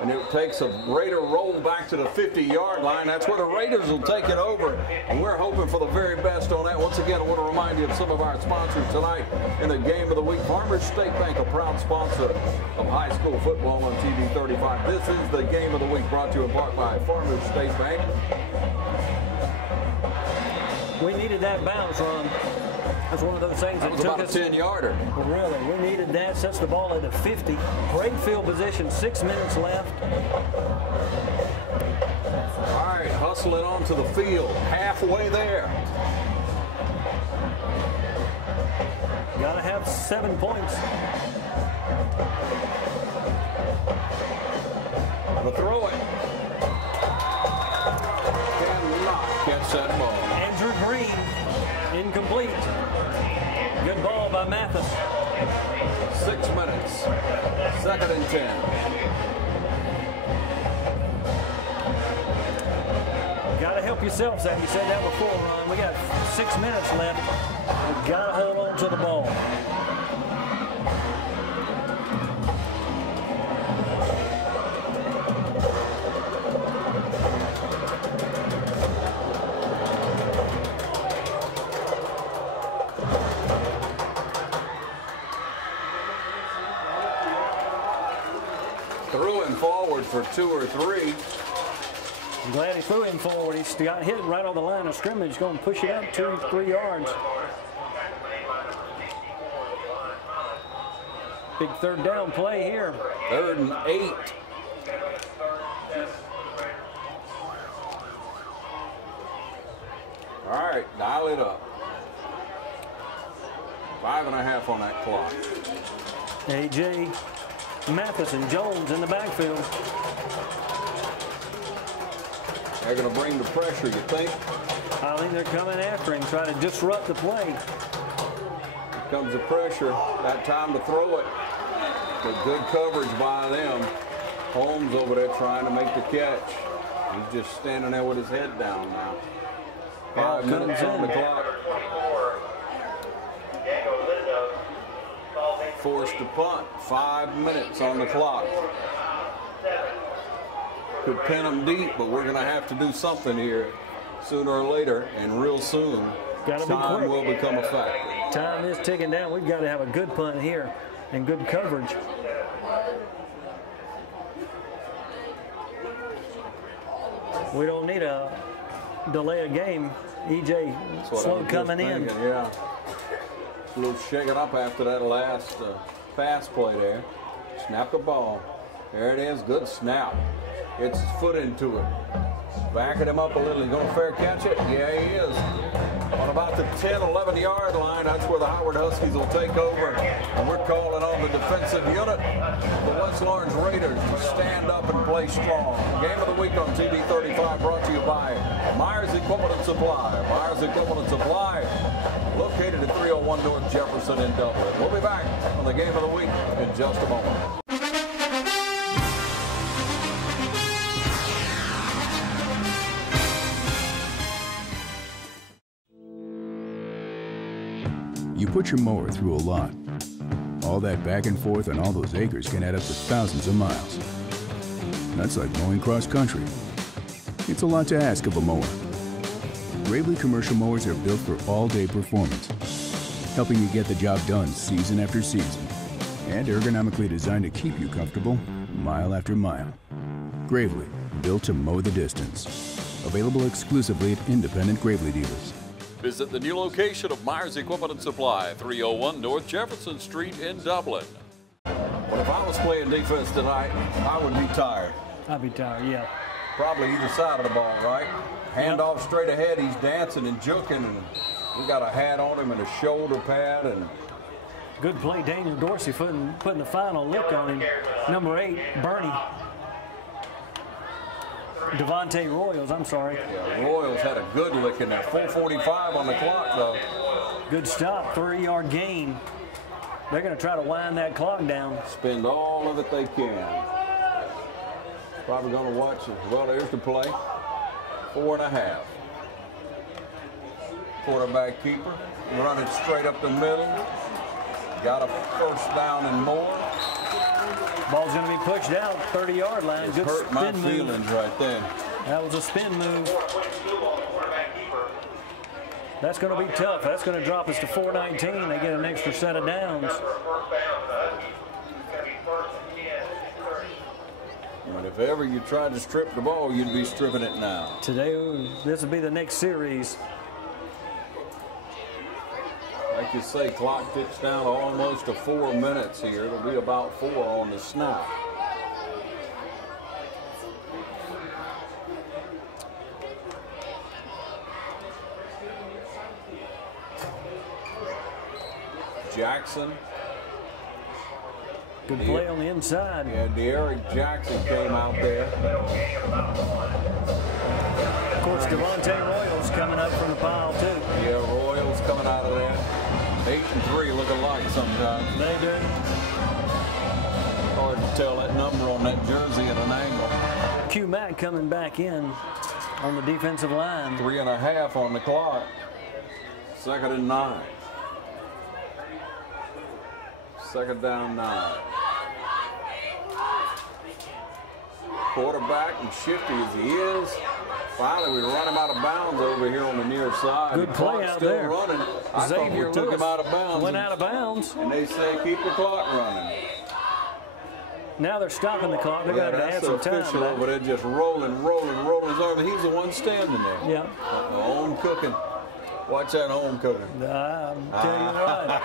And it takes a Raider roll back to the 50-yard line. That's where the Raiders will take it over. And we're hoping for the very best on that. Once again, I want to remind you of some of our sponsors tonight in the Game of the Week. Farmers State Bank, a proud sponsor of high school football on TV 35. This is the Game of the Week brought to you in part by Farmers State Bank. We needed that bounce, Ron. That's one of those things that took us. About a 10-yarder. Really, we needed that. Sets the ball at the 50. Great field position. 6 minutes left. All right, hustling onto the field. Halfway there. Got to have 7 points. Gonna throw it. Cannot catch that ball. Andrew Green, incomplete. Good ball by Mathis. 6 minutes. 2nd and 10. Got to help yourself, Zach. You said that before, Ron. We got 6 minutes left. We got to hold on to the ball. Threw him forward for 2 or 3. I'm glad he threw him forward. He's got hit right on the line of scrimmage. Going to push it up 2-3 yards. Big 3rd down play here. 3rd and 8. All right, dial it up. 5.5 on that clock. A.J. Matheson Jones in the backfield. They're going to bring the pressure, you think? I think they're coming after him, trying to disrupt the play. Here comes the pressure. That time to throw it. But good coverage by them. Holmes over there trying to make the catch. He's just standing there with his head down now. 5 minutes on the clock. Forced to punt. 5 minutes on the clock. Could pin them deep, but we're going to have to do something here sooner or later, and real soon. Time will become a factor. Time is ticking down. We've got to have a good punt here and good coverage. We don't need a delay a game. E.J. slow coming in. Yeah. A little shaken up after that last pass play there. Snap the ball. There it is. Good snap. Gets his foot into it. Backing him up a little. He's going to fair catch it? Yeah, he is. On about the 10, 11-yard line, that's where the Howard Huskies will take over. And we're calling on the defensive unit, the West Lawrence Raiders, to stand up and play strong. Game of the week on TV 35 brought to you by Myers Equipment and Supply. Myers Equipment and Supply, located at 301 North Jefferson in Dublin. We'll be back on the Game of the Week in just a moment. You put your mower through a lot. All that back and forth on all those acres can add up to thousands of miles. That's like mowing cross country. It's a lot to ask of a mower. Gravely commercial mowers are built for all-day performance, helping you get the job done season after season, and ergonomically designed to keep you comfortable mile after mile. Gravely, built to mow the distance. Available exclusively at independent Gravely dealers. Visit the new location of Myers Equipment and Supply, 301 North Jefferson Street in Dublin. Well, if I was playing defense tonight, I would be tired. I'd be tired, yeah. Probably either side of the ball, right? Hand off straight ahead, he's dancing and juking, and we got a hat on him and a shoulder pad. And good play, Daniel Dorsey putting the final lick on him. Number 8, Bernie. Devontae Royals, I'm sorry. Yeah, Royals had a good lick in there. 4:45 on the clock, though. Good stop, 3-yard gain. They're going to try to wind that clock down. Spend all of it they can. Probably going to watch it. Well, there's the play. 4.5. Quarterback keeper. Running straight up the middle. Got a first down and more. Ball's going to be pushed out, 30-yard line. It's good hurt my spin feelings move. right there. That was a spin move. That's going to be tough. That's going to drop us to 4:19. They get an extra set of downs. But if ever you tried to strip the ball, you'd be stripping it now. Today, this will be the next series. Like you say, clock ticks down to almost to 4 minutes here. It'll be about 4 on the snap. Jackson. Good play on the inside. Yeah, De'Eric Jackson came out there. Of course, Devontae Royals coming up from the pile, too. Yeah, Royals coming out of there. 8 and 3 look alike sometimes. They do. Hard to tell that number on that jersey at an angle. Q Mack coming back in on the defensive line. 3.5 on the clock. 2nd and 9. 2nd down 9. Quarterback, and shifty as he is, finally we run him out of bounds over here on the near side. Good play out still there. Running. I thought we took him out of bounds. Went out of bounds. And they say keep the clock running. Now they're stopping the clock. They're going to add some time. That's the official over there just rolling his arm. He's the one standing there. Yeah. Home cooking. Watch that home cooking. I'm telling you what.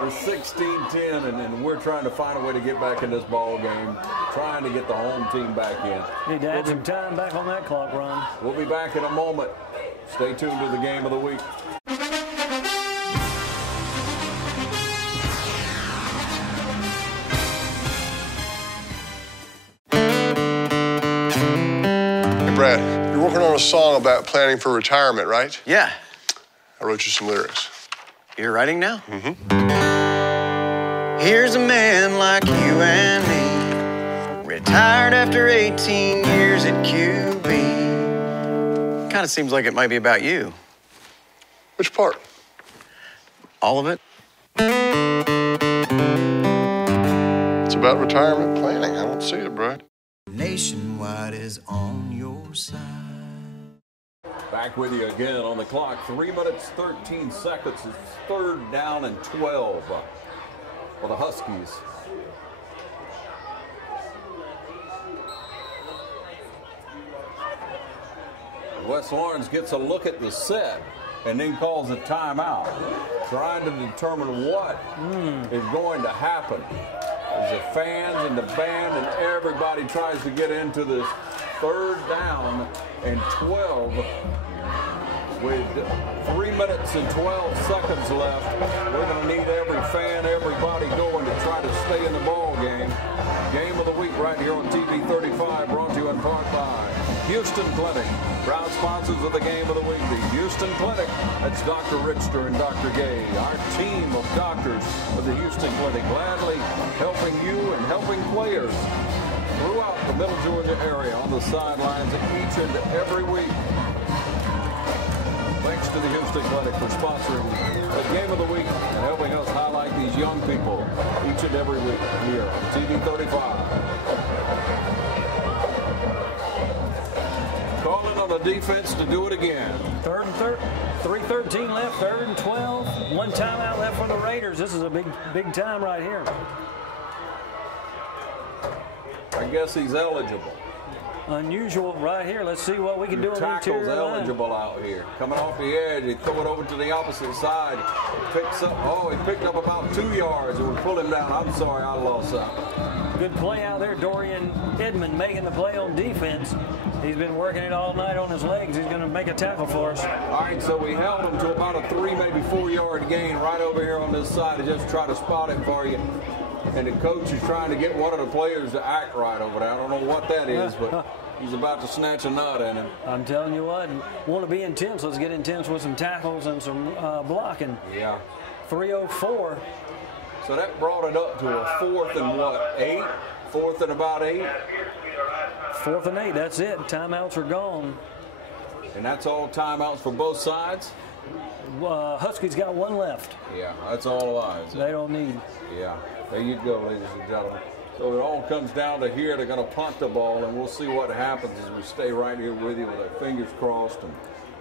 We're 16-10, and we're trying to find a way to get back in this ball game, trying to get the home team back in. Need to add some time back on that clock, Ron. We'll be back in a moment. Stay tuned to the Game of the Week. Brad, you're working on a song about planning for retirement, right? Yeah. I wrote you some lyrics. You're writing now? Mm-hmm. Here's a man like you and me, retired after 18 years at QB. Kind of seems like it might be about you. Which part? All of it. It's about retirement planning. I don't see it, Brad. Nationwide is on your side. Back with you again on the clock. 3 minutes, 13 seconds. It's 3rd down and 12 for the Huskies. Wes Lawrence gets a look at the set and then calls a timeout, trying to determine what is going to happen. As the fans and the band and everybody tries to get into this 3rd down and 12 with 3 minutes and 12 seconds left. We're going to need every fan, everybody going to try to stay in the ball game. Game of the week right here on TV 35, brought to you in part by Houston Clinic. Proud sponsors of the game of the week, the Houston Clinic. That's Dr. Richter and Dr. Gay, our team of doctors of the Houston Clinic, gladly helping you and helping players throughout the Middle Georgia area on the sidelines each and every week. Thanks to the Houston Clinic for sponsoring the game of the week and helping us highlight these young people each and every week here on TV 35. Calling on the defense to do it again. 3rd and 3:13 left, 3rd and 12. 1 timeout left for the Raiders. This is a big time right here. I guess he's eligible. Unusual right here. Let's see what we can do on the Tackle's interior line. eligible out here. Coming off the edge, he throw it over to the opposite side. Picks up. Oh, he picked up about 2 yards and would pull him down. I'm sorry, I lost that. Good play out there. Dorian Edmond making the play on defense. He's been working it all night on his legs. He's going to make a tackle for us. All right, so we held him to about a 3, maybe 4 yard gain right over here on this side to just try to spot it for you. And the coach is trying to get one of the players to act right over there. I don't know what that is, but he's about to snatch a nut in him. I'm telling you what, want to be intense. Let's get intense with some tackles and some blocking. Yeah. 3:04. So that brought it up to a 4th and what, 8? 4th and about 8? 4th and 8, that's it. Timeouts are gone. And that's all timeouts for both sides? Huskies got 1 left. Yeah, that's all lines. They don't need. Yeah, there you go, ladies and gentlemen. So it all comes down to here. They're going to punt the ball, and we'll see what happens as we stay right here with you with our fingers crossed. And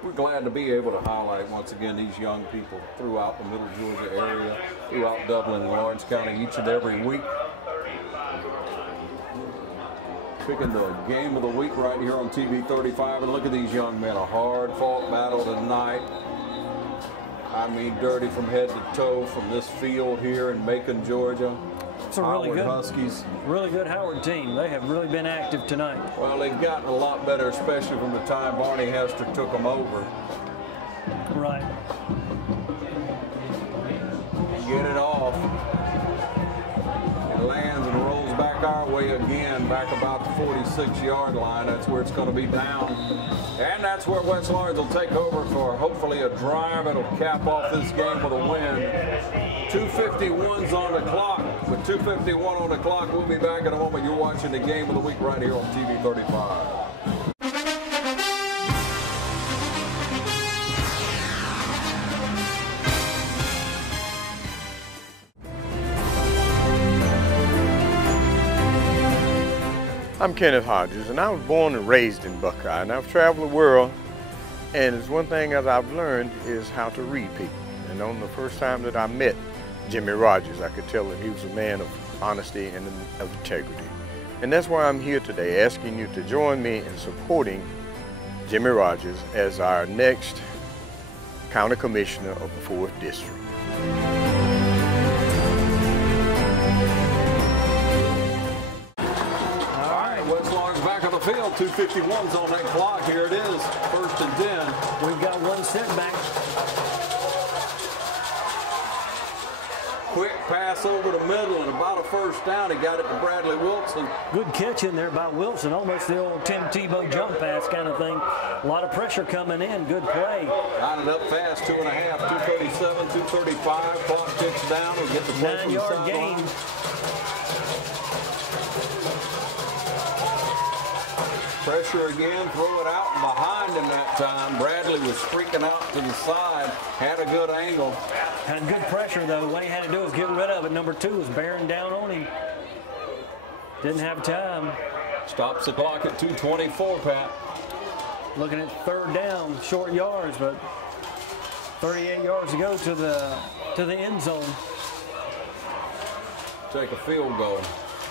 we're glad to be able to highlight, once again, these young people throughout the Middle Georgia area, throughout Dublin and Lawrence County each and every week. Picking the game of the week right here on TV 35. And look at these young men, a hard-fought battle tonight. I mean, dirty from head to toe from this field here in Macon, Georgia. It's a really good Huskies. Really good Howard team. They have really been active tonight. Well, they've gotten a lot better, especially from the time Barney Hester took them over. Right. Get it off. It lands and rolls back our way again, back about the 46-yard line. That's where it's going to be down. And that's where Wes Lawrence will take over for hopefully a drive that'll cap off this game with a win. 2:51's on the clock. With 2:51 on the clock, we'll be back in a moment. You're watching the game of the week right here on TV 35. I'm Kenneth Hodges, and I was born and raised in Buckeye, and I've traveled the world, and it's one thing that I've learned is how to read people. And on the first time that I met Jimmy Rogers, I could tell that he was a man of honesty and of integrity. And that's why I'm here today, asking you to join me in supporting Jimmy Rogers as our next County Commissioner of the 4th District. Field, 2:51's on that clock. Here it is, 1st and 10. We've got 1 setback. Quick pass over the middle and about a first down. He got it to Bradley Wilson. Good catch in there by Wilson, almost the old Tim Tebow jump pass kind of thing. A lot of pressure coming in, good play. Line it up fast, 2.5, 2:37, 2:35. Clock ticks down. We'll get the play from the 9-yard gain. sideline. Pressure again, throw it out behind him that time. Bradley was freaking out to the side, had a good angle. Had good pressure though. What he had to do was get rid of it. Number 2 was bearing down on him. Didn't have time. Stops the clock at 2:24, Pat. Looking at third down, short yards, but 38 yards to go to the end zone. Take a field goal.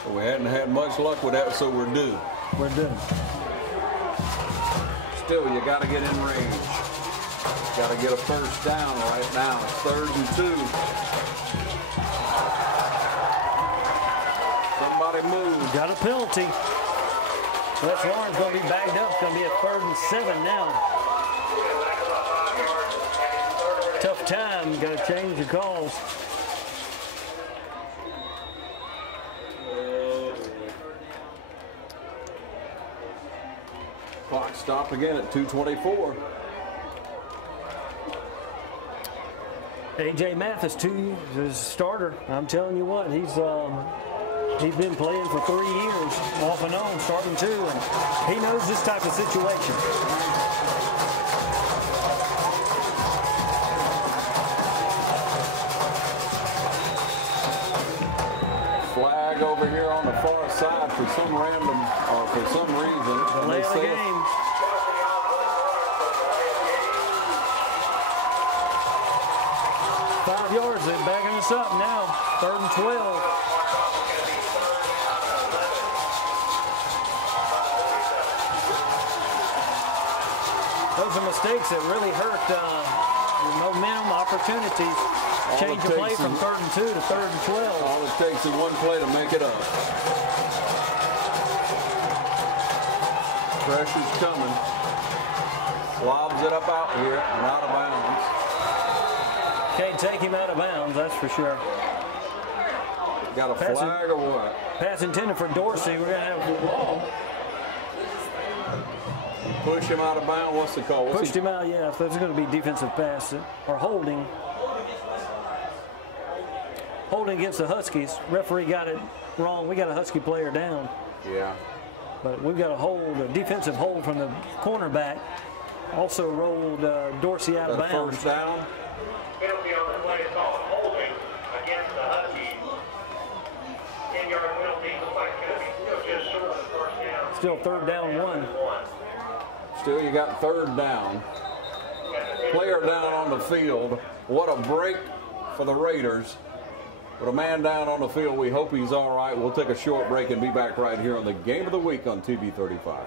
But we hadn't had much luck with that, so we're due. We're due. Still, you got to get in range. Got to get a first down right now. 3rd and 2. Somebody move. Got a penalty. Les Lawrence going to be bagged up. It's going to be a 3rd and 7 now. Tough time. Got to change the calls. Clock stopped again at 2:24. A.J. Mathis, his starter. I'm telling you what, he's been playing for 3 years, off and on, starting 2, and he knows this type of situation. Flag over here on the far side for some random, or for some reason. Delay of the game. Five yards, they're backing us up now. 3rd and 12. Those are mistakes that really hurt momentum, opportunities. Change the play from 3rd and 2 to 3rd and 12. All it takes is one play to make it up. Pressure's coming. Lobs it up out here and out of bounds. Can't take him out of bounds, that's for sure. Got a flag or what? Pass intended for Dorsey. We're going to have a ball. Push him out of bounds. What's the call? Pushed him out, yeah. So it's going to be defensive pass or holding. Holding against the Huskies. Referee got it wrong. We got a Husky player down. Yeah. But we've got a defensive hold from the cornerback. Also rolled Dorsey out of bounds. First down. Penalty on the play is called holding against the Huskies. 10-yard penalty looks like it's going to be still just short of the first down. Still 3rd down 1. Still, you got 3rd down. Player down on the field. What a break for the Raiders. With a man down on the field, we hope he's all right. We'll take a short break and be back right here on the Game of the Week on TV 35.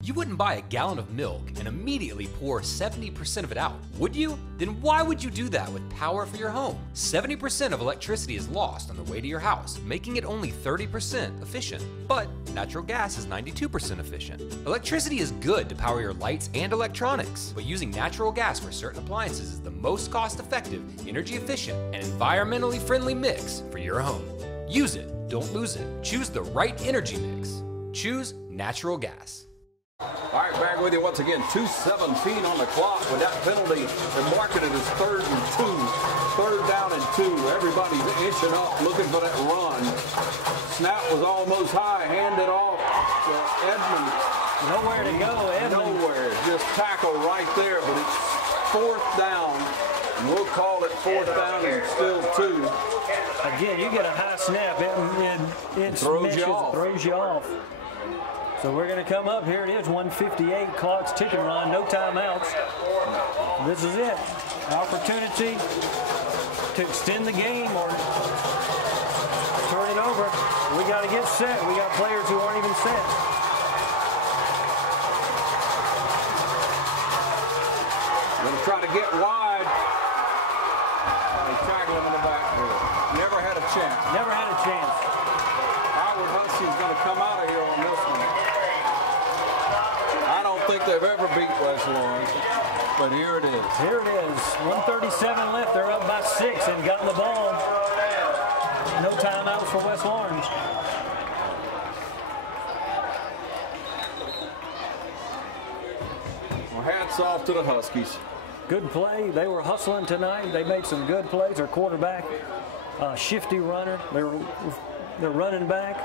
You wouldn't buy a gallon of milk and immediately pour 70% of it out, would you? Then why would you do that with power for your home? 70% of electricity is lost on the way to your house, making it only 30% efficient. But natural gas is 92% efficient. Electricity is good to power your lights and electronics, but using natural gas for certain appliances is the most cost-effective, energy-efficient, and environmentally friendly mix for your home. Use it, don't lose it. Choose the right energy mix. Choose natural gas. All right, back with you once again. 2:17 on the clock. With that penalty, they marked it as 3rd and 2. 3rd down and 2. Everybody's inching up, looking for that run. Snap was almost high. Handed off to Edmond. Nowhere to go, Edmond. Nowhere. Just tackle right there, but it's 4th down. And we'll call it 4th down and still 2. Again, you get a high snap. It throws you off. Throws you off. So we're going to come up. Here it is, 1:58. Clock's ticking, Ron. No timeouts. This is it. Opportunity to extend the game or turn it over. We got to get set. We got players who aren't even set. Going to try to get wide. They tackle him in the backfield. Never had a chance. Never had a chance. Howard Huskey's going to come out of here on this one. think they've ever beat West Lawrence, but here it is. Here it is. 1:37 left. They're up by 6 and gotten the ball. No timeouts for West Lawrence. Well, hats off to the Huskies. Good play. They were hustling tonight. They made some good plays. Their quarterback, shifty runner. They're running back.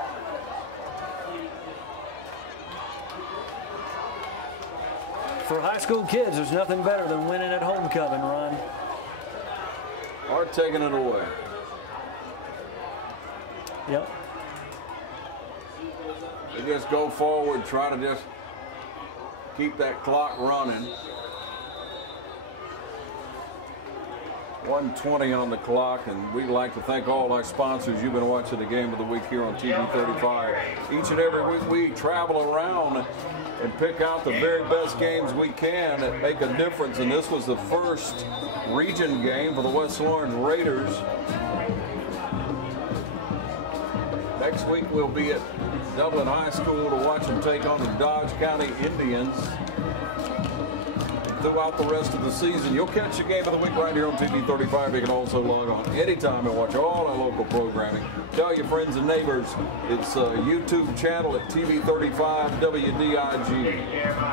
For high school kids, there's nothing better than winning at homecoming, Ron. Or taking it away. Yep. They just go forward, try to just keep that clock running. 1:20 on the clock, and we'd like to thank all our sponsors. You've been watching the Game of the Week here on TV 35. Each and every week we travel around and pick out the very best games we can that make a difference, and this was the first region game for the West Lawrence Raiders. Next week we'll be at Dublin High School to watch them take on the Dodge County Indians. Throughout the rest of the season, you'll catch the Game of the Week right here on TV 35. You can also log on anytime and watch all our local programming. Tell your friends and neighbors. It's a YouTube channel at TV 35 WDIG.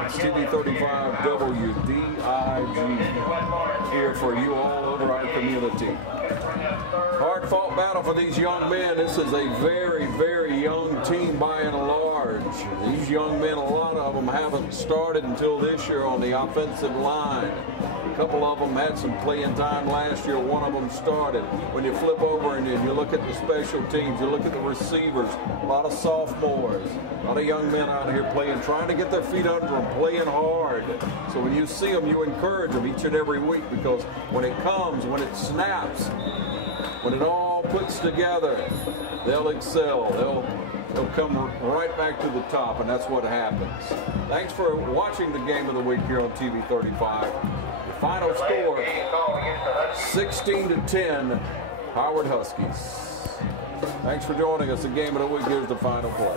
It's TV 35 WDIG here for you all over our community. Hard-fought battle for these young men. This is a very, very young team by and large. These young men, a lot of them haven't started until this year on the offensive line. A couple of them had some playing time last year. One of them started. When you flip over and you look at the special teams, you look at the receivers, a lot of sophomores, a lot of young men out here playing, trying to get their feet under them, playing hard. So when you see them, you encourage them each and every week, because when it comes, when it snaps, when it all puts together, they'll excel. They'll come right back to the top, and that's what happens. Thanks for watching the Game of the Week here on TV 35. The final score, 16-10, Howard Huskies. Thanks for joining us. The Game of the Week. Here's the final play.